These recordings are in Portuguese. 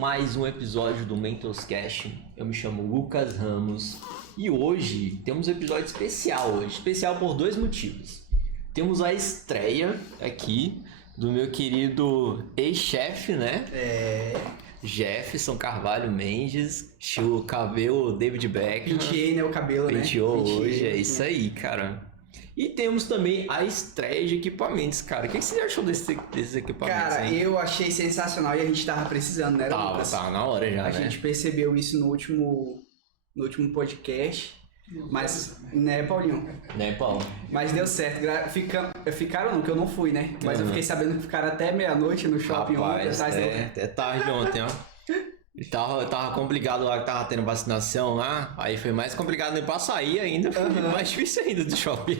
mais um episódio do Mentoscast. Eu me chamo Lucas Ramos e hoje temos um episódio especial especial por dois motivos. Temos a estreia aqui do meu querido ex-chefe, né? Jefferson Carvalho Mendes, o cabelo David Beckham. Penteei, né, o cabelo, Penteou né? hoje, é isso aí, cara. E temos também a estreia de equipamentos, cara. O que você achou desses equipamentos? Cara, aí? eu achei sensacional e a gente tava precisando, né, Lucas? Tava na hora já, A né? gente percebeu isso no último podcast, mas, né, Paulinho? Né, Paulo? Mas deu certo. Ficaram não, que eu não fui, né? Mas eu fiquei sabendo que ficaram até meia-noite no shopping ontem. É tarde ontem, ó. Tava complicado lá que tava tendo vacinação lá. Aí foi mais complicado nem pra sair ainda. Foi mais difícil ainda do shopping.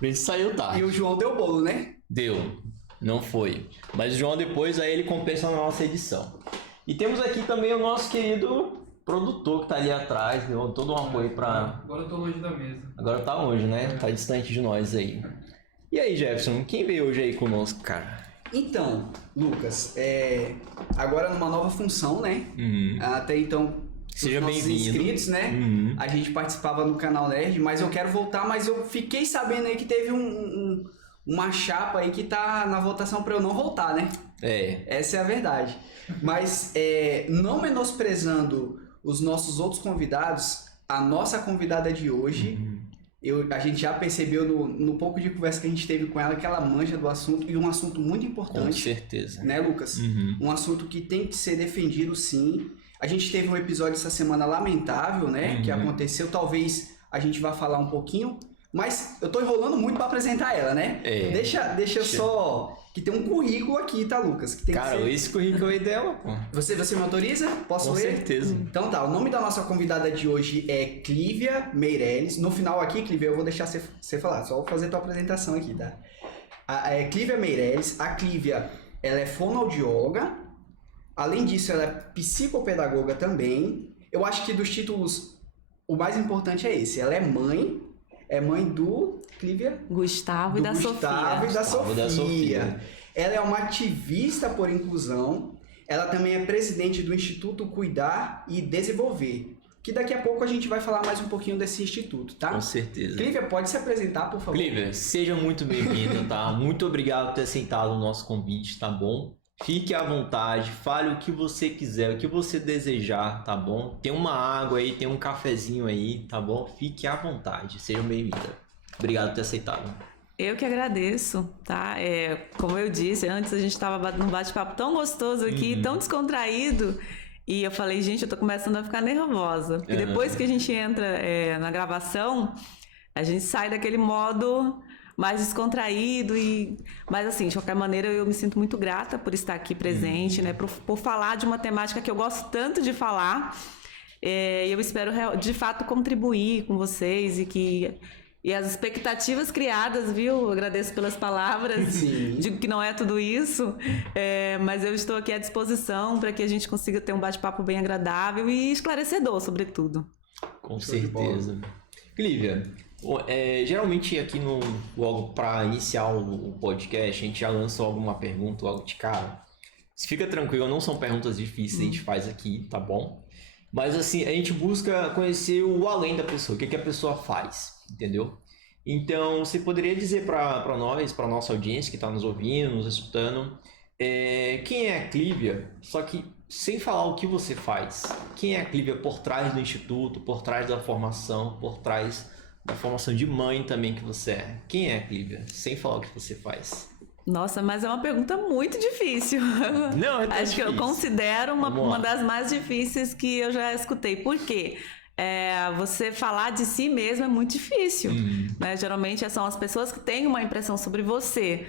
A gente saiu tarde. E o João deu bolo, né? Deu. Não foi. Mas o João depois aí ele compensa na nossa edição. E temos aqui também o nosso querido produtor que tá ali atrás. Deu todo um apoio pra... Agora eu tô longe da mesa. Agora tá longe, né? Tá distante de nós aí. E aí, Jefferson? Quem veio hoje aí conosco, cara? Então, Lucas, agora numa nova função, né? Até então, seja nossos bem-vindo. Inscritos, né? A gente participava no canal Nerd, mas eu quero voltar, mas eu fiquei sabendo aí que teve uma chapa aí que tá na votação pra eu não voltar, né? Essa é a verdade. Mas não menosprezando os nossos outros convidados, a nossa convidada de hoje... A gente já percebeu no pouco de conversa que a gente teve com ela que ela manja do assunto e um assunto muito importante. Com certeza. Né, Lucas? Um assunto que tem que ser defendido, sim. A gente teve um episódio essa semana lamentável, né? Que aconteceu. Talvez a gente vá falar um pouquinho. Mas eu tô enrolando muito pra apresentar ela, né? Deixa só... Que tem um currículo aqui, tá, Lucas? Que tem cara, que ser... esse currículo aí dela, pô. Você me autoriza? Posso ler? Com certeza. Então tá, o nome da nossa convidada de hoje é Clívia Meirelles. No final aqui, Clívia, eu vou deixar você falar. Só vou fazer tua apresentação aqui, tá? Clívia Meirelles. A Clívia, ela é fonoaudióloga. Além disso, ela é psicopedagoga também. Eu acho que dos títulos, o mais importante é esse. Ela é mãe. É mãe do Clívia? Gustavo e da Sofia. Ela é uma ativista por inclusão. Ela também é presidente do Instituto Cuidar e Desenvolver. Que daqui a pouco a gente vai falar mais um pouquinho desse instituto, tá? Com certeza. Clívia, pode se apresentar, por favor? Clívia, seja muito bem-vinda, tá? Muito obrigado por ter aceitado o nosso convite, tá bom? Fique à vontade, fale o que você quiser, o que você desejar, tá bom? Tem uma água aí, tem um cafezinho aí, tá bom? Fique à vontade, seja bem-vinda. Obrigado por ter aceitado. Eu que agradeço, tá? Como eu disse, antes a gente estava num bate-papo tão gostoso aqui, tão descontraído, e eu falei, gente, eu tô começando a ficar nervosa. Porque depois que a gente entra na gravação, a gente sai daquele modo... mais descontraído mas assim, de qualquer maneira eu me sinto muito grata por estar aqui presente, né, por falar de uma temática que eu gosto tanto de falar, e eu espero de fato contribuir com vocês e as expectativas criadas, viu? Eu agradeço pelas palavras, digo que não é tudo isso, mas eu estou aqui à disposição para que a gente consiga ter um bate-papo bem agradável e esclarecedor, sobretudo. Com certeza. Clívia, geralmente aqui logo para iniciar o podcast, a gente já lança alguma pergunta logo de cara. Fica tranquilo, não são perguntas difíceis, a gente faz aqui, tá bom? Mas assim, a gente busca conhecer o além da pessoa, o que a pessoa faz, entendeu? Então, você poderia dizer para nós, para nossa audiência que está nos ouvindo, nos escutando, quem é a Clívia, só que sem falar o que você faz. Quem é a Clívia por trás do instituto, por trás da formação, por trás da formação de mãe também que você é. Quem é a Clívia? Sem falar o que você faz. Nossa, mas é uma pergunta muito difícil. Não, é Acho difícil. que eu considero uma das mais difíceis que eu já escutei. Por quê? Você falar de si mesmo é muito difícil. Né? Geralmente são as pessoas que têm uma impressão sobre você.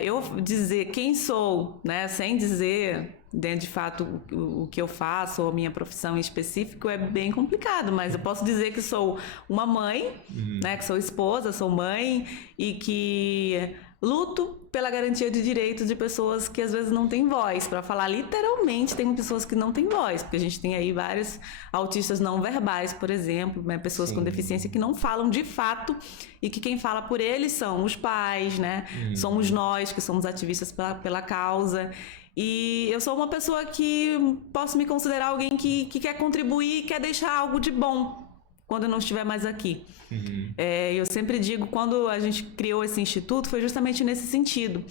Eu dizer quem sou, né, sem dizer de fato o que eu faço ou a minha profissão em específico é bem complicado, mas eu posso dizer que sou uma mãe, né, que sou esposa, sou mãe e que luto pela garantia de direitos de pessoas que às vezes não têm voz. Para falar literalmente, tem pessoas que não têm voz, porque a gente tem aí vários autistas não verbais, por exemplo, né? Pessoas com deficiência que não falam de fato e que quem fala por eles são os pais, né? Somos nós que somos ativistas pela causa. E eu sou uma pessoa que posso me considerar alguém que quer contribuir e quer deixar algo de bom quando eu não estiver mais aqui. Eu sempre digo, quando a gente criou esse instituto, foi justamente nesse sentido.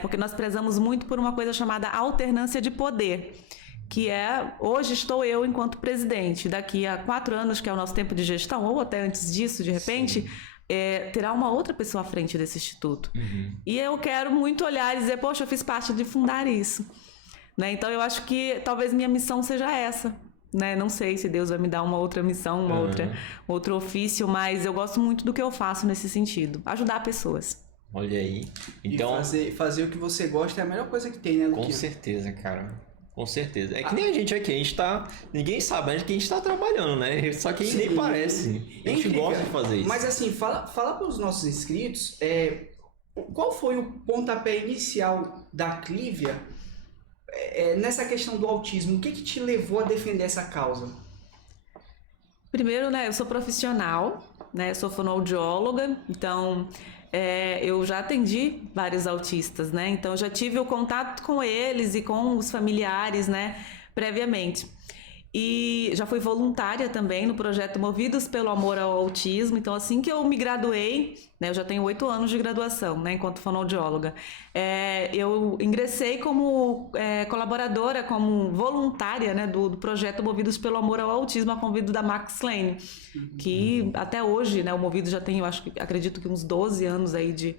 Porque nós prezamos muito por uma coisa chamada alternância de poder, que hoje estou eu enquanto presidente, daqui a 4 anos, que é o nosso tempo de gestão, ou até antes disso, de repente, terá uma outra pessoa à frente desse instituto. E eu quero muito olhar e dizer, poxa, eu fiz parte de fundar isso. Né? Então eu acho que talvez minha missão seja essa. Né? Não sei se Deus vai me dar uma outra missão, outro ofício, mas eu gosto muito do que eu faço nesse sentido, ajudar pessoas. Olha aí. Então, e fazer o que você gosta é a melhor coisa que tem, né, Luquinha? Com certeza, cara. Com certeza. É que nem a gente aqui, ninguém sabe, mas que a gente tá trabalhando, né? Só que nem parece. A gente gosta de fazer isso. Mas assim, fala para os nossos inscritos, qual foi o pontapé inicial da Clívia nessa questão do autismo? O que te levou a defender essa causa? Primeiro, né, eu sou profissional, né, eu sou fonoaudióloga, então eu já atendi vários autistas, né, então eu já tive o contato com eles e com os familiares, né, previamente. E já fui voluntária também no projeto Movidos pelo Amor ao Autismo. Então, assim que eu me graduei, né, eu já tenho 8 anos de graduação, né, enquanto fonoaudióloga, eu ingressei como colaboradora, como voluntária, né, do projeto Movidos pelo Amor ao Autismo, a convite da Max Lane, que até hoje, né, o Movidos já tem, acredito que uns 12 anos aí de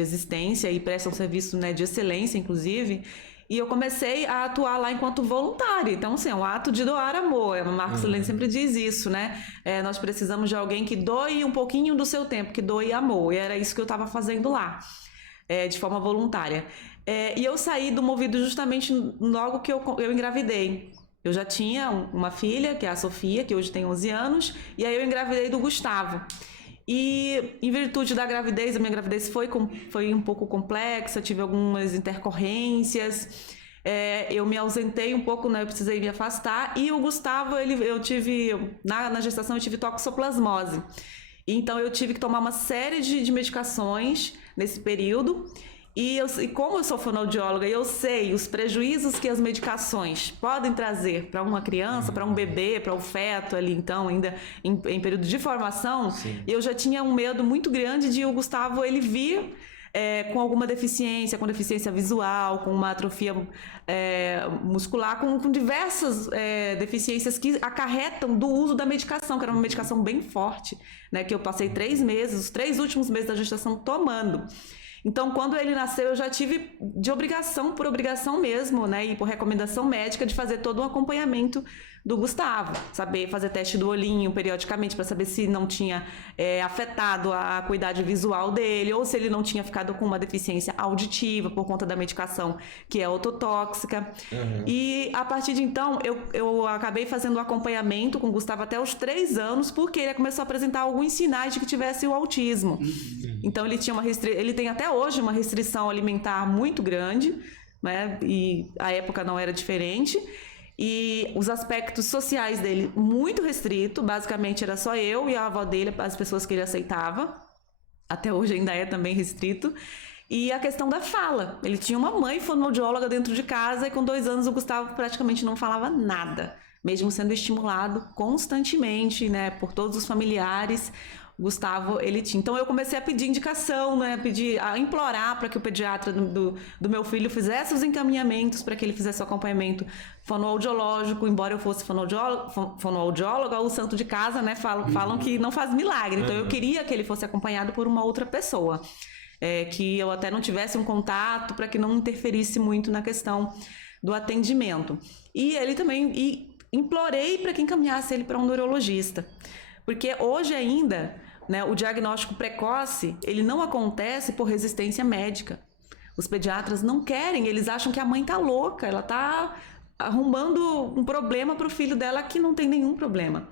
existência e presta um serviço, né, de excelência, inclusive. E eu comecei a atuar lá enquanto voluntária. Então, assim, é um ato de doar amor. A Marcos Lane sempre diz isso, né? Nós precisamos de alguém que doe um pouquinho do seu tempo, que doe amor. E era isso que eu estava fazendo lá, de forma voluntária. E eu saí do Movido justamente logo que eu engravidei. Eu já tinha uma filha, que é a Sofia, que hoje tem 11 anos. E aí eu engravidei do Gustavo. E em virtude da gravidez, a minha gravidez foi um pouco complexa, tive algumas intercorrências, eu me ausentei um pouco, né, eu precisei me afastar, e o Gustavo, na gestação eu tive toxoplasmose, então eu tive que tomar uma série de medicações nesse período, e como eu sou fonoaudióloga e eu sei os prejuízos que as medicações podem trazer para uma criança, para um bebê, para o feto ali, então, ainda em período de formação, eu já tinha um medo muito grande de o Gustavo ele vir com alguma deficiência, com deficiência visual, com uma atrofia muscular, com diversas deficiências que acarretam do uso da medicação, que era uma medicação bem forte, né, que eu passei 3 meses, os 3 últimos meses da gestação tomando. Então, quando ele nasceu, eu já tive por obrigação mesmo, né, e por recomendação médica, de fazer todo um acompanhamento do Gustavo, saber fazer teste do olhinho periodicamente para saber se não tinha afetado a acuidade visual dele, ou se ele não tinha ficado com uma deficiência auditiva por conta da medicação que é ototóxica. E a partir de então, eu acabei fazendo o acompanhamento com o Gustavo até os 3 anos, porque ele começou a apresentar alguns sinais de que tivesse o autismo. Então ele tem até hoje uma restrição alimentar muito grande, né? E a época não era diferente. E os aspectos sociais dele muito restrito, basicamente era só eu e a avó dele, as pessoas que ele aceitava, até hoje ainda é também restrito. E a questão da fala, ele tinha uma mãe fonoaudióloga dentro de casa e com 2 anos o Gustavo praticamente não falava nada, mesmo sendo estimulado constantemente, né, por todos os familiares. Gustavo, ele tinha. Então eu comecei a pedir indicação, né? A implorar para que o pediatra do meu filho fizesse os encaminhamentos para que ele fizesse o acompanhamento fonoaudiológico, embora eu fosse fonoaudióloga, o santo de casa, né? Falam que não faz milagre. Então eu queria que ele fosse acompanhado por uma outra pessoa, que eu até não tivesse um contato para que não interferisse muito na questão do atendimento. E ele também, implorei para que encaminhasse ele para um neurologista. Porque hoje ainda, né, o diagnóstico precoce, ele não acontece por resistência médica. Os pediatras não querem, eles acham que a mãe está louca, ela está arrumando um problema para o filho dela que não tem nenhum problema.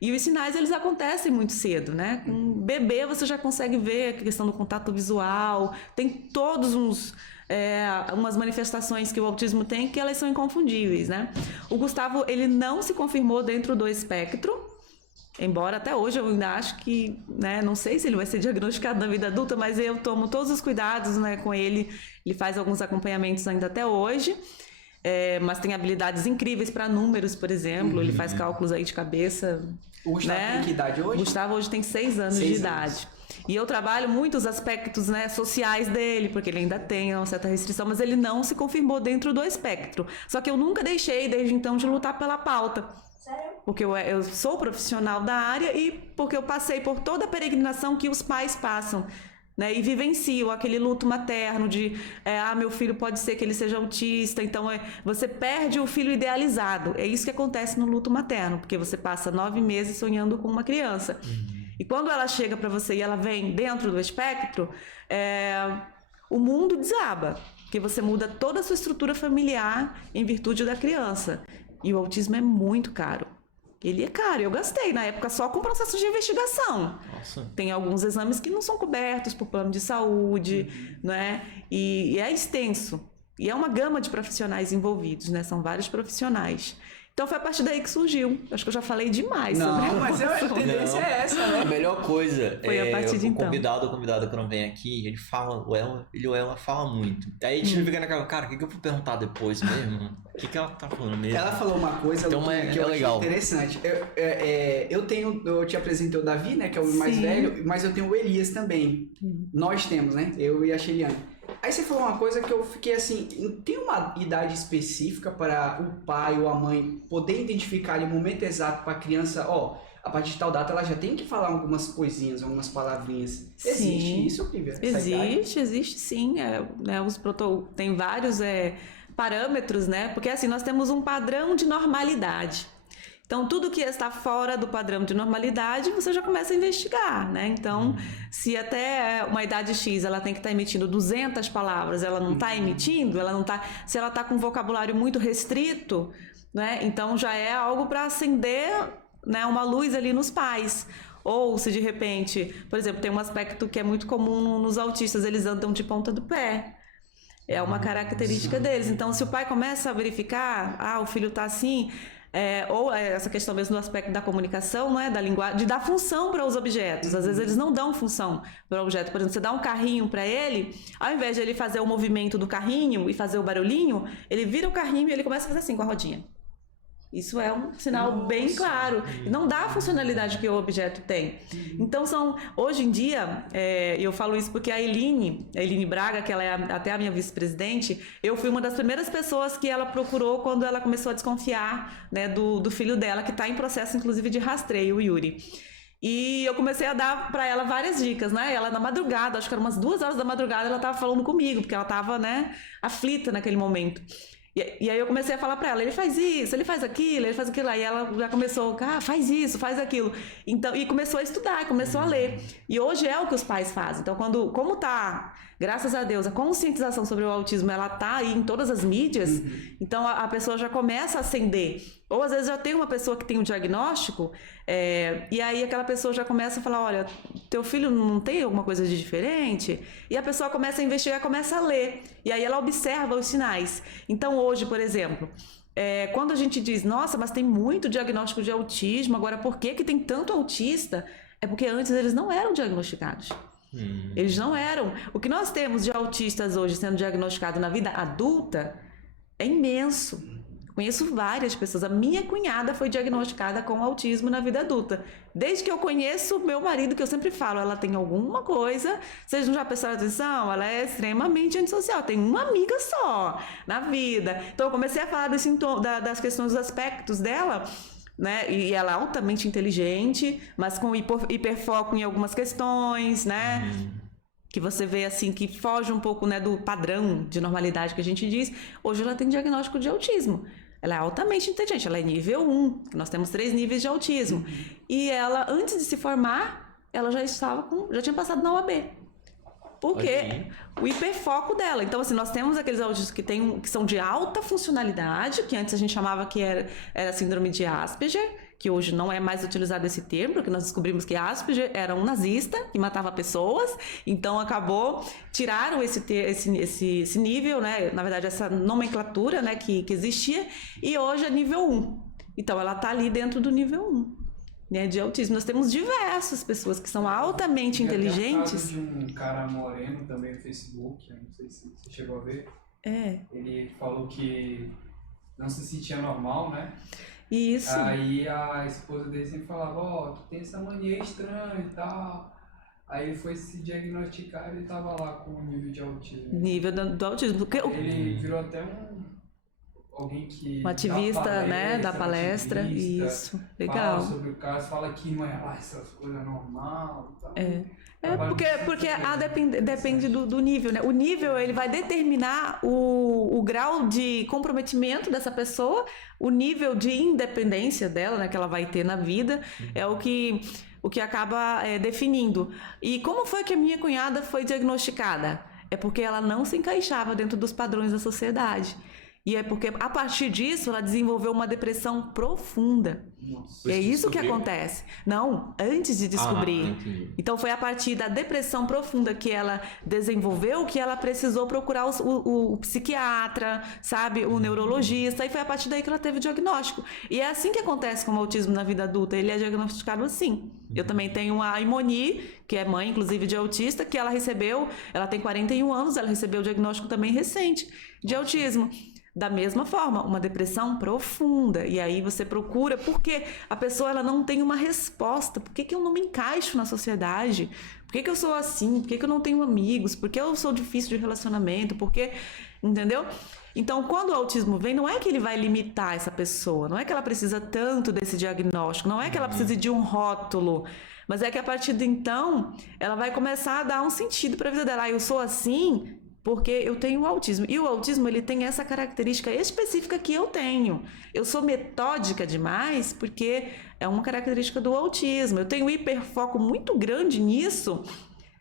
E os sinais, eles acontecem muito cedo, né? Com um bebê você já consegue ver a questão do contato visual, tem todos umas manifestações que o autismo tem que elas são inconfundíveis, né? O Gustavo, ele não se confirmou dentro do espectro, Embora até hoje eu ainda acho que, né, não sei se ele vai ser diagnosticado na vida adulta, mas eu tomo todos os cuidados, né, com ele. Ele faz alguns acompanhamentos ainda até hoje, mas tem habilidades incríveis para números, por exemplo. Ele faz cálculos aí de cabeça. O Gustavo tem que idade hoje? O Gustavo hoje tem 6 anos de idade. E eu trabalho muito os aspectos, né, sociais dele, porque ele ainda tem uma certa restrição, mas ele não se confirmou dentro do espectro. Só que eu nunca deixei, desde então, de lutar pela pauta. Porque eu sou profissional da área e porque eu passei por toda a peregrinação que os pais passam, né? E vivencio aquele luto materno de meu filho pode ser que ele seja autista, então você perde o filho idealizado. É isso que acontece no luto materno, porque você passa 9 meses sonhando com uma criança. E quando ela chega para você e ela vem dentro do espectro, o mundo desaba, porque você muda toda a sua estrutura familiar em virtude da criança. E o autismo é muito caro. Ele é caro. Eu gastei na época só com processo de investigação. Nossa. Tem alguns exames que não são cobertos por plano de saúde, né? E é extenso. E é uma gama de profissionais envolvidos, né? São vários profissionais. Então foi a partir daí que surgiu. Acho que eu já falei demais sobre Não, mas a tendência é essa, né? A melhor coisa foi a partir de o convidado quando vem aqui, ele fala, ela fala muito. Aí a gente fica naquela, cara, o que eu vou perguntar depois mesmo? O que ela tá falando mesmo? Ela falou uma coisa então, que eu achei interessante. Eu te apresentei o Davi, né, que é o mais velho, mas eu tenho o Elias também. Nós temos, né? Eu e a Sheliane. Aí você falou uma coisa que eu fiquei assim, tem uma idade específica para o pai ou a mãe poder identificar ali o momento exato para a criança, a partir de tal data ela já tem que falar algumas coisinhas, algumas palavrinhas. Existe isso, Lívia? Existe sim. Tem vários parâmetros, né? Porque assim, nós temos um padrão de normalidade. Então, tudo que está fora do padrão de normalidade, você já começa a investigar, né? Então, se até uma idade X ela tem que estar emitindo 200 palavras, ela não está emitindo, se ela está com um vocabulário muito restrito, né? Então, já é algo para acender, né, uma luz ali nos pais. Ou se de repente, por exemplo, tem um aspecto que é muito comum nos autistas, eles andam de ponta do pé. É uma característica deles. Então, se o pai começa a verificar, o filho está assim... ou essa questão mesmo do aspecto da comunicação, né, da linguagem, de dar função para os objetos. Às vezes eles não dão função para o objeto. Por exemplo, você dá um carrinho para ele, ao invés de ele fazer o movimento do carrinho e fazer o barulhinho, ele vira o carrinho e ele começa a fazer assim com a rodinha. Isso é um sinal bem claro. Não dá a funcionalidade que o objeto tem. Então, hoje em dia, eu falo isso porque a Eline Braga, que ela é até a minha vice-presidente, eu fui uma das primeiras pessoas que ela procurou quando ela começou a desconfiar, né, do filho dela, que está em processo, inclusive, de rastreio, o Yuri. E eu comecei a dar para ela várias dicas, né? Ela na madrugada, acho que era umas 2 horas da madrugada, ela estava falando comigo, porque ela estava, né, aflita naquele momento. E aí eu comecei a falar pra ela, ele faz isso, ele faz aquilo. Aí ela já começou, faz isso, faz aquilo. Então, e começou a estudar, começou a ler. E hoje é o que os pais fazem. Então, como tá, graças a Deus, a conscientização sobre o autismo, ela tá aí em todas as mídias, então a pessoa já começa a acender. Ou às vezes já tem uma pessoa que tem um diagnóstico, e aí aquela pessoa já começa a falar, olha, teu filho não tem alguma coisa de diferente? E a pessoa começa a investigar, começa a ler. E aí ela observa os sinais. Então hoje, por exemplo, quando a gente diz, nossa, mas tem muito diagnóstico de autismo, agora por que tem tanto autista? É porque antes eles não eram diagnosticados. Eles não eram. O que nós temos de autistas hoje sendo diagnosticado na vida adulta é imenso. Conheço várias pessoas. A minha cunhada foi diagnosticada com autismo na vida adulta. Desde que eu conheço meu marido, que eu sempre falo, ela tem alguma coisa, vocês não já prestaram atenção? Ela é extremamente antissocial, tem uma amiga só na vida. Então eu comecei a falar das questões, dos aspectos dela, né? E ela é altamente inteligente, mas com hiperfoco em algumas questões, né? Que você vê assim, que foge um pouco, né, do padrão de normalidade que a gente diz. Hoje ela tem diagnóstico de autismo. Ela é altamente inteligente, ela é nível 1, nós temos 3 níveis de autismo. E ela, antes de se formar, ela já tinha passado na UAB. Porque o hiperfoco dela. Então, assim, nós temos aqueles autistas que são de alta funcionalidade, que antes a gente chamava que era síndrome de Asperger, que hoje não é mais utilizado esse termo, porque nós descobrimos que Asperger era um nazista que matava pessoas, então tiraram esse nível, né? Na verdade, essa nomenclatura, né, que existia, e hoje é nível 1. Então, ela está ali dentro do nível 1. né, de autismo. Nós temos diversas pessoas que são altamente inteligentes. Tem um caso de um cara moreno também no Facebook, eu não sei se você chegou a ver. Ele falou que não se sentia normal, né? Isso. Aí a esposa dele sempre falava, tu tem essa mania estranha e tal. Aí ele foi se diagnosticar e ele tava lá com o nível de autismo. Nível do autismo. Ele virou até alguém que... Um ativista, né, da palestra. Isso, legal. Fala sobre o caso, fala que não é essas coisas normal e tal. Porque depende do nível, né? O nível, ele vai determinar o grau de comprometimento dessa pessoa, o nível de independência dela, né, que ela vai ter na vida, é o que acaba definindo. E como foi que a minha cunhada foi diagnosticada? É porque ela não se encaixava dentro dos padrões da sociedade. E é porque, a partir disso, ela desenvolveu uma depressão profunda. Nossa, é isso que acontece. Não, antes de descobrir. Então, foi a partir da depressão profunda que ela desenvolveu que ela precisou procurar o psiquiatra, sabe? O neurologista. E foi a partir daí que ela teve o diagnóstico. E é assim que acontece com o autismo na vida adulta. Ele é diagnosticado assim. Eu também tenho a Imoni, que é mãe, inclusive, de autista, que ela tem 41 anos, ela recebeu o diagnóstico também recente de autismo. Da mesma forma, uma depressão profunda. E aí você procura, porque a pessoa ela não tem uma resposta. Por que eu não me encaixo na sociedade? Por que eu sou assim? Por que eu não tenho amigos? Por que eu sou difícil de relacionamento? Entendeu? Então, quando o autismo vem, não é que ele vai limitar essa pessoa. Não é que ela precisa tanto desse diagnóstico. Não é que ela precisa de um rótulo. Mas é que a partir de então, ela vai começar a dar um sentido para a vida dela. Eu sou assim porque eu tenho autismo. E o autismo, ele tem essa característica específica que eu tenho. Eu sou metódica demais porque é uma característica do autismo. Eu tenho hiperfoco muito grande nisso,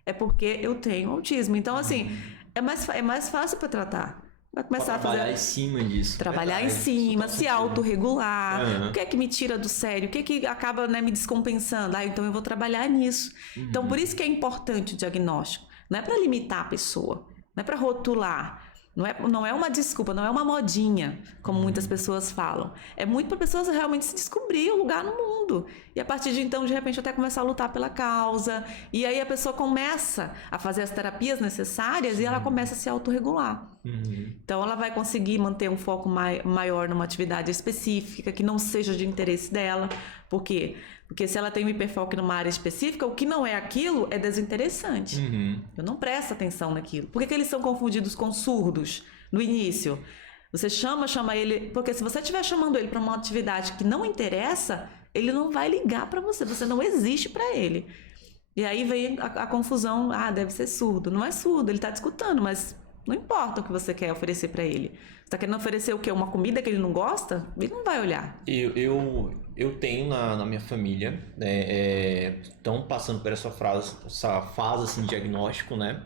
é porque eu tenho autismo. Então, assim, é mais fácil para tratar. Vai começar a trabalhar em cima disso. Trabalhar em cima, se autorregular. O que é que me tira do sério? O que é que acaba, né, me descompensando? Então eu vou trabalhar nisso. Então, por isso que é importante o diagnóstico. Não é para limitar a pessoa. Não é para rotular, não é uma desculpa, não é uma modinha, como muitas pessoas falam. É muito para pessoas realmente se descobrir o lugar no mundo. E a partir de então, de repente, até começar a lutar pela causa. E aí a pessoa começa a fazer as terapias necessárias e ela começa a se autorregular. Então ela vai conseguir manter um foco maior numa atividade específica, que não seja de interesse dela. Por quê? Porque se ela tem um hiperfoco numa área específica, o que não é aquilo é desinteressante. Eu não presto atenção naquilo. Por que eles são confundidos com surdos no início? Você chama ele... Porque se você estiver chamando ele para uma atividade que não interessa, ele não vai ligar para você. Você não existe para ele. E aí vem a confusão. Deve ser surdo. Não é surdo, ele está te escutando, mas não importa o que você quer oferecer para ele. Você está querendo oferecer o quê? Uma comida que ele não gosta? Ele não vai olhar. Eu tenho na minha família, né, estão passando por essa fase assim, de diagnóstico, né?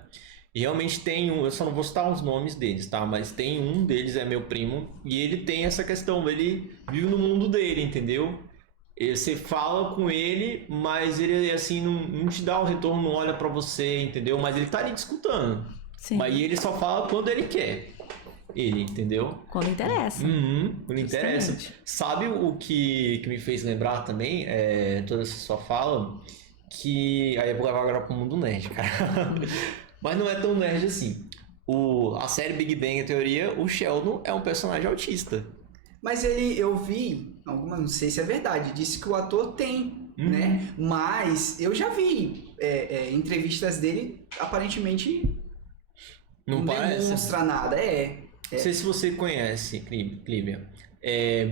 E realmente tem eu só não vou citar os nomes deles, tá? Mas tem um deles, é meu primo, e ele tem essa questão, ele vive no mundo dele, entendeu? Você fala com ele, mas ele assim não te dá o retorno, não olha pra você, entendeu? Mas ele tá ali te escutando. Sim. Mas ele só fala quando ele quer. Ele, entendeu? Quando interessa. Quando interessa. Sabe o que me fez lembrar também, toda essa sua fala, que aí eu vou levar agora pro mundo nerd, cara. Mas não é tão nerd assim. A série Big Bang Teoria, o Sheldon é um personagem autista. Mas eu vi, não sei se é verdade, disse que o ator tem, né? Mas eu já vi entrevistas dele, aparentemente não demonstra nada, Não sei se você conhece, Clívia,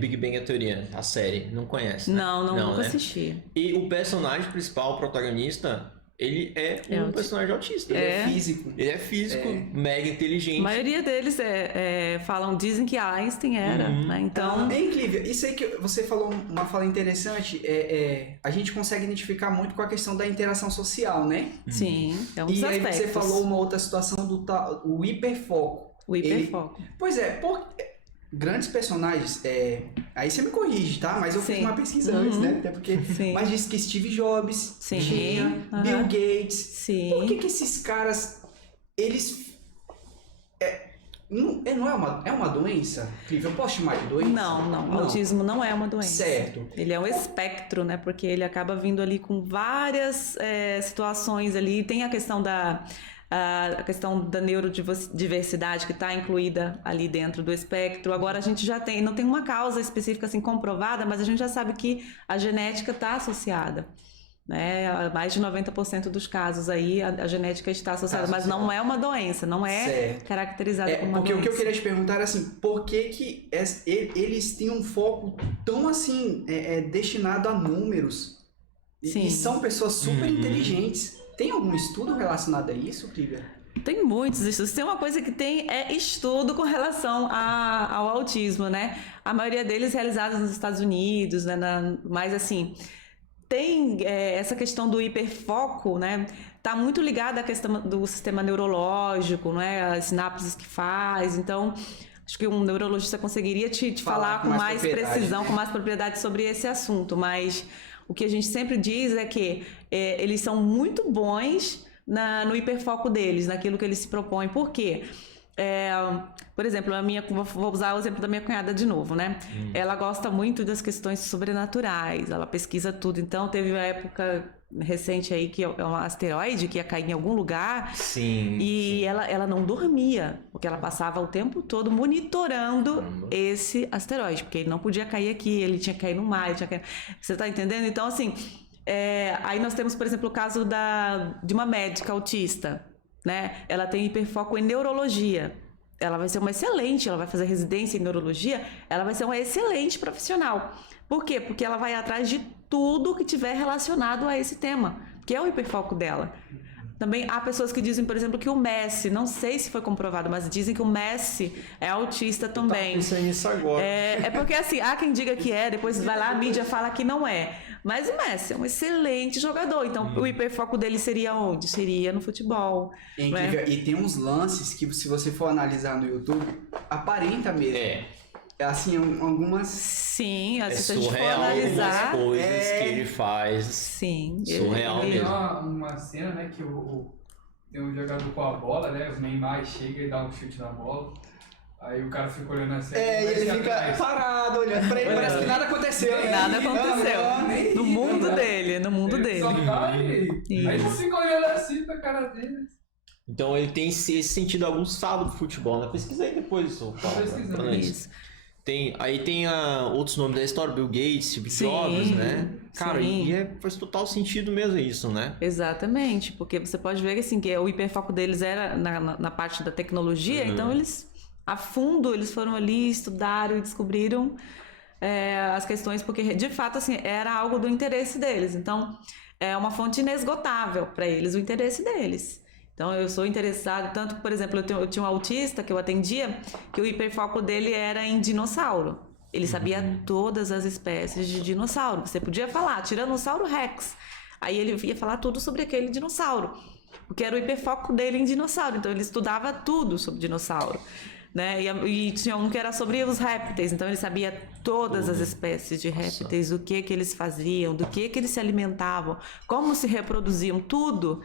Big Bang Teoria, a série, não conhece, né? Não, nunca assisti. E o personagem principal, o protagonista, ele é um personagem autista. Ele é físico. Ele é físico, mega inteligente. A maioria deles dizem que Einstein era, né? Então... Clívia, isso aí que você falou, uma fala interessante, a gente consegue identificar muito com a questão da interação social, né? Sim, é um dos aspectos. E aí você falou uma outra situação o hiperfoco. O hiperfoco. Pois é, grandes personagens, aí você me corrige, tá? Mas eu fiz uma pesquisa antes, né? Até porque, mas diz que Steve Jobs, tinha, Bill Gates. Sim. Por que esses caras, eles... É uma doença? Eu posso chamar de doença? Não. O autismo não é uma doença. Certo. Ele é um espectro, né? Porque ele acaba vindo ali com várias situações ali. Tem a questão da neurodiversidade que está incluída ali dentro do espectro. Agora a gente já não tem uma causa específica assim comprovada, mas a gente já sabe que a genética está associada. Né? Mais de 90% dos casos aí a genética está associada, mas não é uma doença, não é caracterizada como uma doença. Porque o que eu queria te perguntar era assim, por que eles têm um foco tão assim, destinado a números? E são pessoas super inteligentes. Tem algum estudo relacionado a isso, Clivia? Tem muitos estudos. Tem uma coisa que é estudo com relação ao autismo, né? A maioria deles realizados nos Estados Unidos, né? Mas assim... Tem essa questão do hiperfoco, né? Tá muito ligada à questão do sistema neurológico, né? As sinapses que faz. Então, acho que um neurologista conseguiria te falar com mais precisão, com mais propriedade sobre esse assunto. Mas o que a gente sempre diz é que eles são muito bons no hiperfoco deles, naquilo que eles se propõem. Por quê? Por exemplo, vou usar o exemplo da minha cunhada de novo, né? Ela gosta muito das questões sobrenaturais, ela pesquisa tudo. Então, teve uma época recente aí que é um asteroide que ia cair em algum lugar. E ela não dormia, porque ela passava o tempo todo monitorando esse asteroide, porque ele não podia cair aqui, ele tinha que cair no mar, Você tá entendendo? Então, assim, aí nós temos, por exemplo, o caso de uma médica autista, né? Ela tem hiperfoco em neurologia. Ela vai ser ela vai fazer residência em neurologia, ela vai ser uma excelente profissional. Por quê? Porque ela vai atrás de tudo que tiver relacionado a esse tema, que é o hiperfoco dela. Também há pessoas que dizem, por exemplo, que o Messi, não sei se foi comprovado, mas dizem que o Messi é autista também. Eu tava pensando nisso agora. É porque assim, há quem diga que depois vai lá, a mídia fala que não é. Mas o Messi é um excelente jogador, então o hiperfoco dele seria onde? Seria no futebol. Né? E tem uns lances que, se você for analisar no YouTube, aparenta mesmo. Assim, algumas... Sim, se a gente for analisar... Algumas coisas que ele faz. Sim. Surreal mesmo. Tem uma cena, né, que tem um jogador com a bola, né, o Neymar chega e dá um chute na bola. Aí o cara fica olhando assim. E ele fica parado, olhando pra ele, parece que nada aconteceu. Nada aconteceu. No mundo dele, Só tá aí ele fica olhando assim pra cara dele. Então ele tem esse sentido aguçado do futebol, né? Pesquisa aí depois, Paulo. Isso. Aí tem outros nomes da história, Bill Gates, Steve Jobs, né? Cara, faz total sentido mesmo isso, né? Exatamente, porque você pode ver assim, que o hiperfoco deles era na parte da tecnologia, então eles, a fundo, eles foram ali, estudaram e descobriram as questões, porque de fato assim, era algo do interesse deles. Então, é uma fonte inesgotável para eles, o interesse deles. Então, eu sou interessado, tanto que, por exemplo, eu tinha um autista que eu atendia, que o hiperfoco dele era em dinossauro. Ele sabia todas as espécies de dinossauro. Você podia falar, Tiranossauro Rex. Aí ele ia falar tudo sobre aquele dinossauro, porque era o hiperfoco dele em dinossauro. Então, ele estudava tudo sobre dinossauro. Né? E tinha um que era sobre os répteis, então ele sabia todas as espécies de répteis, o que eles faziam, do que eles se alimentavam, como se reproduziam, tudo.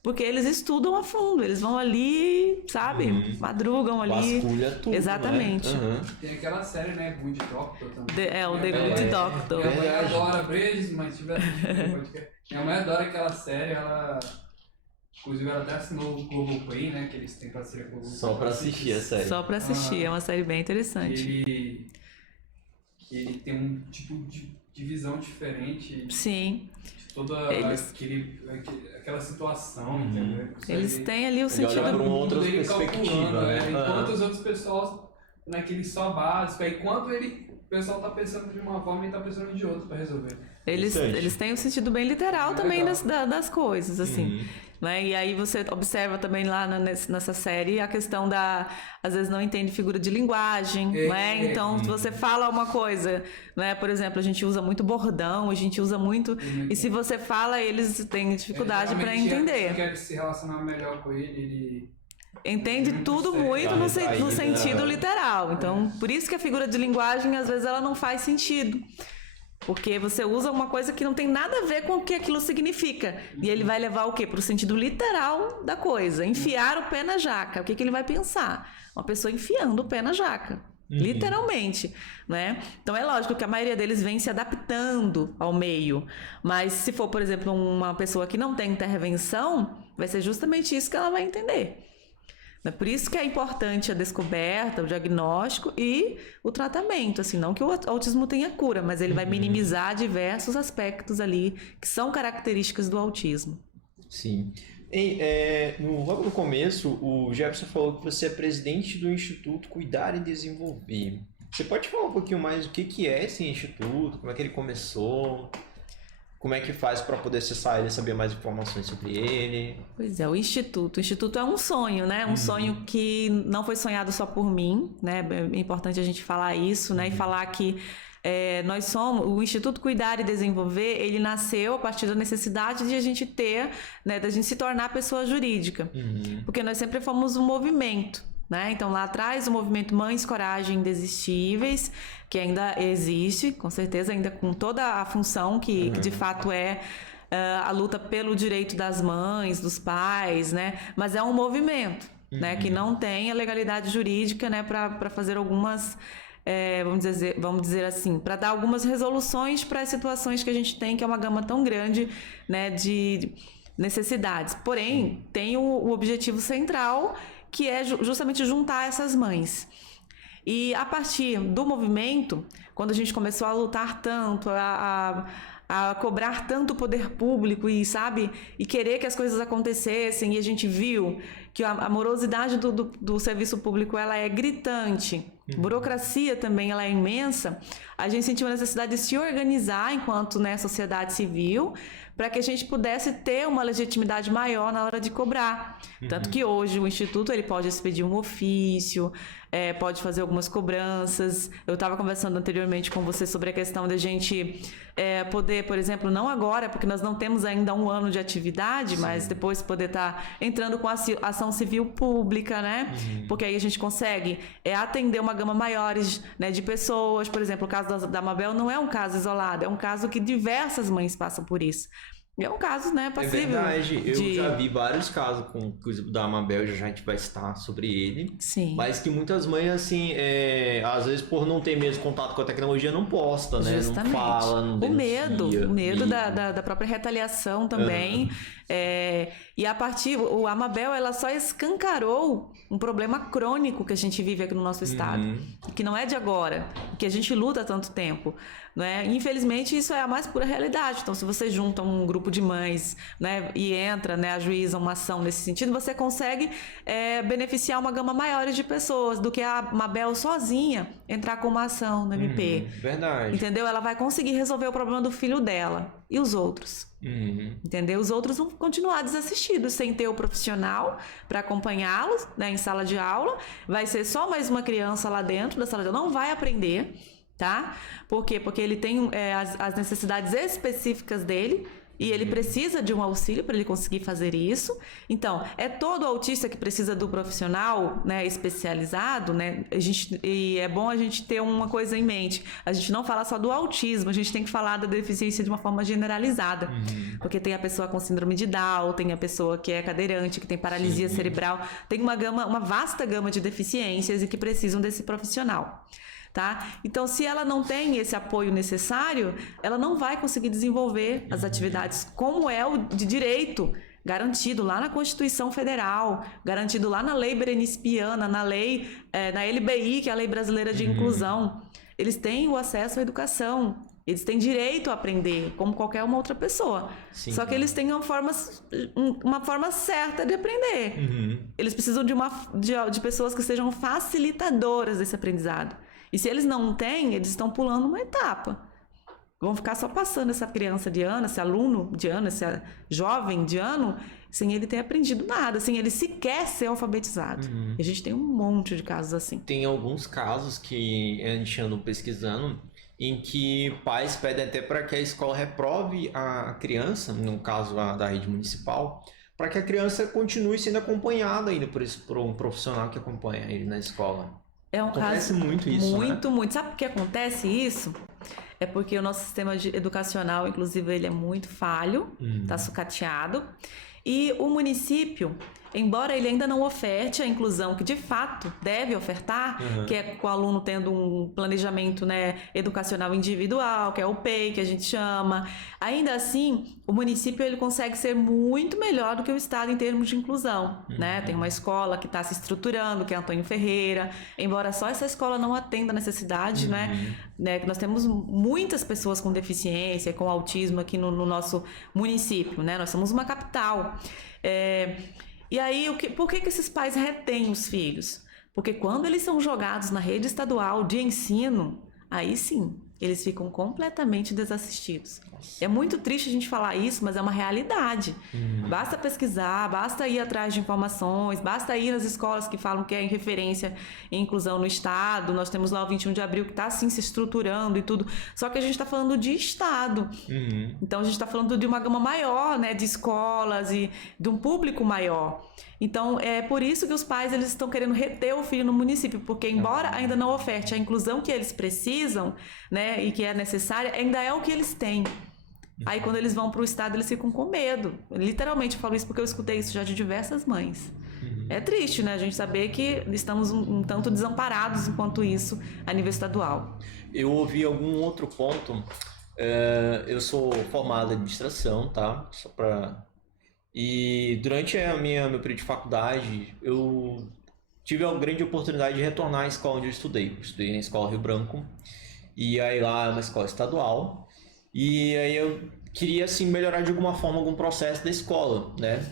Porque eles estudam a fundo, eles vão ali, sabe? Madrugam ali. Vasculha tudo. Exatamente. Né? Tem aquela série, né? Good Doctor também. O The Good Doctor. Minha mãe adora Brejo, mas tiver minha mãe adora aquela série, ela. Inclusive ela até assinou o Globoplay, né? Que eles têm parceria com o Globoplay. Só pra assistir a série. Só pra assistir, é uma série bem interessante. Ele tem um tipo de visão diferente. Sim. Toda aquela situação, entendeu? Eles têm ali o sentido por uma outra perspectiva, né? Enquanto os outros pessoal naquele só básico, aí enquanto o pessoal tá pensando de uma forma e tá pensando de outra para resolver. Eles têm um sentido bem literal também das coisas, assim. Né? E aí você observa também lá nessa série a questão às vezes não entende figura de linguagem, né? Então, se você fala uma coisa, né? Por exemplo, a gente usa muito bordão, a gente usa muito... E se você fala, eles têm dificuldade para entender. Se quer se relacionar melhor com ele entende tudo muito no sentido literal. Então, por isso que a figura de linguagem, às vezes, ela não faz sentido. Porque você usa uma coisa que não tem nada a ver com o que aquilo significa. E ele vai levar o quê? Para o sentido literal da coisa. Enfiar o pé na jaca. O que ele vai pensar? Uma pessoa enfiando o pé na jaca. Literalmente, né? Então é lógico que a maioria deles vem se adaptando ao meio. Mas se for, por exemplo, uma pessoa que não tem intervenção, vai ser justamente isso que ela vai entender. Por isso que é importante a descoberta, o diagnóstico e o tratamento. Assim, não que o autismo tenha cura, mas ele vai minimizar diversos aspectos ali que são características do autismo. Sim. Logo no começo, o Jefferson falou que você é presidente do Instituto Cuidar e Desenvolver. Você pode falar um pouquinho mais o que é esse instituto, como é que ele começou? Como é que faz para poder acessar ele e saber mais informações sobre ele? Pois é, o Instituto é um sonho, né? Um sonho que não foi sonhado só por mim, né? É importante a gente falar isso, né? E falar que nós somos... O Instituto Cuidar e Desenvolver, ele nasceu a partir da necessidade de a gente ter, né? Da gente se tornar pessoa jurídica. Porque nós sempre fomos um movimento, né? Então, lá atrás, o movimento Mães Coragem Indesistíveis, que ainda existe, com certeza, ainda com toda a função que de fato é a luta pelo direito das mães, dos pais, né? Mas é um movimento, né? Que não tem a legalidade jurídica, né? Para fazer algumas, vamos dizer assim, para dar algumas resoluções para as situações que a gente tem, que é uma gama tão grande, né? De necessidades. Porém, tem o objetivo central, que é justamente juntar essas mães. E a partir do movimento, quando a gente começou a lutar tanto, a cobrar tanto o poder público e querer que as coisas acontecessem, e a gente viu que a morosidade do serviço público ela é gritante, burocracia também ela é imensa, a gente sentiu a necessidade de se organizar enquanto, né, sociedade civil, para que a gente pudesse ter uma legitimidade maior na hora de cobrar. Tanto que hoje o Instituto ele pode expedir um ofício, pode fazer algumas cobranças. Eu estava conversando anteriormente com você sobre a questão da gente poder, por exemplo, não agora, porque nós não temos ainda um ano de atividade, mas depois poder estar entrando com a ação civil pública, né? Porque aí a gente consegue atender uma gama maiores, né, de pessoas. Por exemplo, o caso da Mabel não é um caso isolado, é um caso que diversas mães passam por isso. É um caso, né, passível. É verdade, eu já vi vários casos com o exemplo da Mabel, já a gente vai citar sobre ele. Sim. Mas que muitas mães, assim, às vezes por não ter mesmo contato com a tecnologia, não posta, né? Justamente. Não fala, não denuncia. O medo da própria retaliação também. E a partir... O Amabel, ela só escancarou um problema crônico que a gente vive aqui no nosso estado. Que não é de agora, que a gente luta há tanto tempo. Né? Infelizmente, isso é a mais pura realidade. Então, se você junta um grupo de mães, né, e entra, né, ajuiza uma ação nesse sentido, você consegue beneficiar uma gama maior de pessoas do que a Mabel sozinha entrar com uma ação no MP. Verdade. Entendeu? Ela vai conseguir resolver o problema do filho dela. E os outros? Entendeu? Os outros vão continuar desassistidos, sem ter o profissional para acompanhá-los, né, em sala de aula. Vai ser só mais uma criança lá dentro da sala de aula. Não vai aprender. Tá? Por quê? Porque ele tem as necessidades específicas dele e ele precisa de um auxílio para ele conseguir fazer isso. Então, é todo autista que precisa do profissional, né, especializado, né? E é bom a gente ter uma coisa em mente. A gente não fala só do autismo, a gente tem que falar da deficiência de uma forma generalizada. Porque tem a pessoa com síndrome de Down, tem a pessoa que é cadeirante, que tem paralisia cerebral, tem uma vasta gama de deficiências e que precisam desse profissional. Tá? Então, se ela não tem esse apoio necessário, ela não vai conseguir desenvolver as atividades como é o de direito, garantido lá na Constituição Federal, garantido lá na Lei Berenice-Piana, na lei, na LBI, que é a Lei Brasileira de Inclusão. Eles têm o acesso à educação, eles têm direito a aprender, como qualquer uma outra pessoa. Sim. Só que eles têm uma forma certa de aprender. Eles precisam de pessoas que sejam facilitadoras desse aprendizado. E se eles não têm, eles estão pulando uma etapa. Vão ficar só passando essa criança de ano, esse aluno de ano, esse jovem de ano, sem ele ter aprendido nada, sem ele sequer ser alfabetizado. E a gente tem um monte de casos assim. Tem alguns casos que a gente anda pesquisando em que pais pedem até para que a escola reprove a criança, no caso da rede municipal, para que a criança continue sendo acompanhada ainda por um profissional que acompanha ele na escola. Acontece muito isso, muito. Sabe por que acontece isso? é porque o nosso sistema educacional, inclusive, ele é muito falho, tá sucateado. E o município, embora ele ainda não oferte a inclusão que de fato deve ofertar, que é com o aluno tendo um planejamento, né, educacional individual, que é o PEI, que a gente chama, ainda assim, o município ele consegue ser muito melhor do que o estado em termos de inclusão, né? Tem uma escola que está se estruturando, que é Antônio Ferreira, embora só essa escola não atenda a necessidade, né, que nós temos muitas pessoas com deficiência, com autismo aqui no nosso município, né? Nós somos uma capital. E aí, por que esses pais retêm os filhos? Porque quando eles são jogados na rede estadual de ensino, aí sim, eles ficam completamente desassistidos. Nossa. É muito triste a gente falar isso, mas é uma realidade. Basta pesquisar, basta ir atrás de informações, basta ir nas escolas que falam que é em referência em inclusão no estado. Nós temos lá o 21 de abril que está assim se estruturando e tudo. Só que a gente está falando de estado. Então a gente está falando de uma gama maior, né, de escolas e de um público maior. Então é por isso que os pais eles estão querendo reter o filho no município, porque embora ainda não oferte a inclusão que eles precisam, né, e que é necessária, ainda é o que eles têm. Aí quando eles vão para o estado eles ficam com medo. Literalmente eu falo isso porque eu escutei isso já de diversas mães. É triste, né, a gente saber que estamos um tanto desamparados enquanto isso a nível estadual. Eu ouvi algum outro ponto. Eu sou formado em administração, tá? E durante meu período de faculdade, eu tive a grande oportunidade de retornar à escola onde eu estudei. Eu estudei na Escola Rio Branco, e aí lá é uma escola estadual, e aí eu queria, assim, melhorar de alguma forma algum processo da escola, né?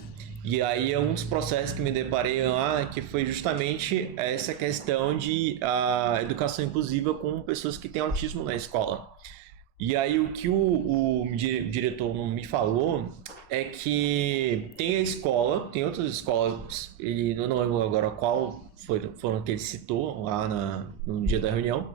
E aí um dos processos que me deparei lá, que foi justamente essa questão de educação inclusiva com pessoas que têm autismo na escola. E aí o que o diretor me falou é que tem a escola, tem outras escolas, eu não lembro agora qual foram que ele citou lá no dia da reunião,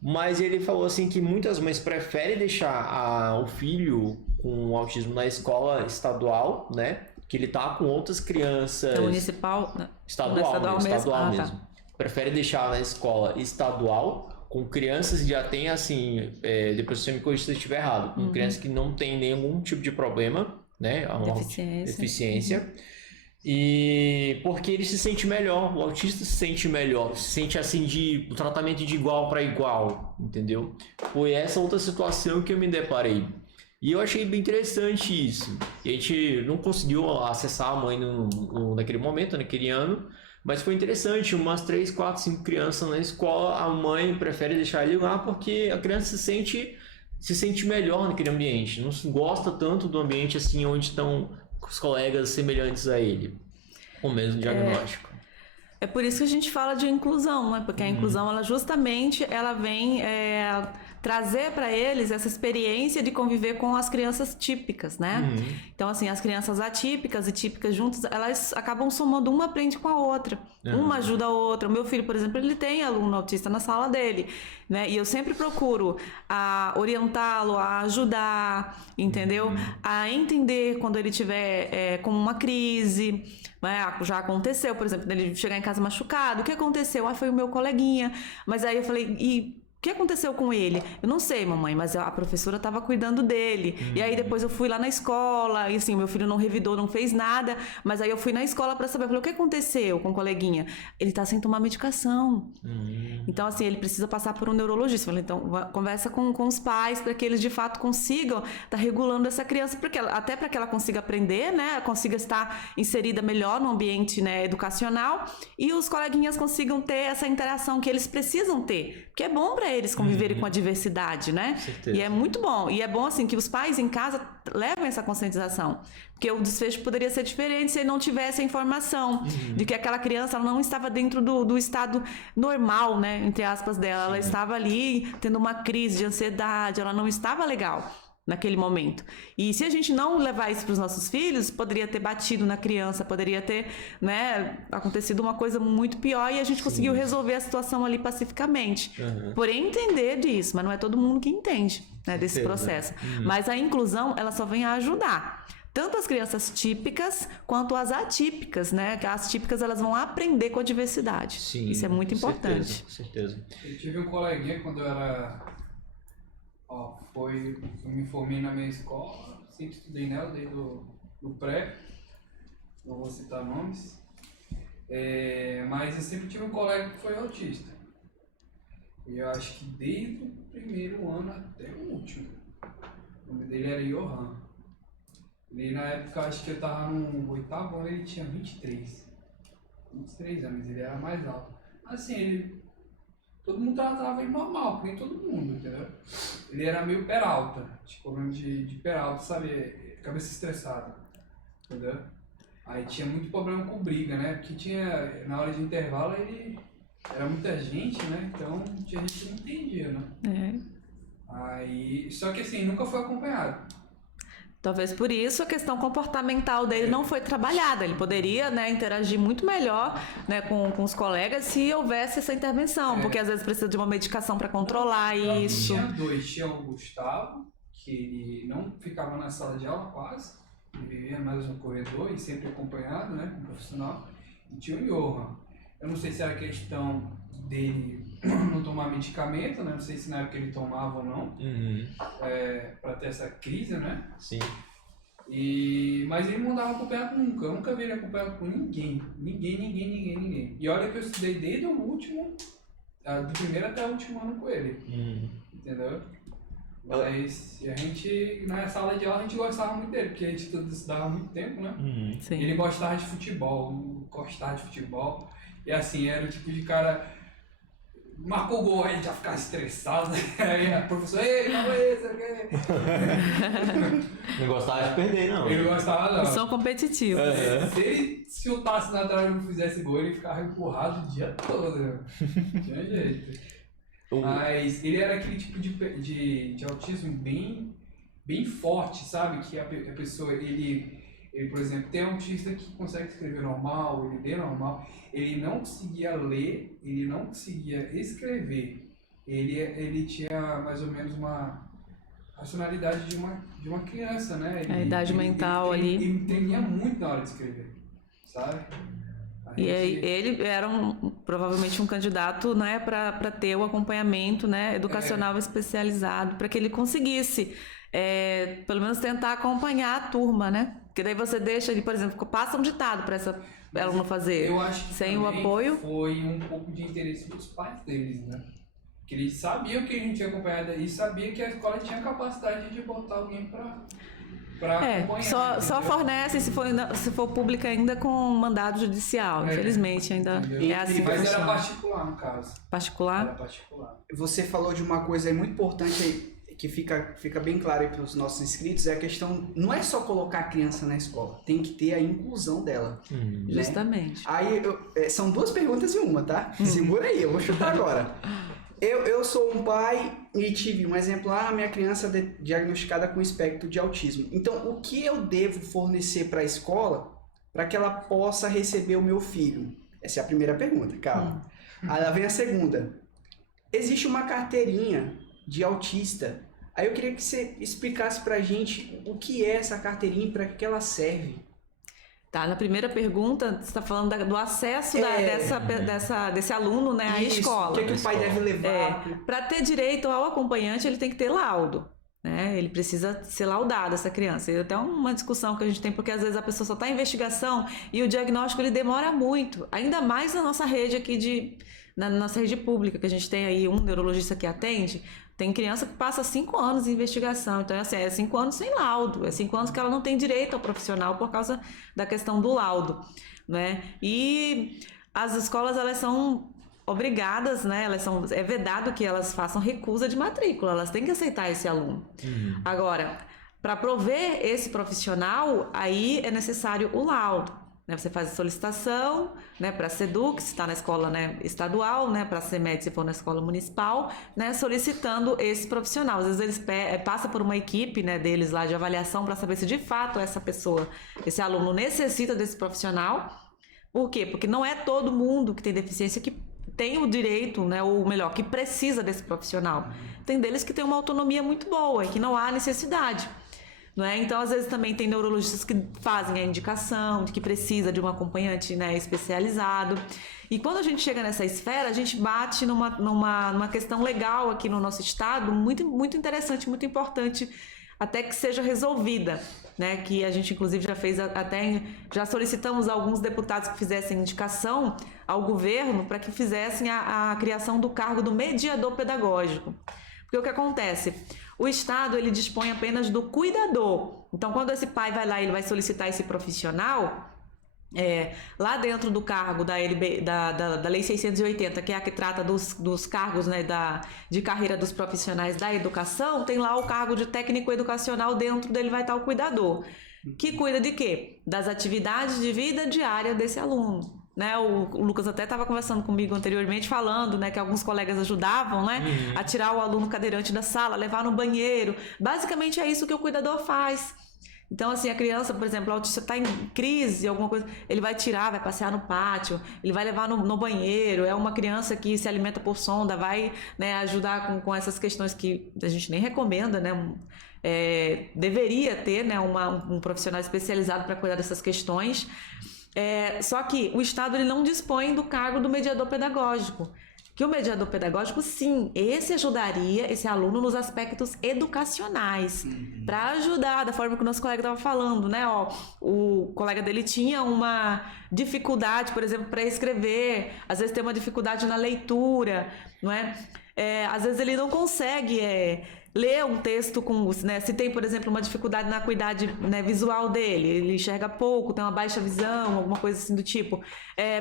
mas ele falou assim que muitas mães preferem deixar o filho com autismo na escola estadual, né? Que ele tá com outras crianças... Municipal? Estadual mesmo. Prefere deixar na escola estadual com crianças que já tem, assim, depois você me corrija se eu estiver errado, com crianças que não tem nenhum tipo de problema, né? Deficiência. E porque ele se sente melhor, o autista se sente melhor, se sente assim o tratamento de igual para igual, entendeu? Foi essa outra situação que eu me deparei. E eu achei bem interessante isso. E a gente não conseguiu acessar a mãe naquele momento, naquele ano, mas foi interessante, umas 3, 4, 5 crianças na escola, a mãe prefere deixar ele lá porque a criança se sente melhor naquele ambiente, não gosta tanto do ambiente assim onde estão os colegas semelhantes a ele, com o mesmo diagnóstico. É por isso que a gente fala de inclusão, né? Porque a inclusão, ela justamente, ela vem trazer para eles essa experiência de conviver com as crianças típicas, né? Então, assim, as crianças atípicas e típicas juntas, elas acabam somando, uma aprende com a outra. Uma ajuda a outra. O meu filho, por exemplo, ele tem aluno autista na sala dele, né? E eu sempre procuro orientá-lo, a ajudar, entendeu? A entender quando ele tiver com uma crise, né? Já aconteceu, por exemplo, dele chegar em casa machucado. O que aconteceu? Foi o meu coleguinha. Mas aí eu falei, o que aconteceu com ele? Eu não sei, mamãe, mas a professora estava cuidando dele. E aí depois eu fui lá na escola, e assim, meu filho não revidou, não fez nada, mas aí eu fui na escola para saber, eu falei, o que aconteceu com o coleguinha? Ele tá sem tomar medicação. Então, assim, ele precisa passar por um neurologista. Eu falei, então, conversa com os pais para que eles de fato consigam estar regulando essa criança, até para que ela consiga aprender, né? Consiga estar inserida melhor no ambiente, né, educacional, e os coleguinhas consigam ter essa interação que eles precisam ter. Porque é bom para eles conviverem com a diversidade, né? E é muito bom. E é bom, assim, que os pais em casa levem essa conscientização. Porque o desfecho poderia ser diferente se ele não tivesse a informação de que aquela criança ela não estava dentro do estado normal, né? Entre aspas dela. Ela estava ali tendo uma crise de ansiedade, ela não estava legal naquele momento. E se a gente não levar isso para os nossos filhos, poderia ter batido na criança, poderia ter, né, acontecido uma coisa muito pior e a gente conseguiu resolver a situação ali pacificamente. Porém, entender disso, mas não é todo mundo que entende, né, desse processo. Mas a inclusão, ela só vem a ajudar. Tanto as crianças típicas quanto as atípicas, né? As típicas, elas vão aprender com a diversidade. Isso é muito importante. Com certeza. Eu tive um coleguinha quando eu era Eu me formei na minha escola, sempre estudei nela desde do pré, não vou citar nomes, mas eu sempre tive um colega que foi autista. E eu acho que desde o primeiro ano até o último. O nome dele era Johan. E na época, acho que eu tava no 8º ano, ele tinha 23 anos, ele era mais alto. Assim, todo mundo tratava ele normal, porque nem todo mundo, entendeu? Ele era meio peralta, tipo, problema de peralta, sabe? Cabeça estressada, entendeu? Aí tinha muito problema com briga, né? Porque tinha, na hora de intervalo, ele era muita gente, né? Então tinha gente que não entendia, né? Aí, só que assim, nunca foi acompanhado. Talvez por isso a questão comportamental dele não foi trabalhada. Ele poderia, né, interagir muito melhor, né, com os colegas se houvesse essa intervenção, porque às vezes precisa de uma medicação para controlar isso. Tinha dois, tinha o Gustavo, que ele não ficava na sala de aula quase, ele vivia mais no corredor e sempre acompanhado, né, com o profissional, e tinha o Johan. Eu não sei se era questão dele não tomar medicamento, né? Não sei se na época ele tomava ou não, para ter essa crise, né? Sim. Mas ele não andava acompanhado nunca, eu nunca vi ele acompanhado por ninguém. Ninguém. E olha que eu estudei desde o último, do primeiro até o último ano com ele, entendeu? Mas a gente, na sala de aula, a gente gostava muito dele, porque a gente estudava há muito tempo, né? Sim. Ele gostava de futebol, e assim, era o tipo de cara... Marcou o gol, aí já ficava estressado, aí a professora, ei, não é esse, Não gostava de perder, não. Ele gostava, não. São competitivos. Se ele chutasse na trave e não fizesse gol, ele ficava empurrado o dia todo, né? Não tinha jeito. Mas ele era aquele tipo de autismo bem forte, sabe? Que a pessoa, ele, por exemplo, tem um autista que consegue escrever normal, ele lê normal, ele não conseguia ler, ele não conseguia escrever, ele tinha mais ou menos uma racionalidade de uma criança, né? A idade mental ali. Ele tremia muito na hora de escrever, sabe? Ele era provavelmente um candidato, né, para ter o acompanhamento, né, educacional especializado, para que ele conseguisse pelo menos tentar acompanhar a turma, né? Porque daí você deixa ele, por exemplo, passa um ditado para ela não fazer. Eu acho que sem o apoio. Foi um pouco de interesse dos pais deles, né? Que eles sabiam que a gente tinha acompanhado e sabia que a escola tinha capacidade de botar alguém para acompanhar. Só fornece se for pública ainda com mandado judicial. Infelizmente ainda é assim. Mas era particular, no caso. Particular? Era particular. Você falou de uma coisa muito importante aí, que fica bem claro aí para os nossos inscritos, é a questão, não é só colocar a criança na escola, tem que ter a inclusão dela. Né? Justamente. Aí, são duas perguntas em uma, tá? Segura aí, eu vou chutar agora. Eu sou um pai e tive um exemplar, minha criança diagnosticada com espectro de autismo. Então, o que eu devo fornecer para a escola para que ela possa receber o meu filho? Essa é a primeira pergunta, calma. Aí lá vem a segunda. Existe uma carteirinha de autista. Aí eu queria que você explicasse pra gente o que é essa carteirinha e para que ela serve. Tá, na primeira pergunta, você está falando do acesso desse aluno, né, à escola. O que o pai deve levar? Para ter direito ao acompanhante, ele tem que ter laudo. Né? Ele precisa ser laudado, essa criança. E até uma discussão que a gente tem, porque às vezes a pessoa só está em investigação e o diagnóstico ele demora muito. Ainda mais na nossa rede aqui na nossa rede pública, que a gente tem aí um neurologista que atende. Tem criança que passa 5 anos em investigação, então assim, é 5 anos sem laudo, é 5 anos que ela não tem direito ao profissional por causa da questão do laudo, né? E as escolas, elas são obrigadas, né? É vedado que elas façam recusa de matrícula, elas têm que aceitar esse aluno. Agora, para prover esse profissional, aí é necessário o laudo. Você faz a solicitação, né, para a SEDUC, se está na escola, né, estadual, né, para a CEMED, se for na escola municipal, né, solicitando esse profissional. Às vezes eles passam por uma equipe, né, deles lá de avaliação para saber se de fato essa pessoa, esse aluno necessita desse profissional. Por quê? Porque não é todo mundo que tem deficiência que tem o direito, né, ou melhor, que precisa desse profissional. Tem deles que tem uma autonomia muito boa e que não há necessidade. não é? Então, às vezes também tem neurologistas que fazem a indicação de que precisa de um acompanhante, né, especializado. E quando a gente chega nessa esfera, a gente bate numa questão legal aqui no nosso estado, muito, muito interessante, muito importante, até que seja resolvida, né? Que a gente inclusive já fez já solicitamos a alguns deputados que fizessem indicação ao governo para que fizessem a criação do cargo do mediador pedagógico. Porque o que acontece? O Estado, ele dispõe apenas do cuidador. Então, quando esse pai vai lá, ele vai solicitar esse profissional, lá dentro do cargo da Lei 680, que é a que trata dos cargos, né, de carreira dos profissionais da educação, tem lá o cargo de técnico educacional, dentro dele vai estar o cuidador, que cuida de quê? Das atividades de vida diária desse aluno. Né, o Lucas até estava conversando comigo anteriormente, falando, né, que alguns colegas ajudavam, né, a tirar o aluno cadeirante da sala, levar no banheiro. Basicamente é isso que o cuidador faz. Então, assim, a criança, por exemplo, o autista está em crise, alguma coisa, ele vai tirar, vai passear no pátio, ele vai levar no banheiro. É uma criança que se alimenta por sonda, vai, né, ajudar com essas questões que a gente nem recomenda, né? Deveria ter, né, um profissional especializado para cuidar dessas questões. Só que o Estado, ele não dispõe do cargo do mediador pedagógico. Que o mediador pedagógico, sim, esse ajudaria esse aluno nos aspectos educacionais, para ajudar, da forma que o nosso colega estava falando, né? O colega dele tinha uma dificuldade, por exemplo, para escrever, às vezes tem uma dificuldade na leitura, não é? Às vezes ele não consegue ler um texto né? Se tem, por exemplo, uma dificuldade na acuidade, né, visual dele, ele enxerga pouco, tem uma baixa visão, alguma coisa assim do tipo,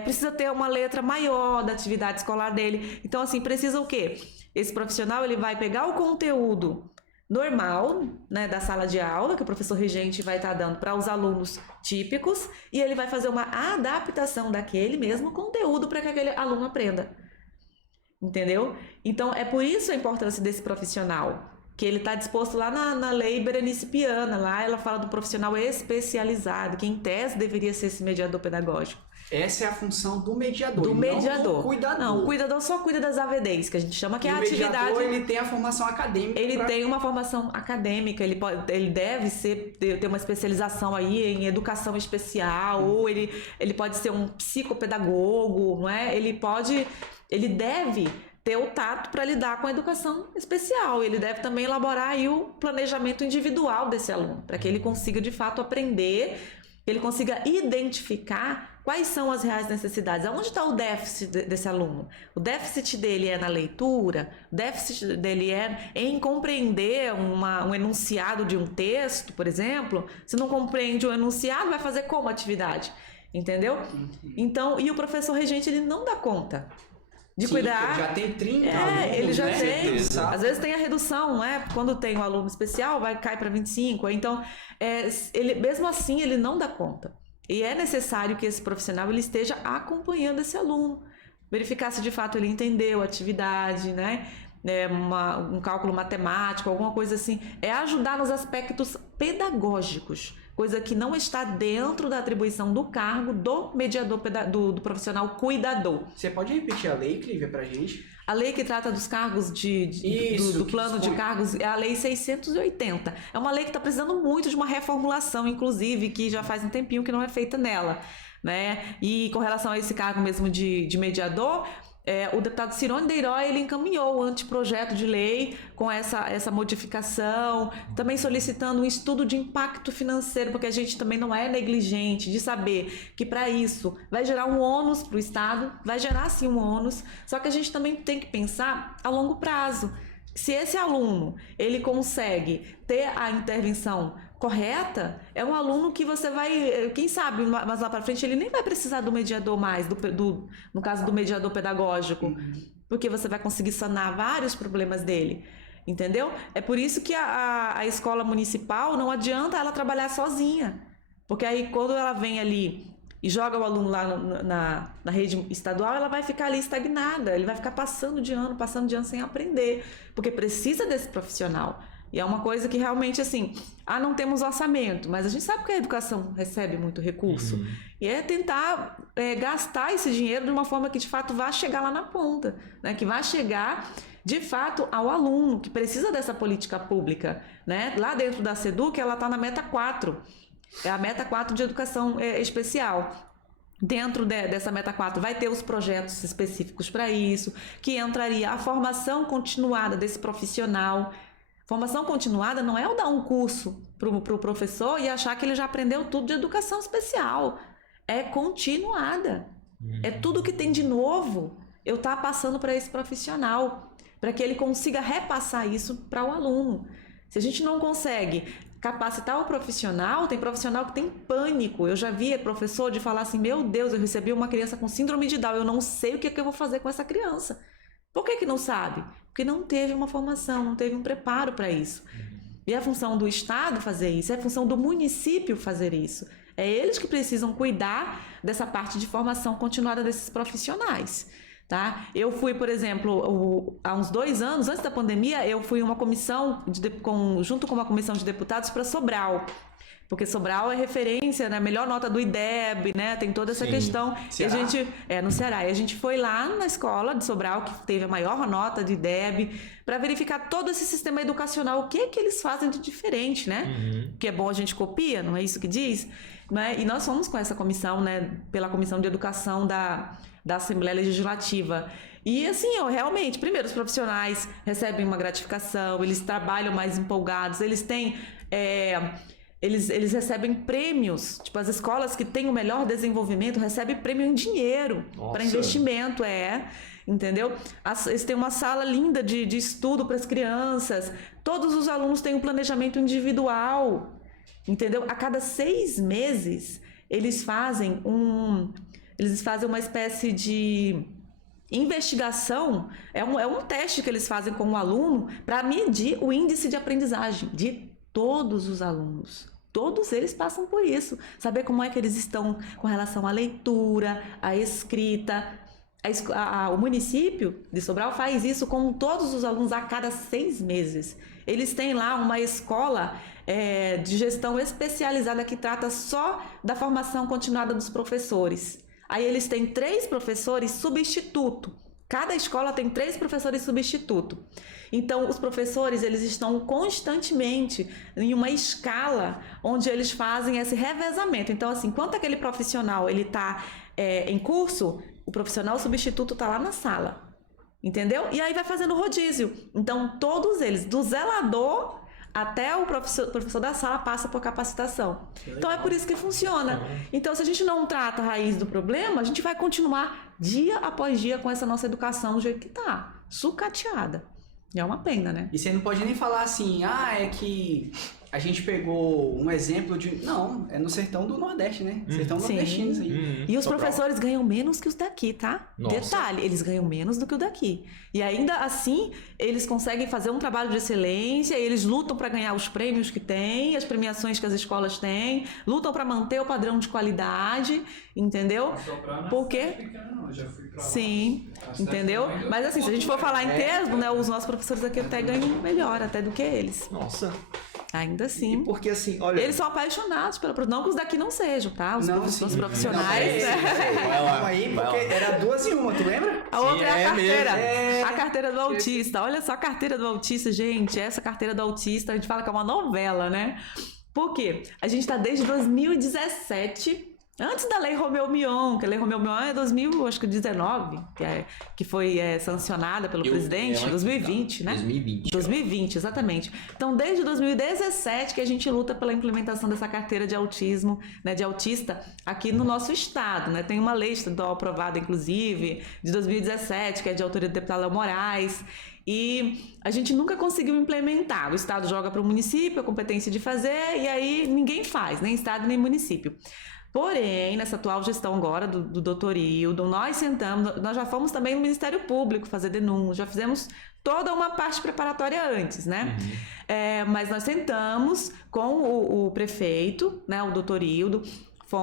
precisa ter uma letra maior da atividade escolar dele. Então, assim, precisa o quê? Esse profissional, ele vai pegar o conteúdo normal, né, da sala de aula, que o professor regente vai estar dando para os alunos típicos, e ele vai fazer uma adaptação daquele mesmo conteúdo para que aquele aluno aprenda. Entendeu? Então, é por isso a importância desse profissional, que ele está disposto lá na lei Berenice Piana, lá ela fala do profissional especializado, que em tese deveria ser esse mediador pedagógico. Essa é a função do mediador. Do mediador. Não do cuidador. Não, o cuidador só cuida das AVDs, que a gente chama, que é a atividade. O mediador, ele tem a formação acadêmica. Ele tem uma formação acadêmica, ele deve ter uma especialização aí em educação especial, ou ele pode ser um psicopedagogo, não é? Ele deve ter o tato para lidar com a educação especial. Ele deve também elaborar aí o planejamento individual desse aluno, para que ele consiga de fato aprender, que ele consiga identificar quais são as reais necessidades. Aonde está o déficit desse aluno? O déficit dele é na leitura? O déficit dele é em compreender um enunciado de um texto, por exemplo? Se não compreende o enunciado, vai fazer como atividade? Entendeu? Então, e o professor regente, ele não dá conta de cuidar. Já tem 30 alunos, ele já né? tem. Às vezes tem a redução, né? Quando tem um aluno especial, cai para 25. Então, ele, mesmo assim, ele não dá conta. E é necessário que esse profissional ele esteja acompanhando esse aluno, verificar se de fato ele entendeu a atividade, né? Um cálculo matemático, alguma coisa assim. É ajudar nos aspectos pedagógicos, coisa que não está dentro da atribuição do cargo do mediador, do profissional cuidador. Você pode repetir a lei, Clívia, pra gente? A lei que trata dos cargos do plano de cargos é a Lei 680. É uma lei que está precisando muito de uma reformulação, inclusive, que já faz um tempinho que não é feita nela, né? E com relação a esse cargo mesmo de mediador, o deputado Cirone Deiró, ele encaminhou o anteprojeto de lei com essa modificação, também solicitando um estudo de impacto financeiro, porque a gente também não é negligente de saber que para isso vai gerar um ônus para o Estado, vai gerar sim um ônus, só que a gente também tem que pensar a longo prazo. Se esse aluno ele consegue ter a intervenção correta, é um aluno que você vai, quem sabe, mas lá para frente ele nem vai precisar do mediador mais, no caso do mediador pedagógico, porque você vai conseguir sanar vários problemas dele, entendeu? É por isso que a escola municipal não adianta ela trabalhar sozinha, porque aí quando ela vem ali e joga o aluno lá na rede estadual, ela vai ficar ali estagnada, ele vai ficar passando de ano sem aprender, porque precisa desse profissional. E é uma coisa que realmente, assim, não temos orçamento, mas a gente sabe que a educação recebe muito recurso. E é tentar gastar esse dinheiro de uma forma que, de fato, vá chegar lá na ponta, né? Que vá chegar, de fato, ao aluno, que precisa dessa política pública, né? Lá dentro da SEDUC, ela está na meta 4. É a meta 4 de educação especial. Dentro dessa meta 4 vai ter os projetos específicos para isso, que entraria a formação continuada desse profissional. Formação continuada não é eu dar um curso para o professor e achar que ele já aprendeu tudo de educação especial. É continuada. É tudo que tem de novo eu estar passando para esse profissional, para que ele consiga repassar isso para o aluno. Se a gente não consegue capacitar o profissional, tem profissional que tem pânico. Eu já vi professor de falar assim, meu Deus, eu recebi uma criança com síndrome de Down, eu não sei o que eu vou fazer com essa criança. Por que não sabe? Porque não teve uma formação, não teve um preparo para isso. E é a função do Estado fazer isso, é a função do município fazer isso. É eles que precisam cuidar dessa parte de formação continuada desses profissionais. Tá? Eu fui, por exemplo, há uns 2 anos, antes da pandemia, eu fui uma comissão, junto com uma comissão de deputados para Sobral. Porque Sobral é referência, né? Melhor nota do IDEB, né? Tem toda essa questão. Ceará. E a gente, no Ceará. E a gente foi lá na escola de Sobral, que teve a maior nota do IDEB, para verificar todo esse sistema educacional, o que eles fazem de diferente, né? Que é bom a gente copia, não é isso que diz? Né? E nós fomos com essa comissão, né? Pela Comissão de Educação da Assembleia Legislativa. E assim, realmente, primeiro, os profissionais recebem uma gratificação, eles trabalham mais empolgados, eles têm... Eles recebem prêmios, tipo as escolas que têm o melhor desenvolvimento recebem prêmio em dinheiro para investimento, entendeu? Eles têm uma sala linda de estudo para as crianças, todos os alunos têm um planejamento individual, entendeu? A cada 6 meses eles fazem uma espécie de investigação, é um teste que eles fazem com o aluno para medir o índice de aprendizagem de todos os alunos. Todos eles passam por isso. Saber como é que eles estão com relação à leitura, à escrita. O município de Sobral faz isso com todos os alunos a cada 6 meses. Eles têm lá uma escola de gestão especializada que trata só da formação continuada dos professores. Aí eles têm 3 professores substituto. Cada escola tem 3 professores substituto. Então, os professores, eles estão constantemente em uma escala onde eles fazem esse revezamento. Então, assim, enquanto aquele profissional ele está em curso, o profissional substituto está lá na sala. Entendeu? E aí vai fazendo rodízio. Então, todos eles, do zelador até o professor da sala, passa por capacitação. Então, é por isso que funciona. Então, se a gente não trata a raiz do problema, a gente vai continuar dia após dia com essa nossa educação do jeito que está, sucateada. E é uma pena, né? E você não pode nem falar assim, é que a gente pegou um exemplo de... Não, é no sertão do Nordeste, né? Sertão nordestino, isso aí. E os professores ganham menos que os daqui, tá? Nossa. Detalhe, eles ganham menos do que o daqui. E ainda assim, eles conseguem fazer um trabalho de excelência, eles lutam para ganhar os prêmios que têm, as premiações que as escolas têm, lutam para manter o padrão de qualidade, entendeu? Porque... Eu já fui pra lá. Sim, entendeu? Mas assim, se a gente for falar em termos, né, os nossos professores aqui até ganham melhor até do que eles. Nossa. Ainda assim. Porque assim, olha... Eles são apaixonados pelo produto. Não que os daqui não sejam, tá? Os profissionais. Calma aí, porque era 2 em 1, tu lembra? A outra é a carteira. É. A carteira do autista. Olha só a carteira do autista, gente. Essa carteira do autista, a gente fala que é uma novela, né? Por quê? A gente tá desde 2017... Antes da Lei Romeu Mion, que a Lei Romeu Mion é 2019, que foi sancionada pelo presidente, 2020, né? 2020, exatamente. Então, desde 2017 que a gente luta pela implementação dessa carteira de autismo, né, de autista, aqui no nosso estado, né? Tem uma lei estadual aprovada, inclusive, de 2017, que é de autoria do deputado Léo Moraes, e a gente nunca conseguiu implementar. O estado joga para o município a competência de fazer, e aí ninguém faz, nem estado nem município. Porém, nessa atual gestão agora do Dr. Hildo, nós já fomos também no Ministério Público fazer denúncia, já fizemos toda uma parte preparatória antes, né? Mas nós sentamos com o prefeito, né, o Dr. Hildo,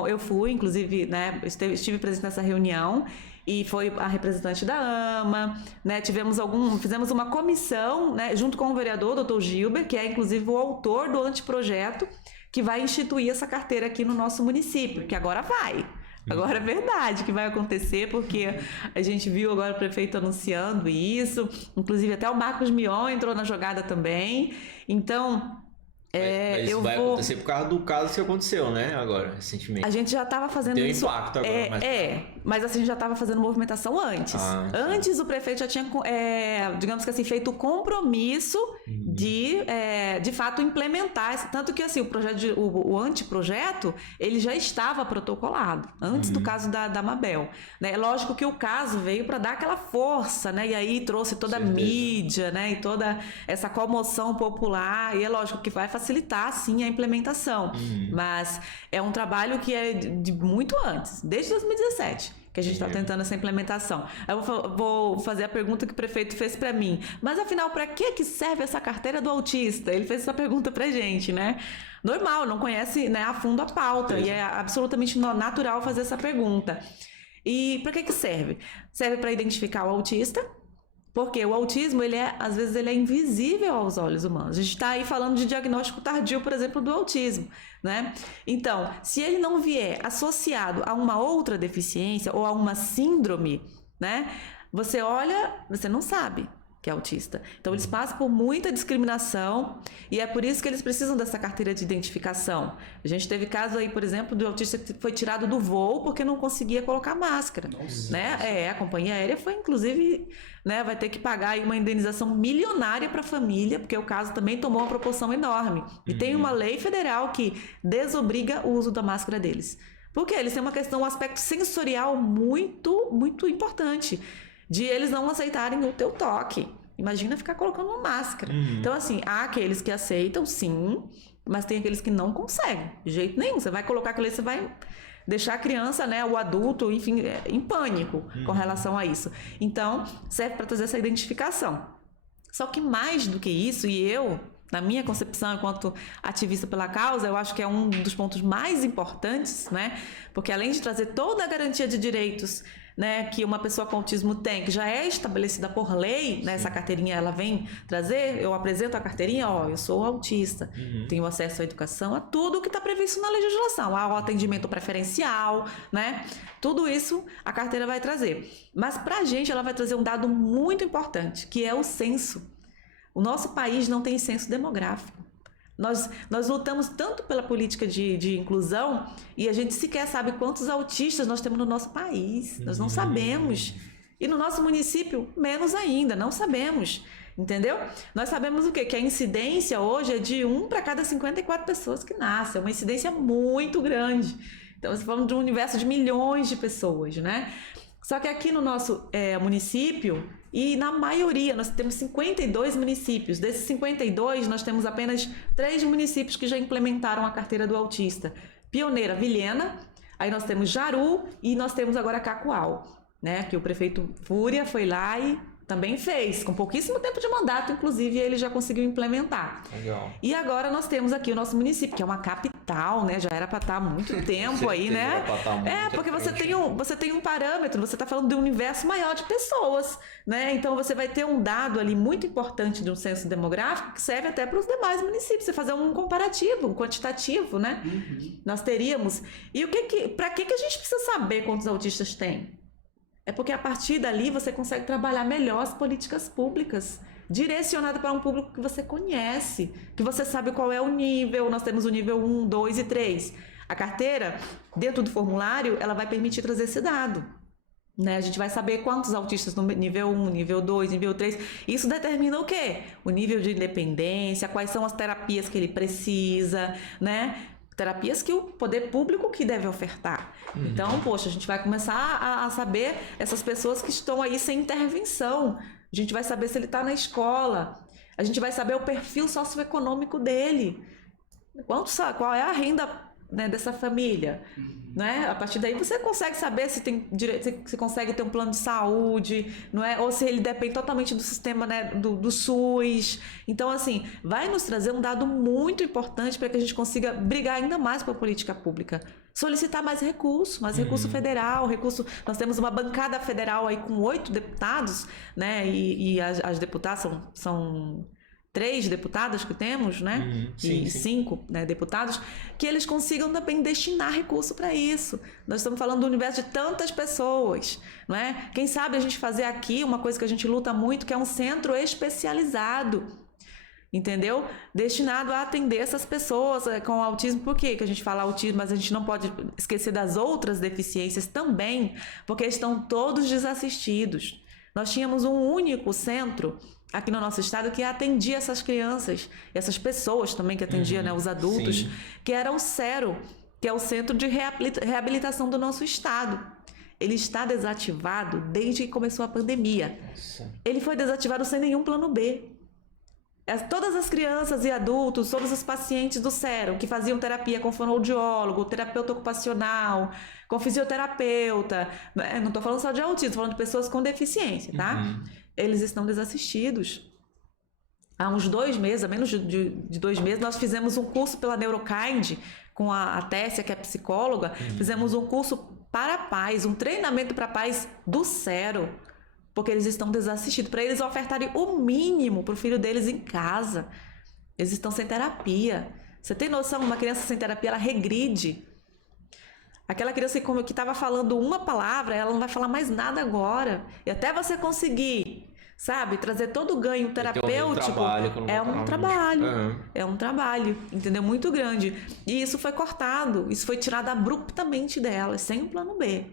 Eu fui, inclusive, né, estive presente nessa reunião e foi a representante da AMA, né, fizemos uma comissão, né, junto com o vereador, doutor Gilber, que é inclusive o autor do anteprojeto, que vai instituir essa carteira aqui no nosso município, que agora vai. Agora é verdade que vai acontecer, porque a gente viu agora o prefeito anunciando isso, inclusive até o Marcos Mion entrou na jogada também. Então, mas isso vai acontecer por causa do caso que aconteceu, né? Agora, recentemente. A gente já estava fazendo Deu isso. Impacto agora, mas assim, a gente já estava fazendo movimentação antes. Antes o prefeito já tinha, digamos que assim, feito o compromisso de fato implementar. Tanto que assim, o anteprojeto, ele já estava protocolado, antes do caso da Mabel. Né? É lógico que o caso veio para dar aquela força, né? E aí trouxe toda a mídia, né? E toda essa comoção popular. E é lógico que vai facilitar, sim, a implementação. Mas é um trabalho que é de muito antes, desde 2017. Que a gente está tentando essa implementação. Eu vou fazer a pergunta que o prefeito fez para mim. Mas, afinal, para que serve essa carteira do autista? Ele fez essa pergunta para a gente, né? Normal, não conhece, né, a fundo a pauta. E é absolutamente natural fazer essa pergunta. E para que serve? Serve para identificar o autista. Porque o autismo, às vezes, ele é invisível aos olhos humanos. A gente está aí falando de diagnóstico tardio, por exemplo, do autismo, né? Então, se ele não vier associado a uma outra deficiência ou a uma síndrome, né? Você olha, você não sabe que é autista. Então, eles passam por muita discriminação e é por isso que eles precisam dessa carteira de identificação. A gente teve caso aí, por exemplo, do autista que foi tirado do voo porque não conseguia colocar máscara. Nossa. Né? A companhia aérea foi, inclusive, né, vai ter que pagar aí uma indenização milionária para a família, porque o caso também tomou uma proporção enorme. E tem uma lei federal que desobriga o uso da máscara deles. Porque eles têm um aspecto sensorial muito, muito importante. De eles não aceitarem o teu toque. Imagina ficar colocando uma máscara. Então, assim, há aqueles que aceitam, sim, mas tem aqueles que não conseguem, de jeito nenhum. Você vai colocar aquilo aí, você vai deixar a criança, né, o adulto, enfim, em pânico com relação a isso. Então, serve para trazer essa identificação. Só que mais do que isso, e eu, na minha concepção, enquanto ativista pela causa, eu acho que é um dos pontos mais importantes, né? Porque além de trazer toda a garantia de direitos, né, que uma pessoa com autismo tem, que já é estabelecida por lei, né, essa carteirinha ela vem trazer, eu apresento a carteirinha, eu sou autista, tenho acesso à educação, a tudo que está previsto na legislação, ao atendimento preferencial, né, tudo isso a carteira vai trazer. Mas para a gente ela vai trazer um dado muito importante, que é o censo. O nosso país não tem censo demográfico. Nós lutamos tanto pela política de inclusão e a gente sequer sabe quantos autistas nós temos no nosso país. Nós não sabemos. E no nosso município, menos ainda, não sabemos. Entendeu? Nós sabemos o quê? Que a incidência hoje é de 1 para cada 54 pessoas que nascem. É uma incidência muito grande. Então, nós falamos de um universo de milhões de pessoas, né? Só que aqui no nosso município, e na maioria, nós temos 52 municípios. Desses 52, nós temos apenas 3 municípios que já implementaram a carteira do autista. Pioneira, Vilhena, aí nós temos Jaru e nós temos agora Cacoal, né? Que o prefeito Fúria foi lá e também fez, com pouquíssimo tempo de mandato, inclusive, ele já conseguiu implementar. Legal. E agora nós temos aqui o nosso município, que é uma capital, né? Já era para estar há muito tempo aí, né? Porque você tem um parâmetro, você está falando de um universo maior de pessoas, né? Então você vai ter um dado ali muito importante de um censo demográfico que serve até para os demais municípios, você fazer um comparativo, um quantitativo, né? Nós teríamos. E para que a gente precisa saber quantos autistas tem? É porque a partir dali você consegue trabalhar melhor as políticas públicas, direcionada para um público que você conhece, que você sabe qual é o nível. Nós temos o nível 1, 2 e 3. A carteira, dentro do formulário, ela vai permitir trazer esse dado. Né? A gente vai saber quantos autistas no nível 1, nível 2, nível 3. Isso determina o quê? O nível de independência, quais são as terapias que ele precisa, né? Terapias que o poder público que deve ofertar. Então, poxa, a gente vai começar a saber essas pessoas que estão aí sem intervenção. A gente vai saber se ele está na escola. A gente vai saber o perfil socioeconômico dele. Qual é a renda né, dessa família, né? A partir daí você consegue saber se tem direito, se consegue ter um plano de saúde, não é? Ou se ele depende totalmente do sistema, né, do SUS. Então, assim, vai nos trazer um dado muito importante para que a gente consiga brigar ainda mais pela política pública. Solicitar mais recurso federal, nós temos uma bancada federal aí com 8 deputados, né? E as deputadas são 3 deputadas que temos, né? Sim, e 5, né, deputados, que eles consigam também destinar recurso para isso. Nós estamos falando do universo de tantas pessoas, não é? Quem sabe a gente fazer aqui uma coisa que a gente luta muito, que é um centro especializado, entendeu? Destinado a atender essas pessoas com autismo. Por quê que a gente fala autismo, mas a gente não pode esquecer das outras deficiências também, porque estão todos desassistidos. Nós tínhamos um único centro aqui no nosso estado que atendia essas crianças, essas pessoas também que atendia, né, os adultos, sim. que era o CERO, que é o Centro de Reabilitação do nosso estado. Ele está desativado desde que começou a pandemia. Nossa. Ele foi desativado sem nenhum plano B. Todas as crianças e adultos, todos os pacientes do CERO que faziam terapia com fonoaudiólogo, terapeuta ocupacional, com fisioterapeuta, né? Não estou falando só de autismo, estou falando de pessoas com deficiência, tá? Eles estão desassistidos. Há uns 2 meses, há menos de 2 meses, nós fizemos um curso pela Neurokind, com a Tessia, que é psicóloga, fizemos um curso para pais, um treinamento para pais do CERO, porque eles estão desassistidos, para eles ofertarem o mínimo para o filho deles em casa. Eles estão sem terapia. Você tem noção, uma criança sem terapia, ela regride. Aquela criança que estava falando uma palavra, ela não vai falar mais nada agora. E até você conseguir, sabe, trazer todo o ganho terapêutico, é um trabalho, entendeu? Muito grande. E isso foi cortado, isso foi tirado abruptamente delas, sem um plano B.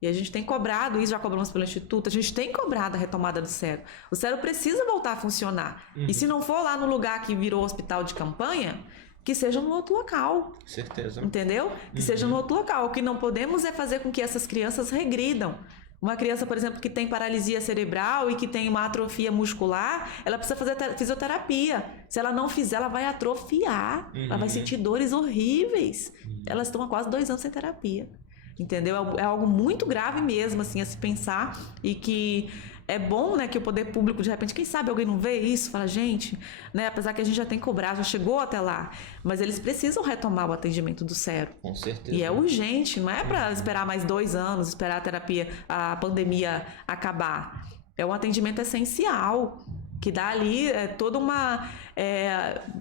E a gente tem cobrado isso, já cobramos pelo Instituto, a gente tem cobrado a retomada do CERO. O CERO precisa voltar a funcionar. E se não for lá no lugar que virou hospital de campanha, que seja no outro local. Certeza. Entendeu? Que seja no outro local. O que não podemos é fazer com que essas crianças regridam. Uma criança, por exemplo, que tem paralisia cerebral e que tem uma atrofia muscular, ela precisa fazer fisioterapia. Se ela não fizer, ela vai atrofiar. Ela vai sentir dores horríveis. Elas estão há quase 2 anos sem terapia. Entendeu? É algo muito grave mesmo, assim, a se pensar, e que é bom, né, que o poder público, de repente, quem sabe alguém não vê isso, fala, gente, né, apesar que a gente já tem cobrado, já chegou até lá, mas eles precisam retomar o atendimento do CERO. Com certeza. E é urgente, não é para esperar mais 2 anos, esperar a terapia, a pandemia acabar. É um atendimento essencial, que dá ali toda uma...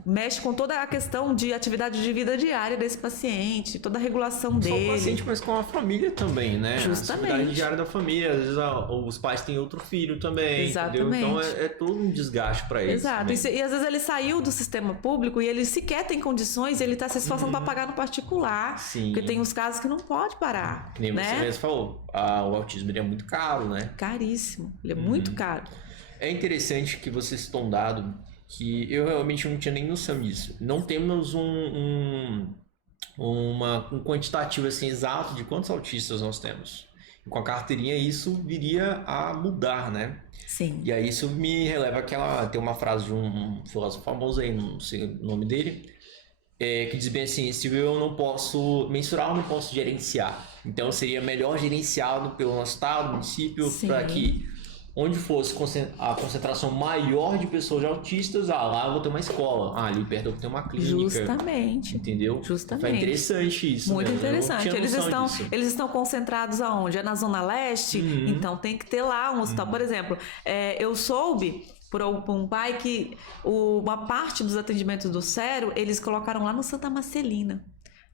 mexe com toda a questão de atividade de vida diária desse paciente, toda a regulação dele. Não só o paciente, mas com a família também, né? Justamente. A atividade diária da família, às vezes os pais têm outro filho também, exatamente. Entendeu? Então é todo um desgaste para eles. Exato. E às vezes ele saiu do sistema público e ele sequer tem condições, ele está se esforçando para pagar no particular. Sim. Porque tem uns casos que não pode parar. Que nem né? você mesmo falou, o autismo ele é muito caro, né? Caríssimo. Ele é muito caro. É interessante que vocês estão dado que eu realmente não tinha nem noção disso. Não temos um quantitativo assim, exato de quantos autistas nós temos. E com a carteirinha isso viria a mudar, né? Sim. E aí isso me releva tem uma frase de um filósofo famoso aí, não sei o nome dele, que diz bem assim, se eu não posso mensurar, eu não posso gerenciar. Então seria melhor gerenciado pelo nosso estado, município, para que onde fosse a concentração maior de pessoas autistas, lá eu vou ter uma escola, ali perto eu vou ter uma clínica. Justamente. Entendeu? Justamente. Foi interessante isso. Muito mesmo. interessante. Eles estão concentrados aonde? É na Zona Leste? Então tem que ter lá um hospital. Por exemplo, eu soube por um pai que uma parte dos atendimentos do CERO, eles colocaram lá no Santa Marcelina.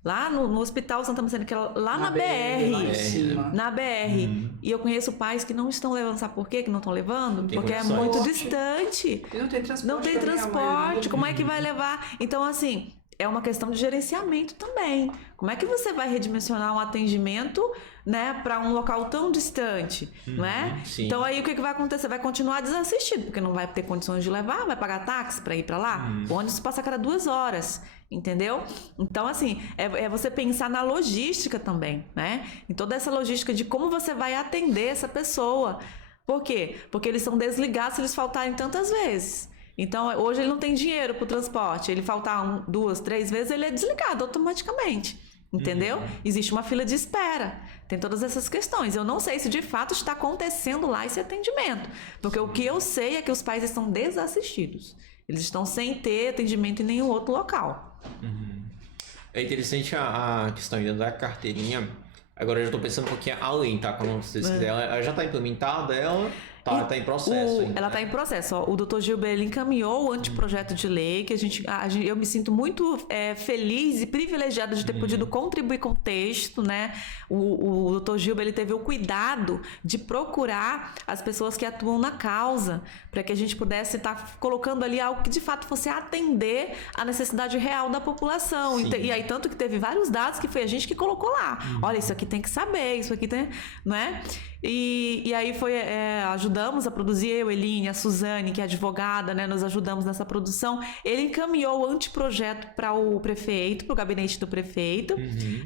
Lá no Hospital Santa Marcelina, que é lá na BR. Na BR. E eu conheço pais que não estão levando. Sabe por quê que não estão levando? Porque é muito distante. E não tem transporte. Não tem transporte. Como é que vai levar? Então, assim, é uma questão de gerenciamento também. Como é que você vai redimensionar um atendimento, né, para um local tão distante, não é? Sim. Então aí o que vai acontecer? Vai continuar desassistido, porque não vai ter condições de levar, vai pagar táxi para ir para lá. O ônibus passa a cada 2 horas, entendeu? Então assim, é você pensar na logística também, né? Em toda essa logística de como você vai atender essa pessoa. Por quê? Porque eles são desligados se eles faltarem tantas vezes. Então, hoje ele não tem dinheiro para o transporte. Ele faltar 2, 3 vezes, ele é desligado automaticamente. Entendeu? Existe uma fila de espera. Tem todas essas questões. Eu não sei se de fato está acontecendo lá esse atendimento. Porque o que eu sei é que os pais estão desassistidos. Eles estão sem ter atendimento em nenhum outro local. É interessante a questão ainda da carteirinha. Agora eu já estou pensando um pouquinho além, tá? Como vocês quiserem. Ela já está implementada, ela tá em processo ainda, ela está em processo. Ó, o Dr. Gilber ele encaminhou o anteprojeto de lei, que eu me sinto muito feliz e privilegiada de ter podido contribuir com o texto, né? O Dr. Gilber ele teve o cuidado de procurar as pessoas que atuam na causa, para que a gente pudesse estar colocando ali algo que de fato fosse atender a necessidade real da população. E aí, tanto que teve vários dados que foi a gente que colocou lá. Olha, isso aqui tem que saber, isso aqui tem, né? E aí ajudamos a produzir, eu, Eline, a Suzane, que é advogada, né? Nós ajudamos nessa produção. Ele encaminhou o anteprojeto para o prefeito, para o gabinete do prefeito,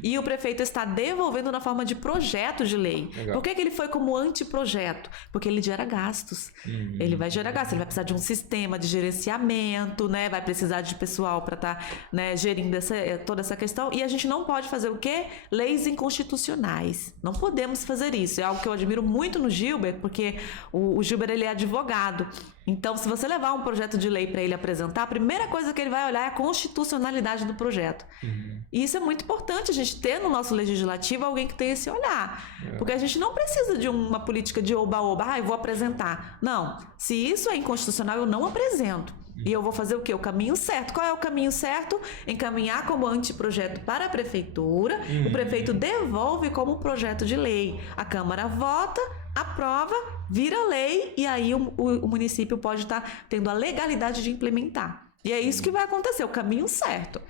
e o prefeito está devolvendo na forma de projeto de lei. Legal. Por que ele foi como anteprojeto? Porque ele gera gastos. Ele vai gerar gastos, ele vai precisar de um sistema de gerenciamento, né? Vai precisar de pessoal para estar gerindo toda essa questão. E a gente não pode fazer o quê? Leis inconstitucionais. Não podemos fazer isso. É algo que eu admiro muito no Gilber, porque o Gilber ele é advogado. Então, se você levar um projeto de lei para ele apresentar, a primeira coisa que ele vai olhar é a constitucionalidade do projeto. E isso é muito importante, a gente ter no nosso legislativo alguém que tenha esse olhar. Porque a gente não precisa de uma política de oba-oba, eu vou apresentar. Não, se isso é inconstitucional, eu não apresento. E eu vou fazer o quê? O caminho certo. Qual é o caminho certo? Encaminhar como anteprojeto para a prefeitura, o prefeito devolve como projeto de lei. A Câmara vota, aprova, vira lei e aí o município pode estar tendo a legalidade de implementar. E é isso que vai acontecer, o caminho certo.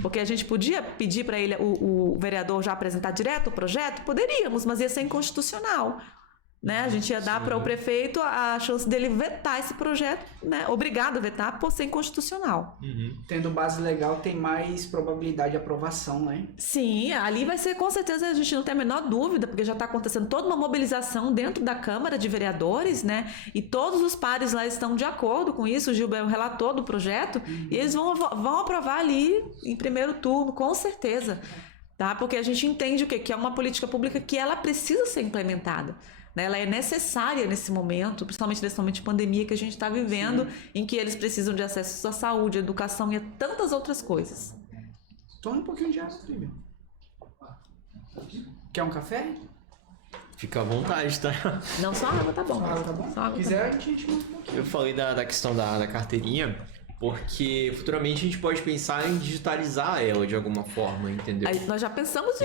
Porque a gente podia pedir para ele, o vereador já apresentar direto o projeto? Poderíamos, mas ia ser inconstitucional. Né? A gente ia dar para o prefeito a chance dele vetar esse projeto, né? Obrigado a vetar por ser inconstitucional. Tendo base legal, tem mais probabilidade de aprovação, né? Sim, ali vai ser, com certeza, a gente não tem a menor dúvida, porque já está acontecendo toda uma mobilização dentro da Câmara de Vereadores, né? E todos os pares lá estão de acordo com isso. O Gilber é o relator do projeto, e eles vão aprovar ali em primeiro turno, com certeza. Tá? Porque a gente entende o quê? Que é uma política pública que ela precisa ser implementada. Ela é necessária nesse momento, principalmente nesse momento de pandemia que a gente está vivendo, em que eles precisam de acesso à saúde, à educação e a tantas outras coisas. Toma um pouquinho de água, Lívia. Quer um café? Fica à vontade, tá? Não, só água tá bom. Só água tá bom? Só água Se quiser, tá a gente manda um pouquinho. Eu falei da questão da carteirinha, porque futuramente a gente pode pensar em digitalizar ela de alguma forma, entendeu? Aí nós já pensamos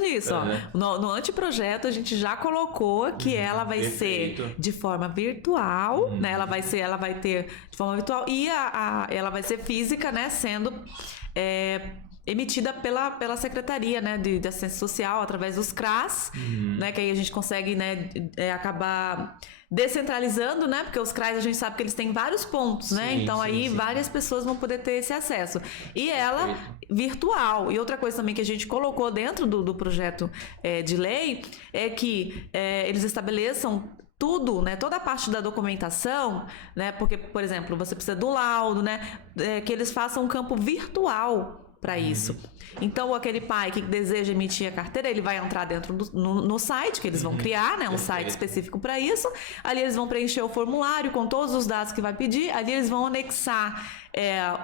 nisso, ó. No anteprojeto a gente já colocou que ela vai ser de forma virtual, né? Ela vai ter de forma virtual e ela vai ser física, né? Sendo emitida pela Secretaria, né, de Assistência Social, através dos CRAS, né, que aí a gente consegue, né, acabar descentralizando, né, porque os CRAS a gente sabe que eles têm vários pontos, né, então aí várias pessoas vão poder ter esse acesso. E ela virtual. E outra coisa também que a gente colocou dentro do projeto de lei é que eles estabeleçam tudo, né, toda a parte da documentação, né, porque, por exemplo, você precisa do laudo, né, que eles façam um campo virtual para isso. Então, aquele pai que deseja emitir a carteira, ele vai entrar dentro no site que eles vão criar, né? Um site específico para isso. Ali eles vão preencher o formulário com todos os dados que vai pedir. Ali eles vão anexar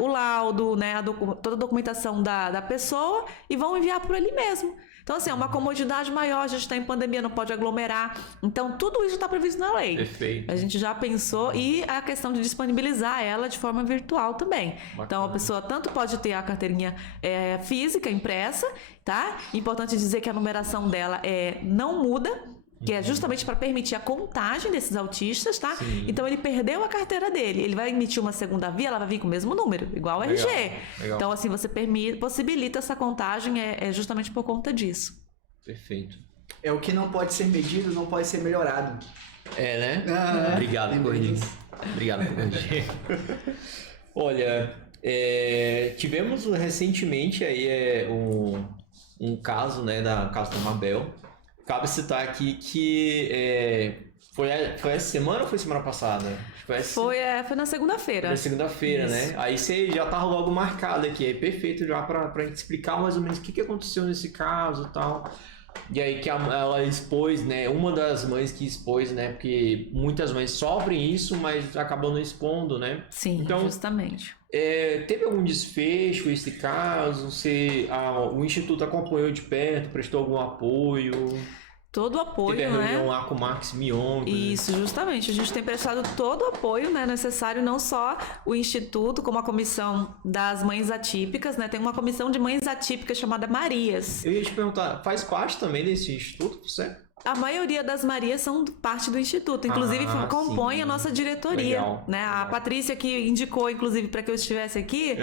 o laudo, né? Toda a documentação da pessoa e vão enviar por ali mesmo. Então, assim, é uma comodidade maior, a gente está em pandemia, não pode aglomerar. Então, tudo isso está previsto na lei. Perfeito. A gente já pensou e a questão de disponibilizar ela de forma virtual também. Bacana. Então, a pessoa tanto pode ter a carteirinha física, impressa, tá? Importante dizer que a numeração dela não muda, que é justamente para permitir a contagem desses autistas, tá? Sim. Então, ele perdeu a carteira dele. Ele vai emitir uma segunda via, ela vai vir com o mesmo número, igual o RG. Legal. Então, assim, você possibilita essa contagem justamente por conta disso. Perfeito. É o que não pode ser medido, não pode ser melhorado. Né? Obrigado por isso. Obrigado por corrigir. Olha, tivemos recentemente aí um caso, né, caso da Mabel. Cabe citar aqui que Foi essa semana ou foi semana passada? Foi na segunda-feira. Foi na segunda-feira, né? Aí você já tava logo marcado aqui. É perfeito já pra gente explicar mais ou menos o que aconteceu nesse caso e tal. E aí que ela expôs, né? Uma das mães que expôs, né? Porque muitas mães sofrem isso, mas acabam não expondo, né? Sim, então, justamente. Teve algum desfecho esse caso? O Instituto acompanhou de perto, prestou algum apoio? Todo o apoio, teve a reunião lá com o Marcos Mion. Isso, justamente. A gente tem prestado todo o apoio, né, necessário, não só o Instituto, como a comissão das mães atípicas, né? Tem uma comissão de mães atípicas chamada Marias. Eu ia te perguntar, faz parte também desse instituto, você? A maioria das Marias são parte do Instituto, inclusive compõe a nossa diretoria. Legal. Né? A Patrícia que indicou, inclusive, para que eu estivesse aqui,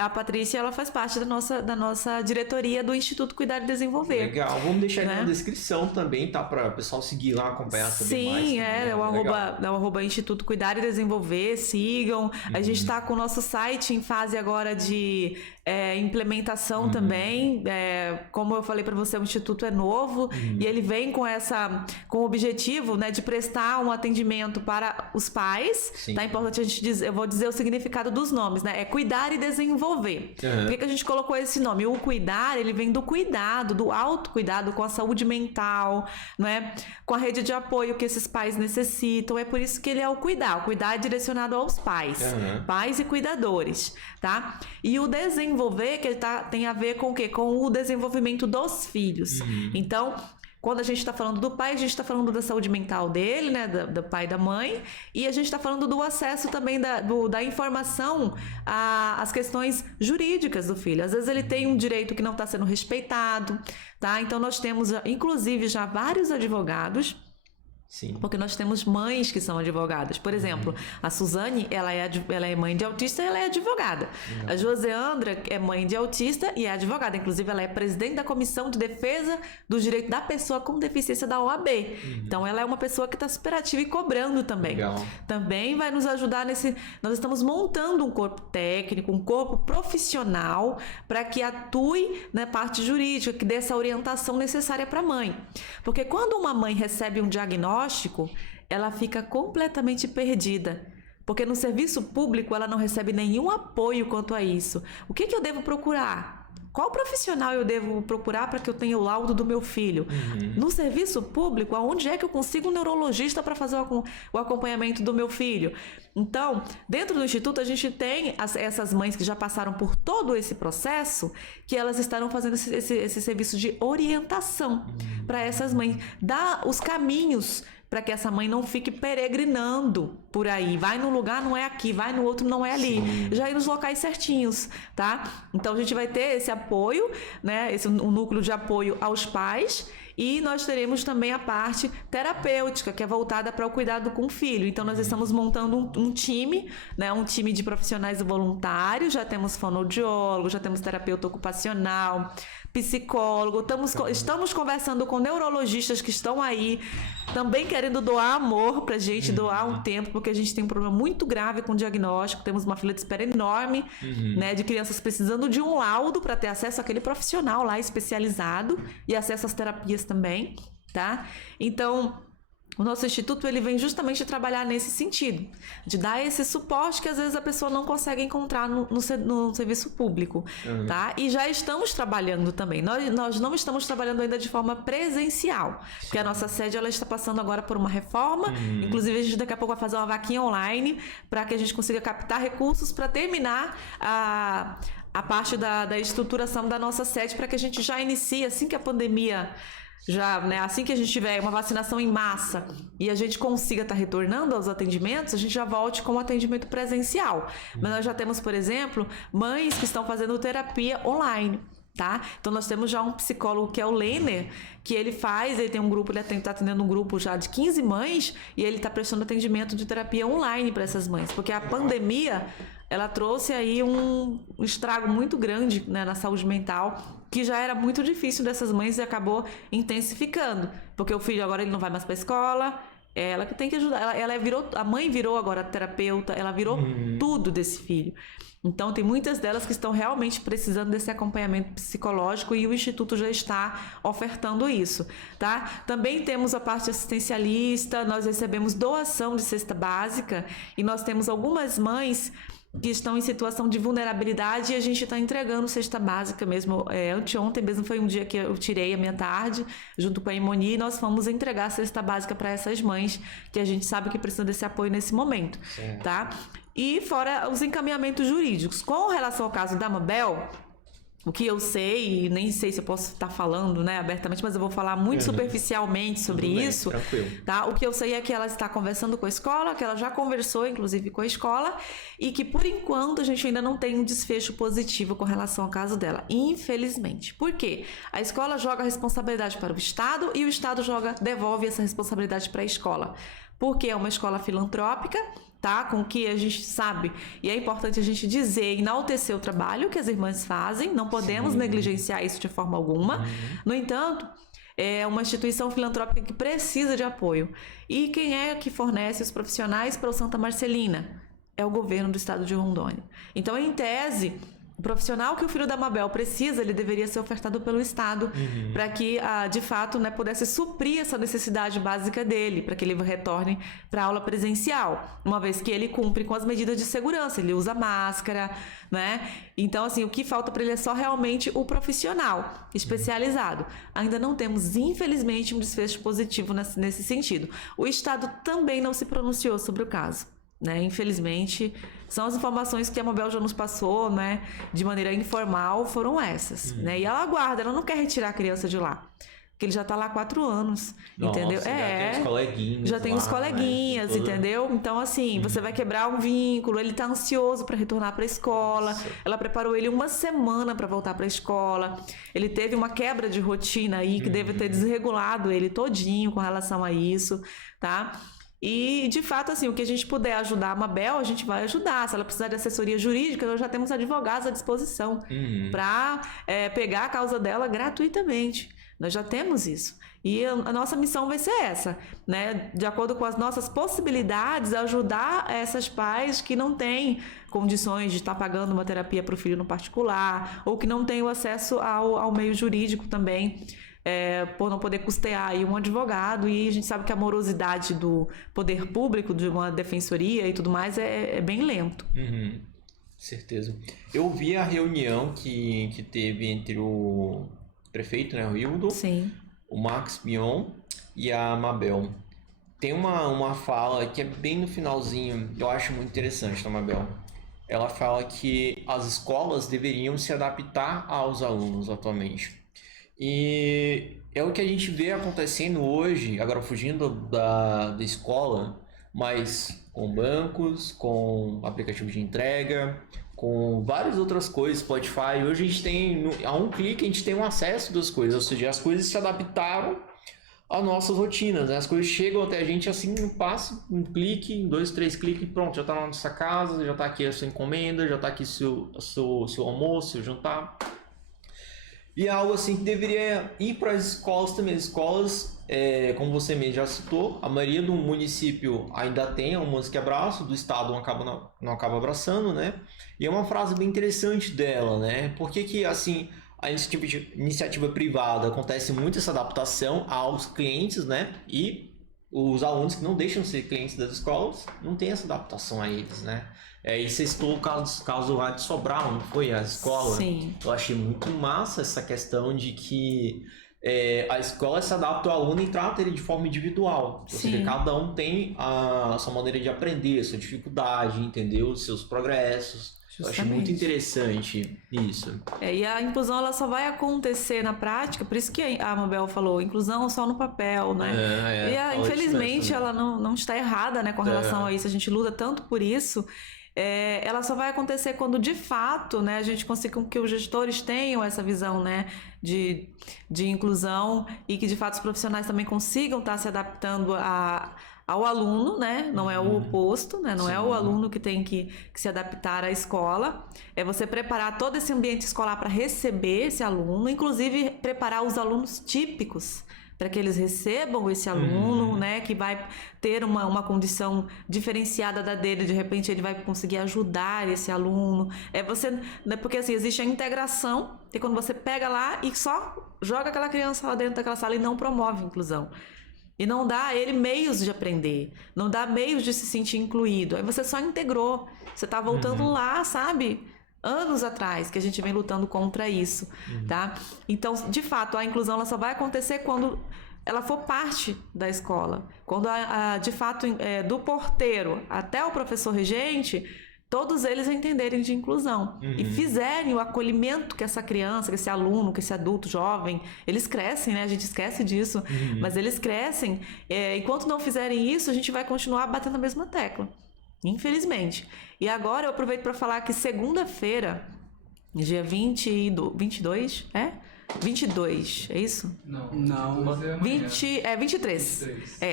a Patrícia ela faz parte da nossa diretoria do Instituto Cuidar e Desenvolver. Legal, vamos deixar aí na descrição também, tá? Para o pessoal seguir lá, acompanhar também mais. Sim, o arroba Instituto Cuidar e Desenvolver, sigam. A gente está com o nosso site em fase agora de implementação também. Como eu falei para você, o Instituto é novo e ele vem com o objetivo, né, de prestar um atendimento para os pais. Sim. Tá importante a gente dizer, eu vou dizer o significado dos nomes, né? É cuidar e desenvolver. Por que a gente colocou esse nome? O cuidar, ele vem do cuidado, do autocuidado com a saúde mental, né? Com a rede de apoio que esses pais necessitam. É por isso que ele é o cuidar é direcionado aos pais, pais e cuidadores, tá? E o desenvolver, que ele tem a ver com o quê? Com o desenvolvimento dos filhos. Então, quando a gente está falando do pai, a gente está falando da saúde mental dele, né, do pai e da mãe, e a gente está falando do acesso também da informação às questões jurídicas do filho. Às vezes ele tem um direito que não está sendo respeitado, tá? Então nós temos, inclusive, já vários advogados. Sim. Porque nós temos mães que são advogadas. Por exemplo, a Suzane, ela é mãe de autista e ela é advogada. A Joseandra é mãe de autista e é advogada. Inclusive, ela é presidente da Comissão de Defesa do Direito da Pessoa com Deficiência da OAB. Então, ela é uma pessoa que está super ativa e cobrando também. Legal. Também vai nos ajudar Nós estamos montando um corpo técnico, um corpo profissional para que atue na parte jurídica, que dê essa orientação necessária para a mãe. Porque quando uma mãe recebe um diagnóstico, ela fica completamente perdida, porque no serviço público ela não recebe nenhum apoio quanto a isso. O que eu devo procurar? Qual profissional eu devo procurar para que eu tenha o laudo do meu filho? No serviço público, aonde é que eu consigo um neurologista para fazer o acompanhamento do meu filho? Então, dentro do Instituto, a gente tem essas mães que já passaram por todo esse processo, que elas estarão fazendo esse serviço de orientação para essas mães. Dá os caminhos para que essa mãe não fique peregrinando por aí. Vai num lugar, não é aqui. Vai no outro, não é ali. Sim. Já ir nos locais certinhos, tá? Então, a gente vai ter esse apoio, né? Um núcleo de apoio aos pais. E nós teremos também a parte terapêutica, que é voltada para o cuidado com o filho. Então, nós estamos montando um time, né? Um time de profissionais voluntários. Já temos fonoaudiólogo, já temos terapeuta ocupacional, psicólogo. Estamos conversando com neurologistas que estão aí também querendo doar amor pra gente, doar um tempo, porque a gente tem um problema muito grave com o diagnóstico. Temos uma fila de espera enorme, né, de crianças precisando de um laudo para ter acesso àquele profissional lá especializado e acesso às terapias também, tá? Então, o nosso instituto, ele vem justamente trabalhar nesse sentido, de dar esse suporte que às vezes a pessoa não consegue encontrar no serviço público, tá? E já estamos trabalhando também. Nós não estamos trabalhando ainda de forma presencial, porque a nossa sede, ela está passando agora por uma reforma. Inclusive, a gente daqui a pouco vai fazer uma vaquinha online para que a gente consiga captar recursos para terminar a parte da estruturação da nossa sede, para que a gente já inicie, assim que a pandemia... né, assim que a gente tiver uma vacinação em massa e a gente consiga estar retornando aos atendimentos, a gente já volte com o atendimento presencial. Mas nós já temos, por exemplo, mães que estão fazendo terapia online, tá? Então nós temos já um psicólogo que é o Lêner, que ele tem um grupo, ele está atendendo um grupo já de 15 mães e ele está prestando atendimento de terapia online para essas mães, porque a pandemia, ela trouxe aí um estrago muito grande, né, na saúde mental, que já era muito difícil dessas mães e acabou intensificando, porque o filho agora ele não vai mais para a escola, É ela que tem que ajudar. A mãe virou agora terapeuta, ela virou tudo desse filho. Então, tem muitas delas que estão realmente precisando desse acompanhamento psicológico e o Instituto já está ofertando isso, tá? Também temos a parte assistencialista, nós recebemos doação de cesta básica e nós temos algumas mães que estão em situação de vulnerabilidade e a gente está entregando cesta básica mesmo. Anteontem mesmo foi um dia que eu tirei a minha tarde, junto com a Imoni, e nós fomos entregar a cesta básica para essas mães que a gente sabe que precisam desse apoio nesse momento, tá? E fora os encaminhamentos jurídicos. Com relação ao caso da Mabel, o que eu sei, e nem sei se eu posso estar falando, né, abertamente, mas eu vou falar muito superficialmente sobre isso. Tá? O que eu sei é que ela está conversando com a escola, que ela já conversou, inclusive, com a escola, e que, por enquanto, a gente ainda não tem um desfecho positivo com relação ao caso dela. Infelizmente. Por quê? A escola joga a responsabilidade para o Estado e o Estado devolve essa responsabilidade para a escola. Porque é uma escola filantrópica, tá? Com que a gente sabe, e é importante a gente dizer, enaltecer o trabalho que as irmãs fazem, não podemos negligenciar isso de forma alguma. No entanto, é uma instituição filantrópica que precisa de apoio. E quem é que fornece os profissionais para o Santa Marcelina? É o governo do estado de Rondônia. Então, em tese, o profissional que o filho da Mabel precisa, ele deveria ser ofertado pelo Estado para que, de fato, né, pudesse suprir essa necessidade básica dele, para que ele retorne para a aula presencial, uma vez que ele cumpre com as medidas de segurança, ele usa máscara, né? Então, assim, o que falta para ele é só realmente o profissional especializado. Ainda não temos, infelizmente, um desfecho positivo nesse sentido. O Estado também não se pronunciou sobre o caso. Né? Infelizmente, são as informações que a Mabel já nos passou, né? De maneira informal, foram essas, né? E ela aguarda, ela não quer retirar a criança de lá, porque ele já está lá há 4 anos. Nossa, entendeu? Já tem os coleguinhas. Já tem os coleguinhas, né? Entendeu? Então, assim, você vai quebrar um vínculo, ele está ansioso para retornar para a escola. Nossa. Ela preparou ele 1 semana para voltar para a escola. Ele teve uma quebra de rotina aí que deve ter desregulado ele todinho com relação a isso, tá? E, de fato, assim, o que a gente puder ajudar a Mabel, a gente vai ajudar. Se ela precisar de assessoria jurídica, nós já temos advogados à disposição para pegar a causa dela gratuitamente. Nós já temos isso. E a nossa missão vai ser essa, né? De acordo com as nossas possibilidades, ajudar essas pais que não têm condições de estar pagando uma terapia para o filho no particular, ou que não têm o acesso ao meio jurídico também, por não poder custear aí um advogado, e a gente sabe que a morosidade do poder público, de uma defensoria e tudo mais, é bem lento. Certeza. Eu vi a reunião que teve entre o prefeito, né, o Hildo, Sim. o Marcos Mion e a Mabel. Tem uma fala que é bem no finalzinho, eu acho muito interessante da Mabel. Ela fala que as escolas deveriam se adaptar aos alunos atualmente. E é o que a gente vê acontecendo hoje, agora fugindo da escola, mas com bancos, com aplicativo de entrega, com várias outras coisas, Spotify. Hoje a gente tem, a um clique, a gente tem um acesso das coisas, ou seja, as coisas se adaptaram às nossas rotinas, né? As coisas chegam até a gente assim, no passo, um clique, 2, 3 cliques, pronto, já está na nossa casa, já está aqui a sua encomenda, já está aqui seu almoço, seu jantar. E é algo assim que deveria ir para as escolas também. As escolas, como você mesmo já citou, a maioria do município ainda tem algumas que abraçam, do estado não acaba abraçando, né? E é uma frase bem interessante dela, né? Por que assim, a iniciativa privada acontece muito essa adaptação aos clientes, né? E os alunos que não deixam de ser clientes das escolas não tem essa adaptação a eles, né? E você citou o caso lá de Sobral, não foi? A escola. Sim. Eu achei muito massa essa questão de que a escola se adapta ao aluno e trata ele de forma individual. Ou seja, cada um tem a sua maneira de aprender, a sua dificuldade, entendeu? Os seus progressos. Justamente. Eu achei muito interessante isso. E a inclusão ela só vai acontecer na prática, por isso que a Mabel falou, inclusão só no papel, né? Infelizmente ela não está errada, né, com relação a isso, a gente luta tanto por isso. Ela só vai acontecer quando de fato, né, a gente consiga que os gestores tenham essa visão, né, de inclusão, e que de fato os profissionais também consigam estar se adaptando ao aluno, né? Não é o oposto, né? Não é o aluno que tem que se adaptar à escola. É você preparar todo esse ambiente escolar para receber esse aluno, inclusive preparar os alunos típicos para que eles recebam esse aluno, né, que vai ter uma condição diferenciada da dele, de repente ele vai conseguir ajudar esse aluno. Porque assim, existe a integração, e quando você pega lá e só joga aquela criança lá dentro daquela sala e não promove a inclusão. E não dá a ele meios de aprender, não dá meios de se sentir incluído. Aí você só integrou, você tá voltando lá, sabe? Anos atrás que a gente vem lutando contra isso, tá? Então, de fato, a inclusão ela só vai acontecer quando ela for parte da escola. Quando, de fato, do porteiro até o professor regente, todos eles entenderem de inclusão e fizerem o acolhimento que essa criança, que esse aluno, que esse adulto jovem, eles crescem, né? A gente esquece disso, mas eles crescem. Enquanto não fizerem isso, a gente vai continuar batendo a mesma tecla, infelizmente. E agora eu aproveito para falar que segunda-feira, dia 22, 22, é isso? Não. 23.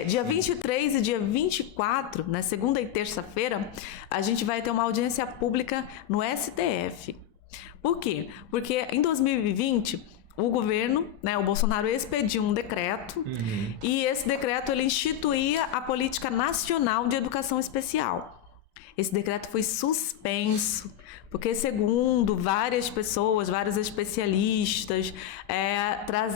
Dia 23 e dia 24, na segunda e terça-feira, a gente vai ter uma audiência pública no STF. Por quê? Porque em 2020, o governo, né, o Bolsonaro expediu um decreto e esse decreto ele instituía a Política Nacional de Educação Especial. Esse decreto foi suspenso, porque segundo várias pessoas, vários especialistas,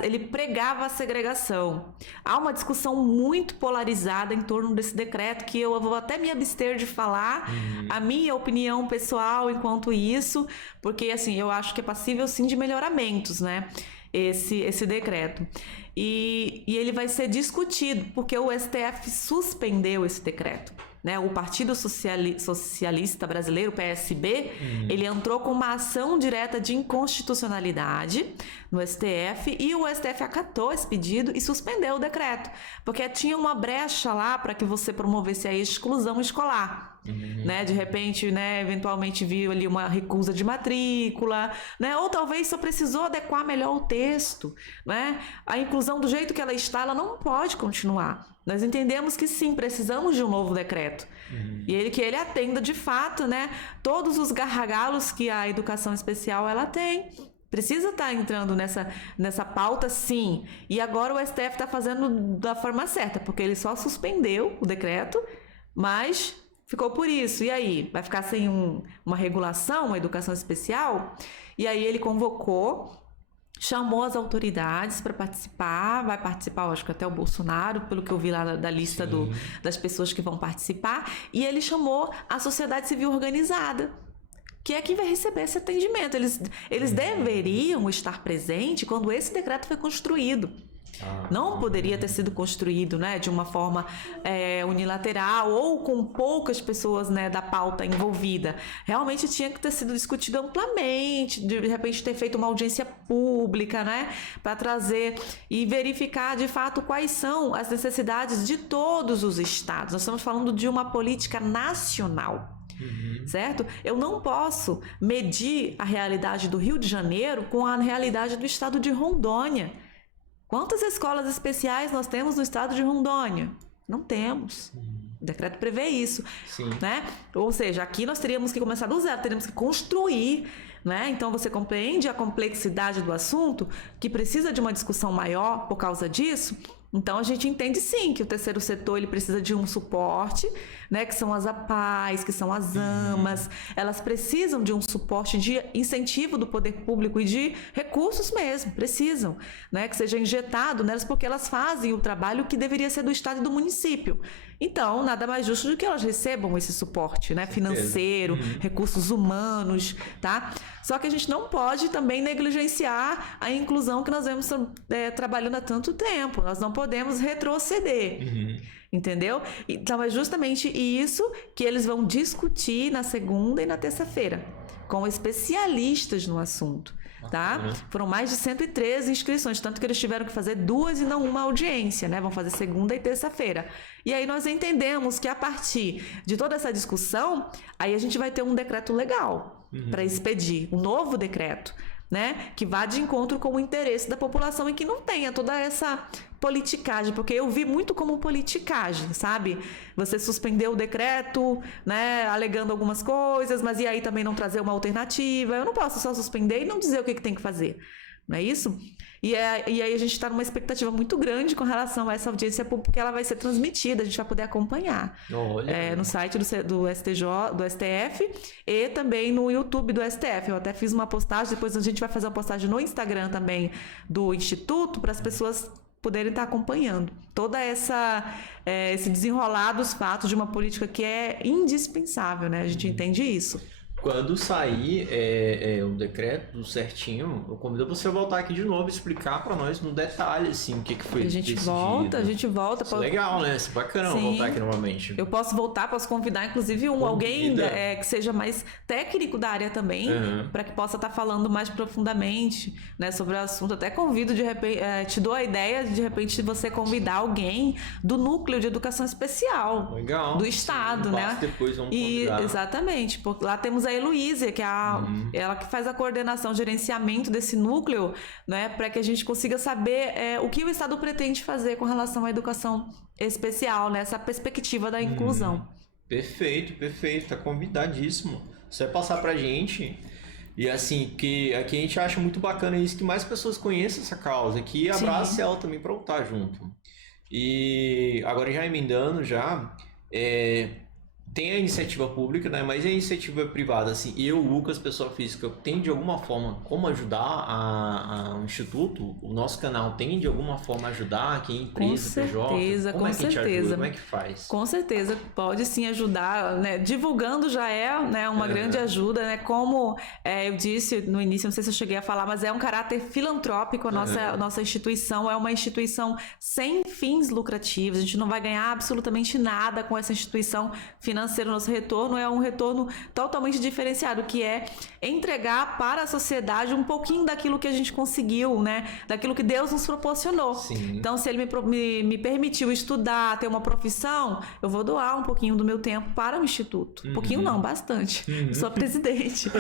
ele pregava a segregação. Há uma discussão muito polarizada em torno desse decreto, que eu vou até me abster de falar a minha opinião pessoal enquanto isso, porque assim, eu acho que é passível sim de melhoramentos, né? Esse decreto. E ele vai ser discutido, porque o STF suspendeu esse decreto. Né, o Partido Socialista Brasileiro, o PSB, ele entrou com uma ação direta de inconstitucionalidade no STF e o STF acatou esse pedido e suspendeu o decreto, porque tinha uma brecha lá para que você promovesse a exclusão escolar. Né, de repente, né, eventualmente viu ali uma recusa de matrícula, né, ou talvez só precisou adequar melhor o texto, né? A inclusão do jeito que ela está, ela não pode continuar. Nós entendemos que sim, precisamos de um novo decreto. E que ele atenda de fato, né, todos os gargalos que a educação especial ela tem. Precisa estar entrando nessa pauta, sim. E agora o STF está fazendo da forma certa, porque ele só suspendeu o decreto, mas ficou por isso. E aí? Vai ficar sem uma regulação, uma educação especial? E aí ele convocou, chamou as autoridades para participar, vai participar, acho que até o Bolsonaro, pelo que eu vi lá da lista das pessoas que vão participar, e ele chamou a sociedade civil organizada, que é quem vai receber esse atendimento. Eles deveriam estar presentes quando esse decreto foi construído. Não poderia ter sido construído, né, de uma forma unilateral ou com poucas pessoas, né, da pauta envolvida. Realmente tinha que ter sido discutido amplamente, de repente ter feito uma audiência pública, né, para trazer e verificar de fato quais são as necessidades de todos os estados. Nós estamos falando de uma política nacional. Certo? Eu não posso medir a realidade do Rio de Janeiro com a realidade do estado de Rondônia. Quantas escolas especiais nós temos no estado de Rondônia? Não temos. O decreto prevê isso. Né? Ou seja, aqui nós teríamos que começar do zero, teríamos que construir. Né? Então você compreende a complexidade do assunto, que precisa de uma discussão maior por causa disso. Então a gente entende sim que o terceiro setor ele precisa de um suporte, né, que são as APAES, que são as AMAs, elas precisam de um suporte de incentivo do poder público e de recursos mesmo, precisam, né, que seja injetado nelas, porque elas fazem o trabalho que deveria ser do estado e do município. Então, nada mais justo do que elas recebam esse suporte, né, financeiro, recursos humanos, tá? Só que a gente não pode também negligenciar a inclusão que nós vemos trabalhando há tanto tempo. Nós não podemos retroceder, entendeu? Então, é justamente isso que eles vão discutir na segunda e na terça-feira, com especialistas no assunto. Tá? Foram mais de 113 inscrições, tanto que eles tiveram que fazer 2 e não uma audiência, né? Vão fazer segunda e terça-feira. E aí nós entendemos que a partir de toda essa discussão, aí a gente vai ter um decreto legal para expedir, um novo decreto, né? Que vá de encontro com o interesse da população e que não tenha toda essa politicagem, porque eu vi muito como politicagem, sabe? Você suspendeu o decreto, né, alegando algumas coisas, mas e aí também não trazer uma alternativa. Eu não posso só suspender e não dizer o que tem que fazer. não é isso? E aí a gente está numa expectativa muito grande com relação a essa audiência pública, porque ela vai ser transmitida, a gente vai poder acompanhar no site do STF e também no YouTube do STF. Eu até fiz uma postagem, depois a gente vai fazer uma postagem no Instagram também do Instituto, para as pessoas poderem estar acompanhando toda esse desenrolar dos fatos de uma política que é indispensável, né? A gente entende isso. Quando sair o decreto certinho, eu convido você a voltar aqui de novo e explicar para nós no detalhe, assim, o que foi decidido. A gente volta. Isso é legal, né? Isso é bacana voltar aqui novamente. Eu posso voltar, posso convidar, inclusive, alguém que seja mais técnico da área também, para que possa estar falando mais profundamente, né, sobre o assunto. Até convido, de repente, te dou a ideia de repente, você convidar alguém do Núcleo de Educação Especial. Legal. Do Estado, né? Depois vamos convidar. Exatamente, porque lá temos a Heloísa, que é ela que faz a coordenação, gerenciamento desse núcleo, né, para que a gente consiga saber o que o Estado pretende fazer com relação à educação especial, nessa perspectiva da inclusão. Perfeito, tá convidadíssimo. Você vai passar pra gente. E assim, que aqui a gente acha muito bacana isso, que mais pessoas conheçam essa causa, que abrace ela também para lutar junto. E agora já emendando tem a iniciativa pública, né? Mas a iniciativa privada, assim, eu, Lucas, pessoa física, tem de alguma forma como ajudar o Instituto? O nosso canal tem de alguma forma ajudar quem é empresa, PJ? Com certeza. Como é que faz? Com certeza, pode sim ajudar, né? Divulgando já né, uma grande ajuda, né? Como eu disse no início, não sei se eu cheguei a falar, mas é um caráter filantrópico, a nossa instituição é uma instituição sem fins lucrativos, a gente não vai ganhar absolutamente nada com essa instituição financeira. O nosso retorno é um retorno totalmente diferenciado, que é entregar para a sociedade um pouquinho daquilo que a gente conseguiu, né? Daquilo que Deus nos proporcionou. Sim. Então, se Ele me permitiu estudar, ter uma profissão, eu vou doar um pouquinho do meu tempo para o Instituto. Um pouquinho não, bastante. Sou presidente.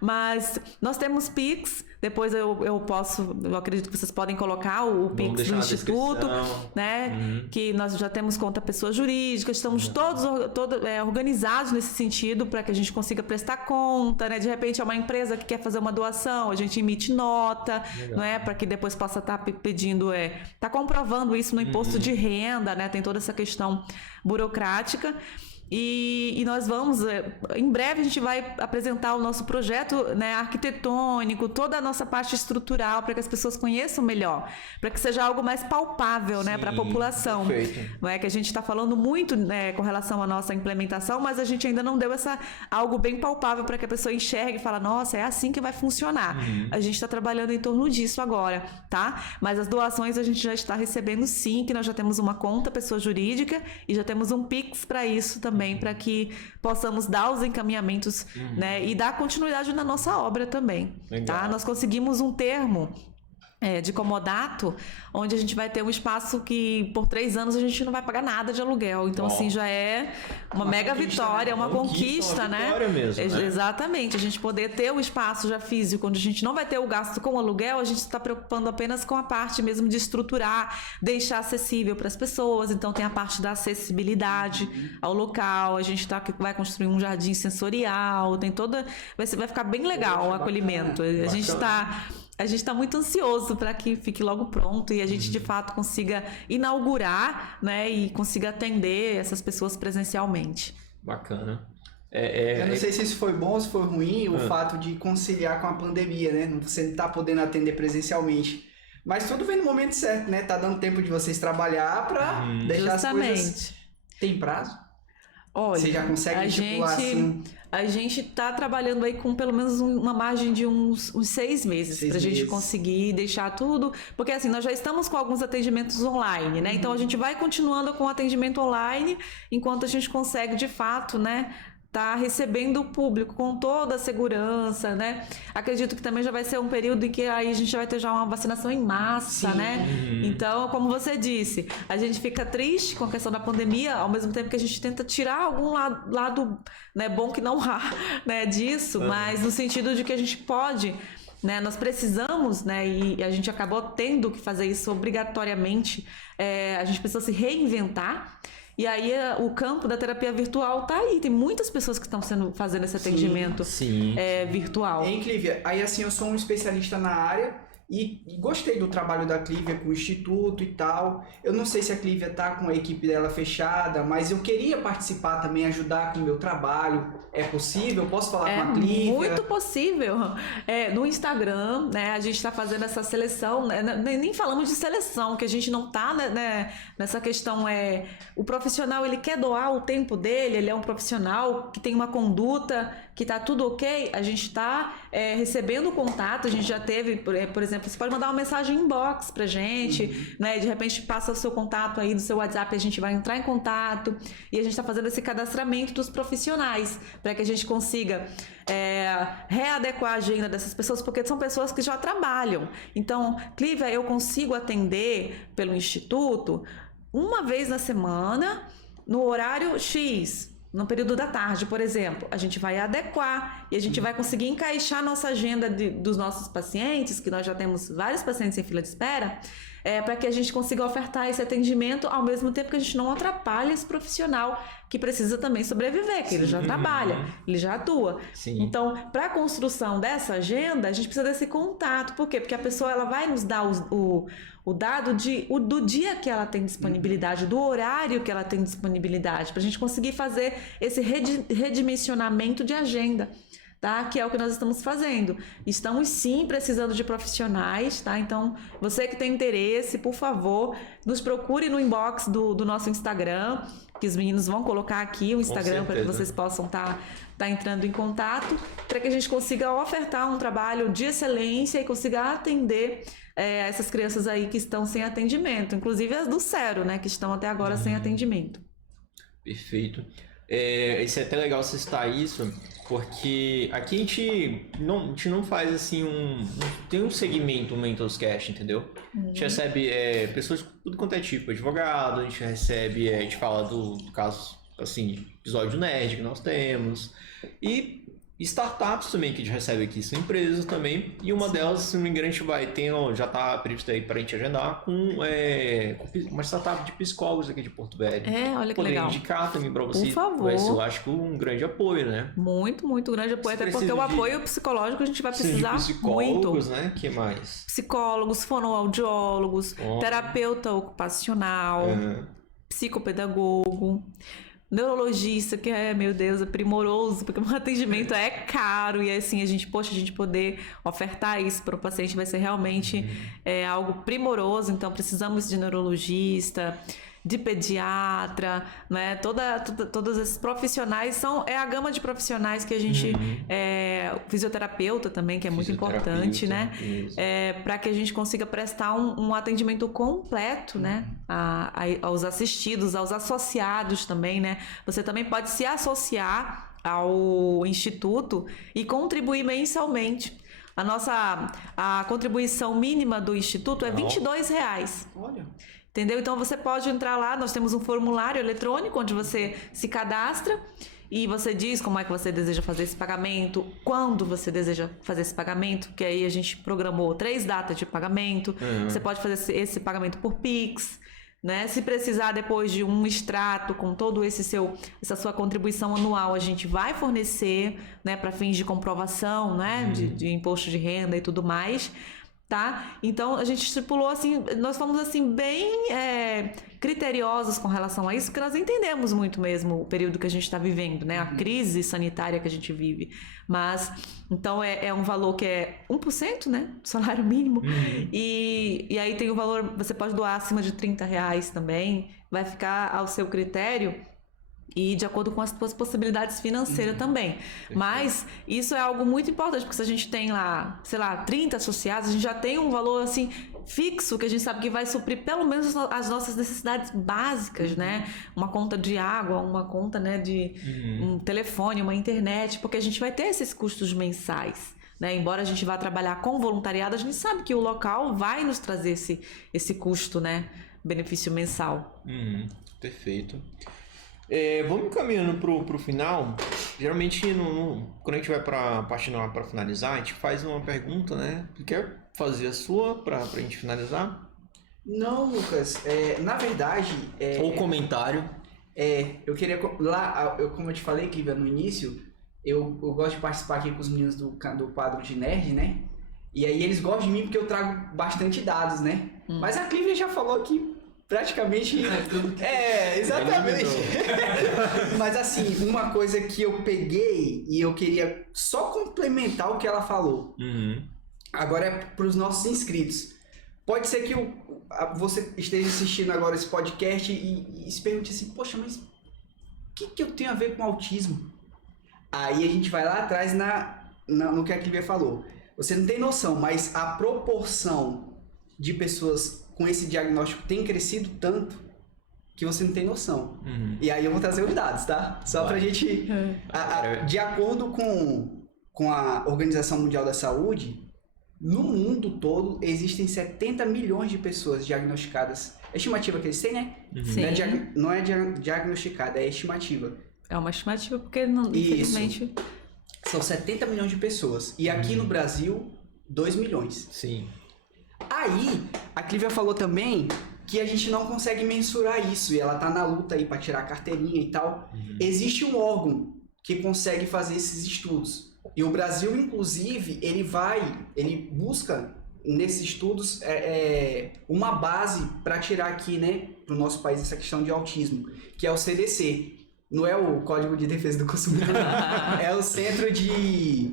Mas nós temos Pix. Depois eu acredito que vocês podem colocar o Pix do Instituto, né? Que nós já temos conta pessoa jurídica, estamos todos organizados nesse sentido para que a gente consiga prestar conta, né? De repente é uma empresa que quer fazer uma doação, a gente emite nota, não é? Para que depois possa estar pedindo, tá comprovando isso no imposto de renda, né? Tem toda essa questão burocrática. E nós vamos, em breve a gente vai apresentar o nosso projeto, né, arquitetônico, toda a nossa parte estrutural, para que as pessoas conheçam melhor, para que seja algo mais palpável, né, para a população. Perfeito. Não é que a gente está falando muito, né, com relação à nossa implementação, mas a gente ainda não deu algo bem palpável para que a pessoa enxergue e fale, nossa, é assim que vai funcionar. A gente está trabalhando em torno disso agora, tá? Mas as doações a gente já está recebendo sim, que nós já temos uma conta pessoa jurídica e já temos um Pix para isso também, para que possamos dar os encaminhamentos, né, e dar continuidade na nossa obra também. Tá? Nós conseguimos um termo de comodato, onde a gente vai ter um espaço que por 3 anos a gente não vai pagar nada de aluguel. Então, assim, já é uma mega vitória, uma conquista, né? Vitória mesmo, né? Exatamente. A gente poder ter o espaço já físico, onde a gente não vai ter o gasto com o aluguel, a gente está preocupando apenas com a parte mesmo de estruturar, deixar acessível para as pessoas. Então, tem a parte da acessibilidade ao local, a gente vai construir um jardim sensorial, tem toda... Vai ficar bem legal o acolhimento. A gente está muito ansioso para que fique logo pronto e a gente, de fato, consiga inaugurar, né, e consiga atender essas pessoas presencialmente. Bacana. Eu não sei se isso foi bom ou se foi ruim, o fato de conciliar com a pandemia, né? Você não tá podendo atender presencialmente. Mas tudo vem no momento certo, né? Tá dando tempo de vocês trabalhar para deixar justamente as coisas... Tem prazo? Olha, você já consegue estipular assim... A gente está trabalhando aí com pelo menos uma margem de uns 6 meses para a gente conseguir deixar tudo, porque assim, nós já estamos com alguns atendimentos online, né? Então a gente vai continuando com o atendimento online enquanto a gente consegue de fato, né, tá recebendo o público com toda a segurança, né? Acredito que também já vai ser um período em que aí a gente vai ter já uma vacinação em massa, né? Então, como você disse, a gente fica triste com a questão da pandemia, ao mesmo tempo que a gente tenta tirar algum lado né, bom que não há, né, disso, mas no sentido de que a gente pode... Né, nós precisamos, né, e a gente acabou tendo que fazer isso obrigatoriamente, a gente precisa se reinventar. E aí o campo da terapia virtual tá aí. Tem muitas pessoas que estão fazendo esse atendimento virtual. Hein, Clívia? Aí assim, eu sou um especialista na área e gostei do trabalho da Clívia com o Instituto e tal. Eu não sei se a Clívia tá com a equipe dela fechada, mas eu queria participar também, ajudar com o meu trabalho. É possível? Posso falar com a Clívia? Muito possível. No Instagram, né, a gente está fazendo essa seleção, né, nem falamos de seleção, que a gente não está, né, nessa questão. O profissional, ele quer doar o tempo dele, ele é um profissional que tem uma conduta, que está tudo ok, a gente está recebendo contato, a gente já teve, por exemplo, você pode mandar uma mensagem inbox pra gente, né, de repente passa o seu contato aí do seu WhatsApp, a gente vai entrar em contato e a gente está fazendo esse cadastramento dos profissionais, para que a gente consiga readequar a agenda dessas pessoas, porque são pessoas que já trabalham. Então, Clívia, eu consigo atender pelo Instituto uma vez na semana, no horário X, no período da tarde, por exemplo. A gente vai adequar e a gente vai conseguir encaixar a nossa agenda dos nossos pacientes, que nós já temos vários pacientes em fila de espera, para que a gente consiga ofertar esse atendimento ao mesmo tempo que a gente não atrapalhe esse profissional que precisa também sobreviver, que ele já trabalha, ele já atua. Sim. Então, para a construção dessa agenda, a gente precisa desse contato. Por quê? Porque a pessoa ela vai nos dar o dado do dia que ela tem disponibilidade, do horário que ela tem disponibilidade, para a gente conseguir fazer esse redimensionamento de agenda. Tá? Que é o que nós estamos fazendo. Estamos sim precisando de profissionais, tá? Então, você que tem interesse, por favor, nos procure no inbox do nosso Instagram, que os meninos vão colocar aqui o Instagram para que vocês possam tá entrando em contato, para que a gente consiga ofertar um trabalho de excelência e consiga atender essas crianças aí que estão sem atendimento, inclusive as do Cero, né? Que estão até agora sem atendimento. Perfeito. Isso é até legal você citar isso, porque aqui a gente não faz assim tem um segmento, um Mentorscast, entendeu? A gente recebe pessoas de tudo quanto é tipo, advogado, a gente recebe, a gente fala do caso, assim, episódio nerd que nós temos, e startups também que a gente recebe aqui, são empresas também, e uma delas, se não me engano, a gente já está previsto aí para a gente agendar com uma startup de psicólogos aqui de Porto Velho. Olha que legal. Poderia indicar também para você. Por favor. Vai ser, eu acho que um grande apoio, né? Muito, muito grande apoio, até porque o apoio psicológico a gente vai precisar de psicólogos, muito. Né? Que mais? Psicólogos, fonoaudiólogos, terapeuta ocupacional, psicopedagogo, neurologista, que meu Deus, é primoroso, porque o atendimento é caro e assim, a gente poder ofertar isso para o paciente vai ser realmente algo primoroso. Então, precisamos de neurologista, de pediatra, né? Todos esses profissionais é a gama de profissionais que a gente fisioterapeuta também, que é muito importante, né? Para que a gente consiga prestar um atendimento completo, né? Aos assistidos, aos associados também, né? Você também pode se associar ao Instituto e contribuir mensalmente. A contribuição mínima do Instituto é R$22. Olha. Entendeu? Então você pode entrar lá, nós temos um formulário eletrônico onde você se cadastra e você diz como é que você deseja fazer esse pagamento, quando você deseja fazer esse pagamento, que aí a gente programou 3 datas de pagamento. Você pode fazer esse pagamento por Pix, né? Se precisar depois de um extrato com todo essa sua contribuição anual, a gente vai fornecer, né, para fins de comprovação, né, de imposto de renda e tudo mais. Tá? Então a gente estipulou assim, nós fomos assim bem criteriosos com relação a isso, porque nós entendemos muito mesmo o período que a gente está vivendo, né? A crise sanitária que a gente vive. Mas então é um valor que é 1%, né? Do salário mínimo. E aí tem o valor, você pode doar acima de R$30 também, vai ficar ao seu critério. E de acordo com as suas possibilidades financeiras também. Mas isso é algo muito importante, porque se a gente tem lá, sei lá, 30 associados, a gente já tem um valor assim fixo, que a gente sabe que vai suprir pelo menos as nossas necessidades básicas, né? Uma conta de água, uma conta, né, de um telefone, uma internet, porque a gente vai ter esses custos mensais. Né? Embora a gente vá trabalhar com voluntariado, a gente sabe que o local vai nos trazer esse custo, né? Benefício mensal. Perfeito. Vamos caminhando pro final. Geralmente, quando a gente vai para finalizar, a gente faz uma pergunta, né? Você quer fazer a sua pra gente finalizar? Não, Lucas. Na verdade... Ou comentário. Eu queria... como eu te falei, Clivia, no início, eu gosto de participar aqui com os meninos do quadro de nerd, né? E aí eles gostam de mim porque eu trago bastante dados, né? Mas a Clivia já falou que praticamente... exatamente. Mas assim, uma coisa que eu peguei e eu queria só complementar o que ela falou. Agora é para os nossos inscritos. Pode ser que você esteja assistindo agora esse podcast e se pergunte assim, poxa, mas o que eu tenho a ver com autismo? Aí a gente vai lá atrás no que a Clivia falou. Você não tem noção, mas a proporção de pessoas com esse diagnóstico tem crescido tanto que você não tem noção. E aí eu vou trazer os dados, tá? Só pra gente... de acordo com a Organização Mundial da Saúde, no mundo todo existem 70 milhões de pessoas diagnosticadas. É a estimativa que eles têm, né? Sim. Não é diagnosticada, é estimativa. É uma estimativa porque, infelizmente... São 70 milhões de pessoas. E aqui no Brasil, 2 milhões. Sim. Aí, a Clivia falou também que a gente não consegue mensurar isso. E ela tá na luta aí pra tirar a carteirinha e tal. Existe um órgão que consegue fazer esses estudos. E o Brasil, inclusive, ele busca nesses estudos uma base para tirar aqui, né, pro nosso país essa questão de autismo, que é o CDC. Não é o Código de Defesa do Consumidor, é o Centro de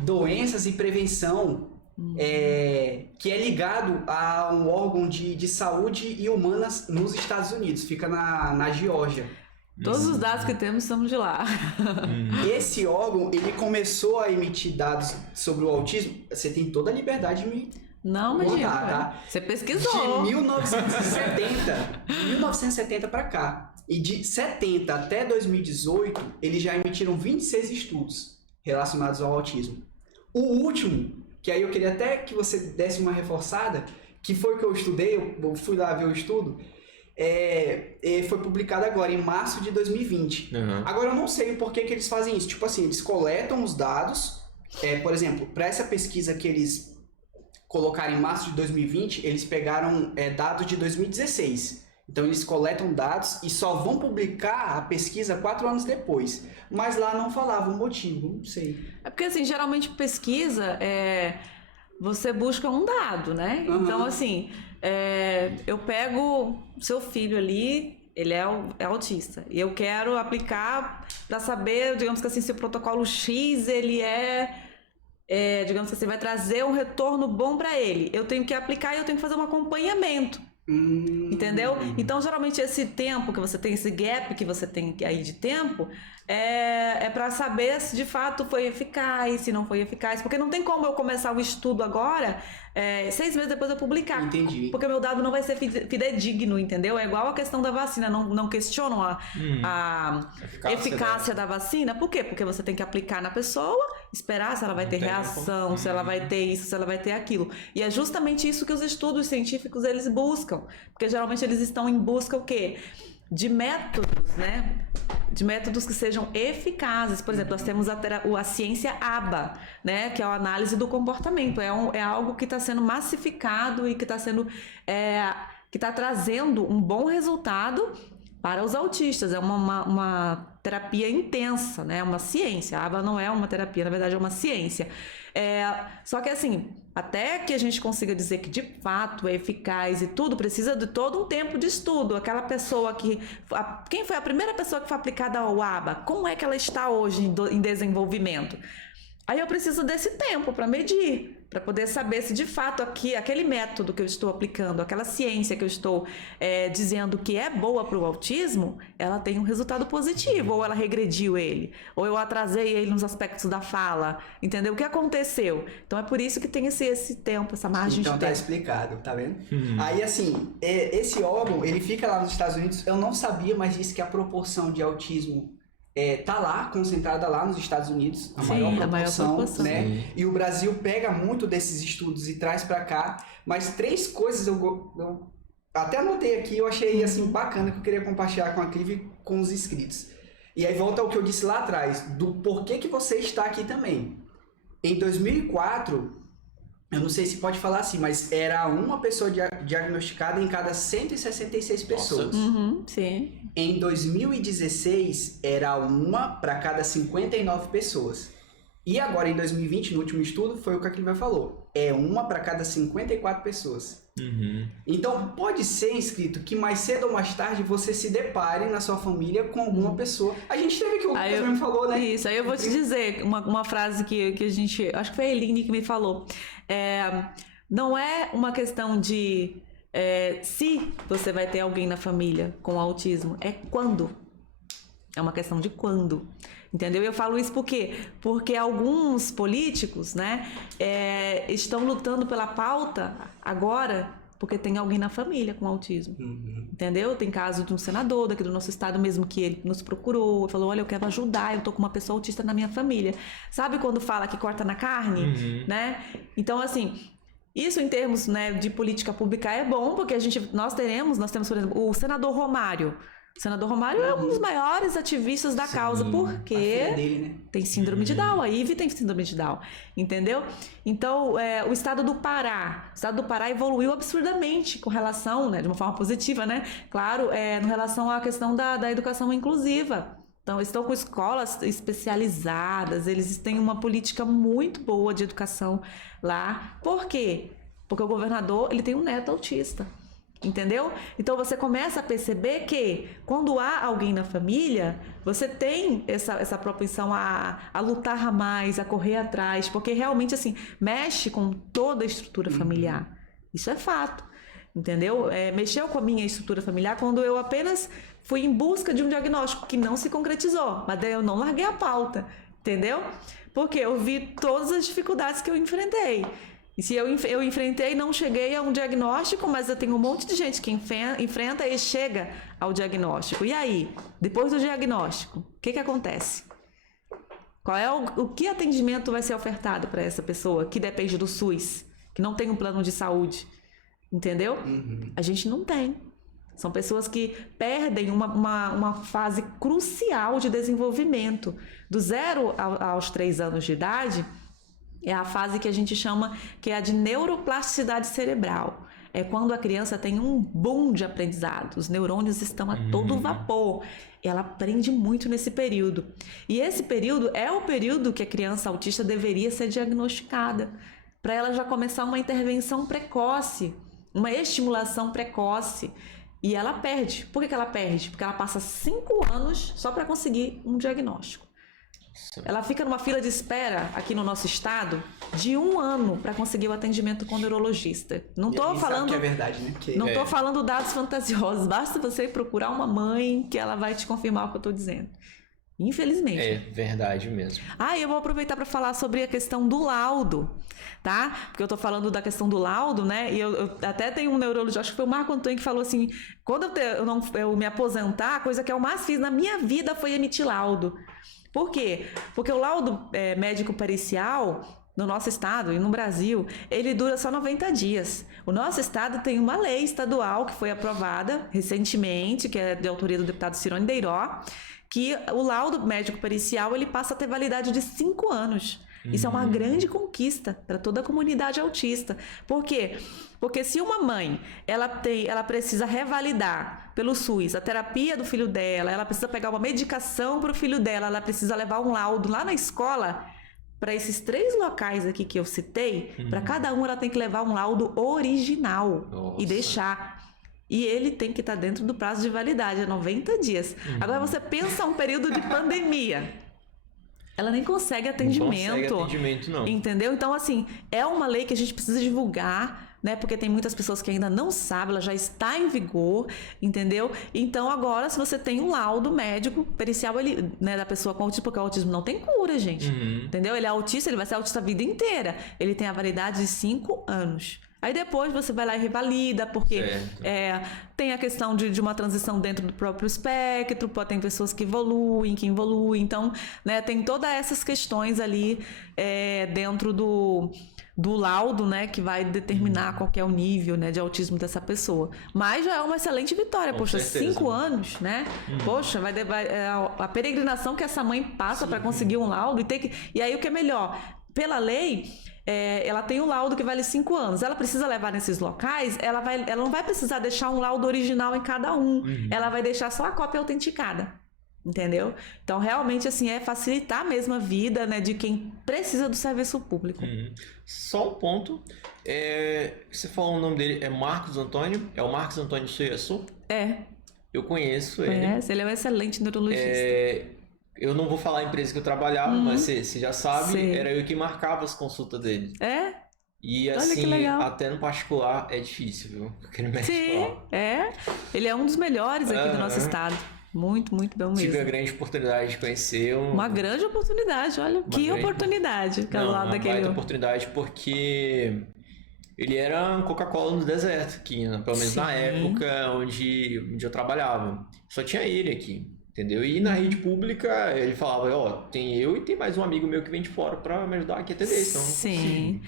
Doenças e Prevenção, que é ligado a um órgão de saúde e humanas nos Estados Unidos, fica na Geórgia. Todos os dados que temos são de lá. Esse órgão, ele começou a emitir dados sobre o autismo, você tem toda a liberdade de me... Não, imagina, tá? Você pesquisou. De 1970 para cá. E de 70 até 2018, eles já emitiram 26 estudos relacionados ao autismo. O último, que aí eu queria até que você desse uma reforçada, que foi o que eu estudei, eu fui lá ver o estudo, foi publicado agora, em março de 2020. Agora eu não sei o porquê que eles fazem isso. Tipo assim, eles coletam os dados, por exemplo, para essa pesquisa que eles colocaram em março de 2020, eles pegaram dados de 2016. Então eles coletam dados e só vão publicar a pesquisa 4 anos depois. Mas lá não falava o motivo, não sei. É porque assim, geralmente pesquisa, você busca um dado, né? Então assim, eu pego seu filho ali, ele é autista, e eu quero aplicar para saber, digamos que assim, se o protocolo X, ele digamos que assim, vai trazer um retorno bom para ele. Eu tenho que aplicar e eu tenho que fazer um acompanhamento. Entendeu? Então, geralmente, esse tempo que você tem, esse gap que você tem aí de tempo, é para saber se de fato foi eficaz, se não foi eficaz. Porque não tem como eu começar o estudo agora, 6 meses depois eu publicar. Entendi. Porque meu dado não vai ser fidedigno, entendeu? É igual a questão da vacina, não questionam a eficácia da vacina. Por quê? Porque você tem que aplicar na pessoa, esperar se ela vai ter reação, se ela vai ter isso, se ela vai ter aquilo. E é justamente isso que os estudos científicos eles buscam. Porque geralmente eles estão em busca o quê? De métodos, né? De métodos que sejam eficazes. Por exemplo, nós temos a ciência ABA, né? Que é a análise do comportamento. É algo que está sendo massificado e que está sendo que está trazendo um bom resultado para os autistas. É uma terapia intensa, né? Uma ciência. A ABA não é uma terapia, na verdade é uma ciência. Só que assim, até que a gente consiga dizer que de fato é eficaz e tudo, precisa de todo um tempo de estudo. Aquela pessoa quem foi a primeira pessoa que foi aplicada ao ABA? Como é que ela está hoje em desenvolvimento? Aí eu preciso desse tempo para medir, para poder saber se de fato aquele método que eu estou aplicando, aquela ciência que eu estou dizendo que é boa para o autismo, ela tem um resultado positivo, ou ela regrediu ele, ou eu atrasei ele nos aspectos da fala, entendeu? O que aconteceu? Então é por isso que tem esse tempo, essa margem de tempo. Então tá explicado, tá vendo? Aí assim, esse órgão, ele fica lá nos Estados Unidos, eu não sabia, mas disse que a proporção de autismo tá lá, concentrada lá nos Estados Unidos, a maior proporção, né? Sim. E o Brasil pega muito desses estudos e traz para cá, mas 3 coisas eu até anotei aqui, eu achei assim bacana, que eu queria compartilhar com a Clivia e com os inscritos. E aí volta ao que eu disse lá atrás, do porquê que você está aqui também. Em 2004, eu não sei se pode falar assim, mas era uma pessoa diagnosticada em cada 166 pessoas. Sim. Em 2016, era uma para cada 59 pessoas. E agora, em 2020, no último estudo, foi o que a Cliva falou. É uma para cada 54 pessoas. Então, pode ser inscrito que mais cedo ou mais tarde você se depare na sua família com alguma pessoa. A gente teve que o Lucas mesmo falou, né? Isso, aí eu vou te dizer uma frase que a gente... Acho que foi a Eline que me falou. Não é uma questão de se você vai ter alguém na família com autismo, é quando. É uma questão de quando. Entendeu? Eu falo isso por quê? Porque alguns políticos, né, estão lutando pela pauta agora porque tem alguém na família com autismo. Entendeu? Tem caso de um senador daqui do nosso estado mesmo que ele nos procurou, falou, olha, eu quero ajudar, eu tô com uma pessoa autista na minha família. Sabe quando fala que corta na carne? Né? Então, assim... Isso em termos, né, de política pública é bom, porque nós temos, por exemplo, o senador Romário. O senador Romário é um dos maiores ativistas da causa, porque dele, né? tem síndrome de Down, a Ivy tem síndrome de Down, entendeu? Então, o estado do Pará evoluiu absurdamente com relação, né, de uma forma positiva, né? Claro, em relação à questão da educação inclusiva. Então, estão com escolas especializadas, eles têm uma política muito boa de educação lá. Por quê? Porque o governador, ele tem um neto autista, entendeu? Então, você começa a perceber que quando há alguém na família, você tem essa propensão a lutar mais, a correr atrás, porque realmente, assim, mexe com toda a estrutura familiar. Isso é fato, entendeu? Mexeu com a minha estrutura familiar quando eu apenas... fui em busca de um diagnóstico que não se concretizou, mas daí eu não larguei a pauta, entendeu? Porque eu vi todas as dificuldades que eu enfrentei. E se eu enfrentei e não cheguei a um diagnóstico, mas eu tenho um monte de gente que enfrenta e chega ao diagnóstico. E aí, depois do diagnóstico, o que acontece? Qual é o que atendimento vai ser ofertado para essa pessoa que depende do SUS, que não tem um plano de saúde? Entendeu? A gente não tem. São pessoas que perdem uma fase crucial de desenvolvimento. Do 0 aos 3 anos de idade, é a fase que a gente chama que é a de neuroplasticidade cerebral. É quando a criança tem um boom de aprendizado. Os neurônios estão a todo vapor. Ela aprende muito nesse período. E esse período é o período que a criança autista deveria ser diagnosticada, para ela já começar uma intervenção precoce, uma estimulação precoce. E ela perde. Por que ela perde? Porque ela passa 5 anos só para conseguir um diagnóstico. Ela fica numa fila de espera aqui no nosso estado de 1 ano para conseguir o atendimento com o neurologista. Não estou falando que é verdade, né? Não estou falando dados fantasiosos. Basta você procurar uma mãe que ela vai te confirmar o que eu estou dizendo. Infelizmente. É verdade mesmo. Eu vou aproveitar para falar sobre a questão do laudo, tá? Porque eu tô falando da questão do laudo, né? E eu até tenho um neurologista, acho que foi o Marco Antônio, que falou assim, quando eu me aposentar, a coisa que eu mais fiz na minha vida foi emitir laudo. Por quê? Porque o laudo médico pericial no nosso estado e no Brasil, ele dura só 90 dias. O nosso estado tem uma lei estadual que foi aprovada recentemente, que é de autoria do deputado Cirone Deiró, que o laudo médico pericial ele passa a ter validade de 5 anos. Isso é uma grande conquista para toda a comunidade autista. Por quê? Porque se uma mãe ela precisa revalidar pelo SUS a terapia do filho dela, ela precisa pegar uma medicação para o filho dela, ela precisa levar um laudo lá na escola, para esses 3 locais aqui que eu citei, para cada um ela tem que levar um laudo original e deixar. E ele tem que estar dentro do prazo de validade, é 90 dias. Agora você pensa um período de pandemia. Ela nem consegue atendimento. Não consegue atendimento, não. Entendeu? Então, assim, é uma lei que a gente precisa divulgar, né? Porque tem muitas pessoas que ainda não sabem, ela já está em vigor, entendeu? Então, agora, se você tem um laudo médico pericial, né, da pessoa com autismo, porque o autismo não tem cura, gente. Entendeu? Ele é autista, ele vai ser autista a vida inteira. Ele tem a validade de 5 anos. Aí depois você vai lá e revalida, porque tem a questão de uma transição dentro do próprio espectro, tem pessoas que evoluem, então, né, tem todas essas questões ali dentro do laudo, né, que vai determinar qual que é o nível, né, de autismo dessa pessoa. Mas já é uma excelente vitória, Com poxa, certeza. 5 anos, né? Poxa, a peregrinação que essa mãe passa para conseguir um laudo e aí o que é melhor? pela lei, ela tem um laudo que vale 5 anos. Ela precisa levar nesses locais, ela não vai precisar deixar um laudo original em cada um. Ela vai deixar só a cópia autenticada. Entendeu? Então, realmente, assim, facilitar mesmo a vida, né, de quem precisa do serviço público. Só um ponto. Você falou o nome dele, é Marcos Antônio? É o Marcos Antônio Suiaçu? Eu conheço ele. Ele é um excelente neurologista. Eu não vou falar a empresa que eu trabalhava, mas você já sabe, era eu que marcava as consultas dele. E assim, até no particular é difícil, viu? Aquele médico Ele é um dos melhores aqui do nosso estado. Muito, muito bom mesmo. Tive a grande oportunidade de conhecer Uma grande oportunidade, olha. Que oportunidade. Uma baita oportunidade, porque ele era Coca-Cola no deserto aqui, né? Pelo menos na época onde eu trabalhava. Só tinha ele aqui, entendeu? E na rede pública ele falava, tem eu e tem mais um amigo meu que vem de fora pra me ajudar aqui a atender, então eu não consigo.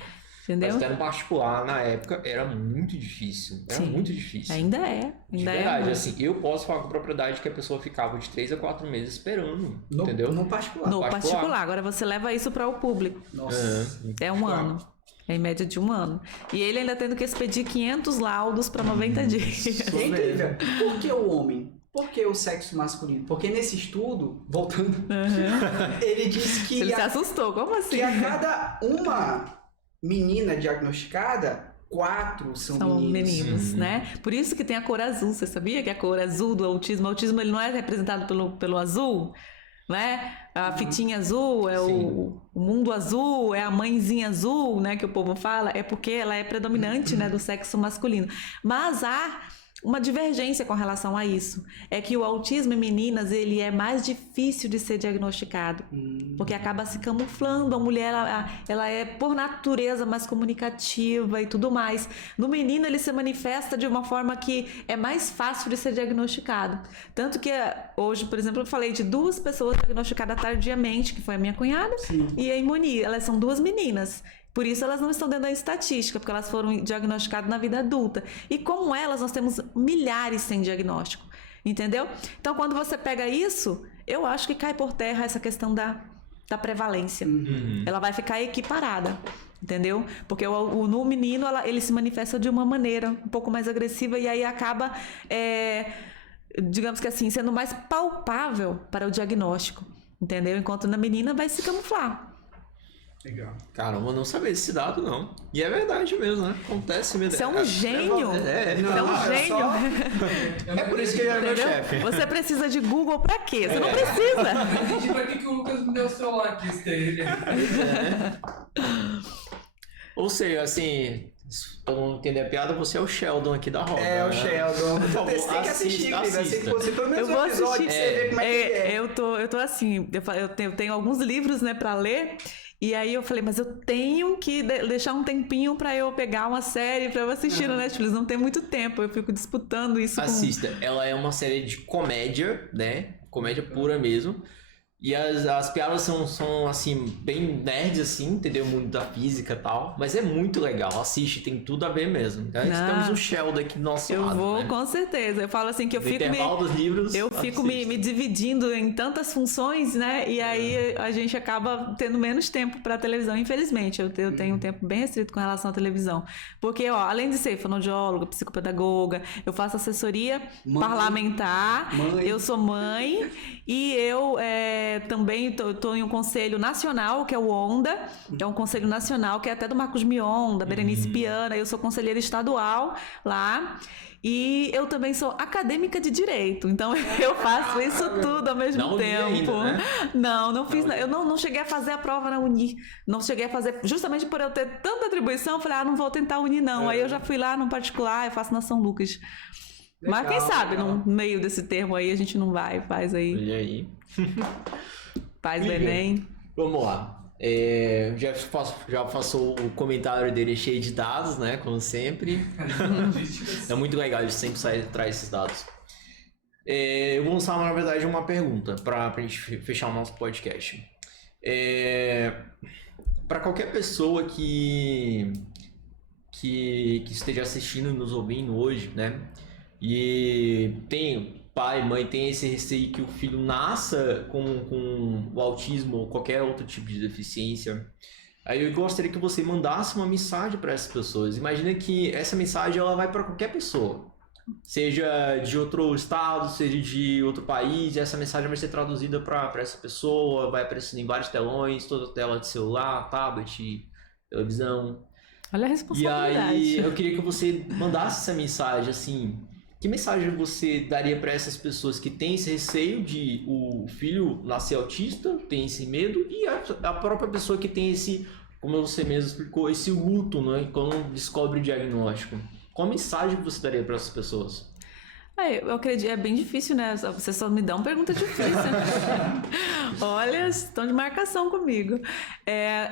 Entendeu? Mas até no particular, na época, era muito difícil. Muito difícil. Ainda é. De verdade, assim, eu posso falar com propriedade que a pessoa ficava de 3 a 4 meses esperando, entendeu? No particular. No particular. Agora você leva isso para o público. Nossa. É um ano. É em média de 1 ano. E ele ainda tendo que expedir 500 laudos para 90 dias. É incrível. Por que o homem? Por que o sexo masculino? Porque nesse estudo, voltando, ele disse que... Ele se assustou, como assim? Que a cada uma menina diagnosticada, 4 são meninos, né? Por isso que tem a cor azul. Você sabia que a cor azul do autismo... O autismo ele não é representado pelo azul, né? A fitinha azul é o mundo azul, é a mãezinha azul, né? Que o povo fala. É porque ela é predominante, né? Do sexo masculino. Mas há uma divergência com relação a isso. É que o autismo em meninas, ele é mais difícil de ser diagnosticado. Porque acaba se camuflando. A mulher, ela é, por natureza, mais comunicativa e tudo mais. No menino, ele se manifesta de uma forma que é mais fácil de ser diagnosticado. Tanto que hoje, por exemplo, eu falei de 2 pessoas diagnosticadas tardiamente, que foi a minha cunhada e a Imoni. Elas são 2 meninas. Por isso elas não estão dentro da estatística, porque elas foram diagnosticadas na vida adulta. E como elas, nós temos milhares sem diagnóstico, entendeu? Então, quando você pega isso, eu acho que cai por terra essa questão da prevalência. Ela vai ficar equiparada, entendeu? Porque no menino, ele se manifesta de uma maneira um pouco mais agressiva e aí acaba, digamos que assim, sendo mais palpável para o diagnóstico, entendeu? Enquanto na menina vai se camuflar. Legal. Caramba, eu não sabia desse dado, não. E é verdade mesmo, né? Acontece mesmo. Você é um gênio. Você é um gênio. É por isso que ele é meu chefe. Você precisa de Google pra quê? Você não precisa. Eu entendi pra que o Lucas me deu o celular aqui, Steve. Ou seja, assim... Se todo mundo entender a piada, você é o Sheldon aqui da roda. O Sheldon. Você tem que assistir, assista. Você pelo menos um episódio pra você ver como é que é. Eu tô assim, eu tenho alguns livros, né, pra ler. E aí eu falei, mas eu tenho que deixar um tempinho pra eu pegar uma série pra eu assistir no Netflix. Não tem muito tempo, eu fico disputando isso. Assista, ela é uma série de comédia, né? Comédia pura mesmo. E as piadas são assim, bem nerds, assim, entendeu? O mundo da física e tal. Mas é muito legal. Assiste, tem tudo a ver mesmo. Então, temos o Sheldon aqui do nosso lado. Eu vou, né? Com certeza. Eu falo assim que eu no fico intervalo dos livros, eu fico me dividindo em tantas funções, né? E aí a gente acaba tendo menos tempo pra televisão, infelizmente. Eu tenho um tempo bem restrito com relação à televisão. Porque, além de ser fonoaudióloga, psicopedagoga, eu faço assessoria parlamentar, eu sou mãe e eu também estou em um conselho nacional, que é o ONDA, que é um conselho nacional, que é até do Marcos Mion, da Berenice Piana. Eu sou conselheira estadual lá. E eu também sou acadêmica de direito, então eu faço isso tudo ao mesmo tempo. Ainda, né? Não fiz. Eu não cheguei a fazer a prova na Uni. Não cheguei a fazer, justamente por eu ter tanta atribuição, eu falei, não vou tentar a Uni, não. Aí eu já fui lá no particular, eu faço na São Lucas. Legal, mas quem sabe, no meio desse termo aí, a gente não faz aí. E aí? Faz o Enem. Vamos lá. Já passou o comentário dele cheio de dados, né? Como sempre. É muito legal, ele sempre traz esses dados. Eu vou lançar, na verdade, uma pergunta pra gente fechar o nosso podcast. Para qualquer pessoa que esteja assistindo e nos ouvindo hoje, né? E tem pai, mãe, tem esse receio que o filho nasça com o autismo ou qualquer outro tipo de deficiência. Aí eu gostaria que você mandasse uma mensagem para essas pessoas. Imagina que essa mensagem ela vai para qualquer pessoa. Seja de outro estado, seja de outro país, essa mensagem vai ser traduzida para essa pessoa, vai aparecendo em vários telões, toda tela de celular, tablet, televisão. Olha a responsabilidade. E aí eu queria que você mandasse essa mensagem, assim, que mensagem você daria para essas pessoas que têm esse receio de o filho nascer autista, tem esse medo, e a própria pessoa que tem esse, como você mesmo explicou, esse luto, né, quando descobre o diagnóstico? Qual mensagem você daria para essas pessoas? Eu acredito, é bem difícil, né? Você só me dá uma pergunta difícil. Olha, estão de marcação comigo.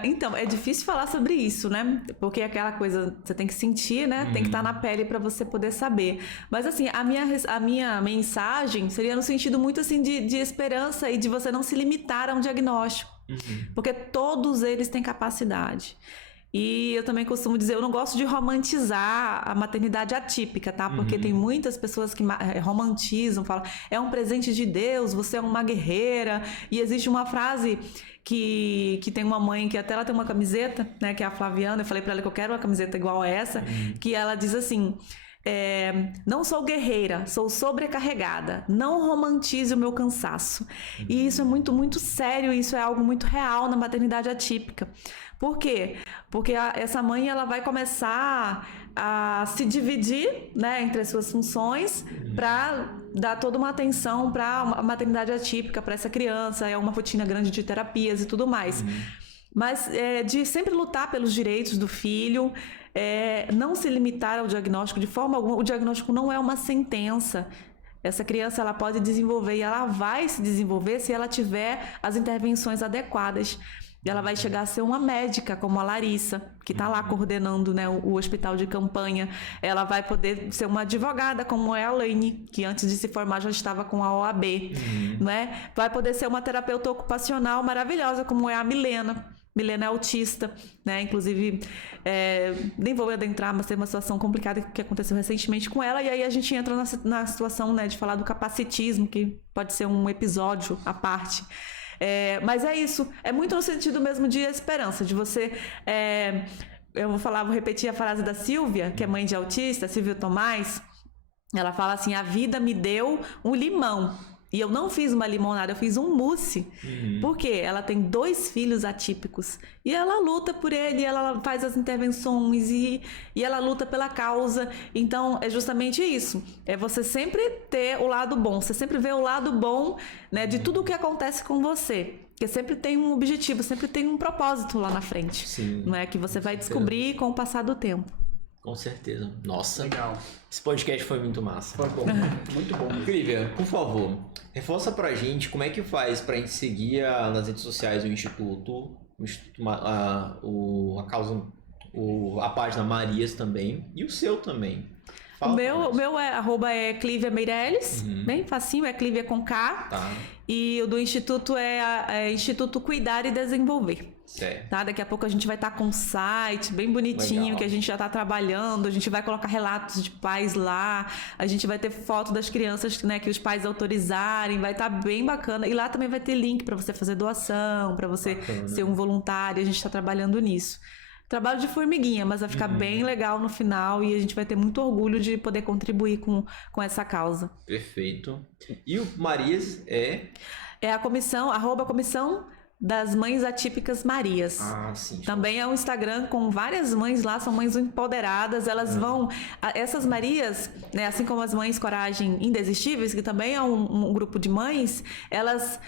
Então, é difícil falar sobre isso, né? Porque aquela coisa, você tem que sentir, né? Tem que estar na pele para você poder saber. Mas assim, a minha mensagem seria no sentido muito assim de esperança e de você não se limitar a um diagnóstico. Porque todos eles têm capacidade. E eu também costumo dizer, eu não gosto de romantizar a maternidade atípica, tá? Porque tem muitas pessoas que romantizam, falam, é um presente de Deus, você é uma guerreira. E existe uma frase que tem uma mãe que até ela tem uma camiseta, né? Que é a Flaviana, eu falei pra ela que eu quero uma camiseta igual a essa, que ela diz assim... não sou guerreira, sou sobrecarregada. Não romantize o meu cansaço. E isso é muito, muito sério. Isso é algo muito real na maternidade atípica. Por quê? Porque essa mãe ela vai começar a se dividir, né, entre as suas funções para dar toda uma atenção para a maternidade atípica, para essa criança. É uma rotina grande de terapias e tudo mais. Mas de sempre lutar pelos direitos do filho, não se limitar ao diagnóstico de forma alguma. O diagnóstico não é uma sentença. Essa criança ela pode desenvolver e ela vai se desenvolver se ela tiver as intervenções adequadas. E ela vai chegar a ser uma médica, como a Larissa, que está lá coordenando, né, o hospital de campanha. Ela vai poder ser uma advogada, como é a Laine, que antes de se formar já estava com a OAB. Né? Vai poder ser uma terapeuta ocupacional maravilhosa, como é a Milena. Milena é autista, né? Inclusive, nem vou adentrar, mas tem uma situação complicada que aconteceu recentemente com ela. E aí a gente entra na situação, né, de falar do capacitismo, que pode ser um episódio à parte. Mas é isso, é muito no sentido mesmo de esperança, de você... vou repetir a frase da Silvia, que é mãe de autista, Silvia Tomás. Ela fala assim, a vida me deu um limão. E eu não fiz uma limonada, eu fiz um mousse. Por quê? Ela tem 2 filhos atípicos. E ela luta por ele, ela faz as intervenções e ela luta pela causa. Então, é justamente isso. É você sempre ter o lado bom. Você sempre vê o lado bom, né, de tudo o que acontece com você. Porque sempre tem um objetivo, sempre tem um propósito lá na frente. Sim, não é que você vai descobrir com o passar do tempo. Com certeza. Nossa. Legal. Esse podcast foi muito massa. Foi bom. Muito bom. Clívia, por favor, reforça pra gente como é que faz pra gente seguir nas redes sociais do Instituto, a página Marias também, e o seu também. O meu é Clívia Meirelles, bem facinho, é Clívia com K. Tá. E o do Instituto é Instituto Cuidar e Desenvolver. Certo. Tá? Daqui a pouco a gente vai estar com um site bem bonitinho. Legal. Que a gente já está trabalhando, a gente vai colocar relatos de pais lá, a gente vai ter foto das crianças, né, que os pais autorizarem, vai estar bem bacana. E lá também vai ter link para você fazer doação, para você ser um voluntário, a gente está trabalhando nisso. Trabalho de formiguinha, mas vai ficar bem legal no final e a gente vai ter muito orgulho de poder contribuir com essa causa. Perfeito. E o Marias é a comissão, @comissão das Mães Atípicas Marias. Sim. Também é um Instagram com várias mães lá, são mães empoderadas, elas vão... Essas Marias, né, assim como as Mães Coragem Indesistíveis, que também é um grupo de mães, elas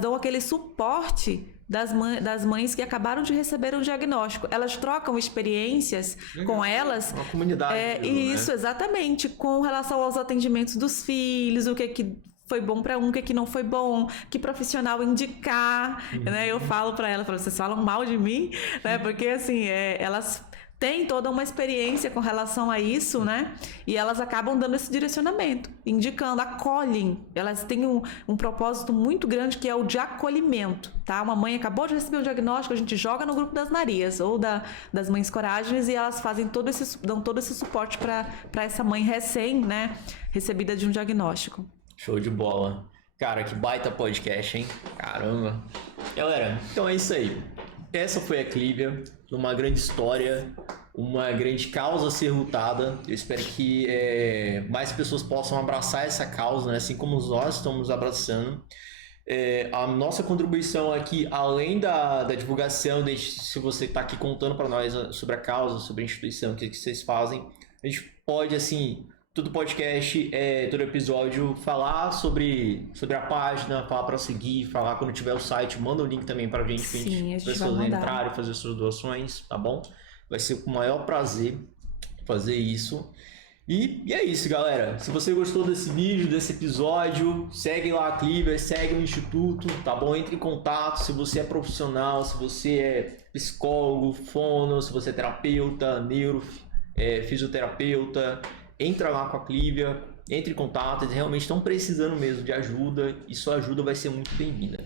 dão aquele suporte das mães que acabaram de receber um diagnóstico. Elas trocam experiências com elas. Uma comunidade. Isso, né? Exatamente. Com relação aos atendimentos dos filhos, o que foi bom para um, o que não foi bom, que profissional indicar, né? Eu falo para elas, vocês falam mal de mim, né? Porque, assim, elas... têm toda uma experiência com relação a isso, né? E elas acabam dando esse direcionamento, indicando, acolhem. Elas têm um propósito muito grande que é o de acolhimento, tá? Uma mãe acabou de receber um diagnóstico, a gente joga no grupo das Marias ou das Mães Coragens e elas dão todo esse suporte para essa mãe recém, né, recebida de um diagnóstico. Show de bola. Cara, que baita podcast, hein? Caramba. Galera, então é isso aí. essa foi a Clívia, uma grande história, uma grande causa a ser lutada. Eu espero que mais pessoas possam abraçar essa causa, né? Assim como nós estamos abraçando. A nossa contribuição aqui, além da divulgação, se você está aqui contando para nós sobre a causa, sobre a instituição, o que vocês fazem, a gente pode, assim, todo podcast, todo episódio, falar sobre a página, falar para seguir, falar quando tiver o site, manda o link também para a gente pessoas entrarem e fazer suas doações, tá bom? Vai ser com o maior prazer fazer isso. E é isso, galera. Se você gostou desse vídeo, desse episódio, segue lá a Clívia, segue o Instituto, tá bom? Entre em contato se você é profissional, se você é psicólogo, fono, se você é terapeuta, fisioterapeuta, entra lá com a Clívia, entre em contato, eles realmente estão precisando mesmo de ajuda e sua ajuda vai ser muito bem-vinda.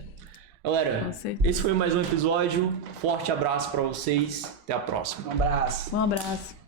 Galera, esse foi mais um episódio. Forte abraço para vocês. Até a próxima. Um abraço. Um abraço.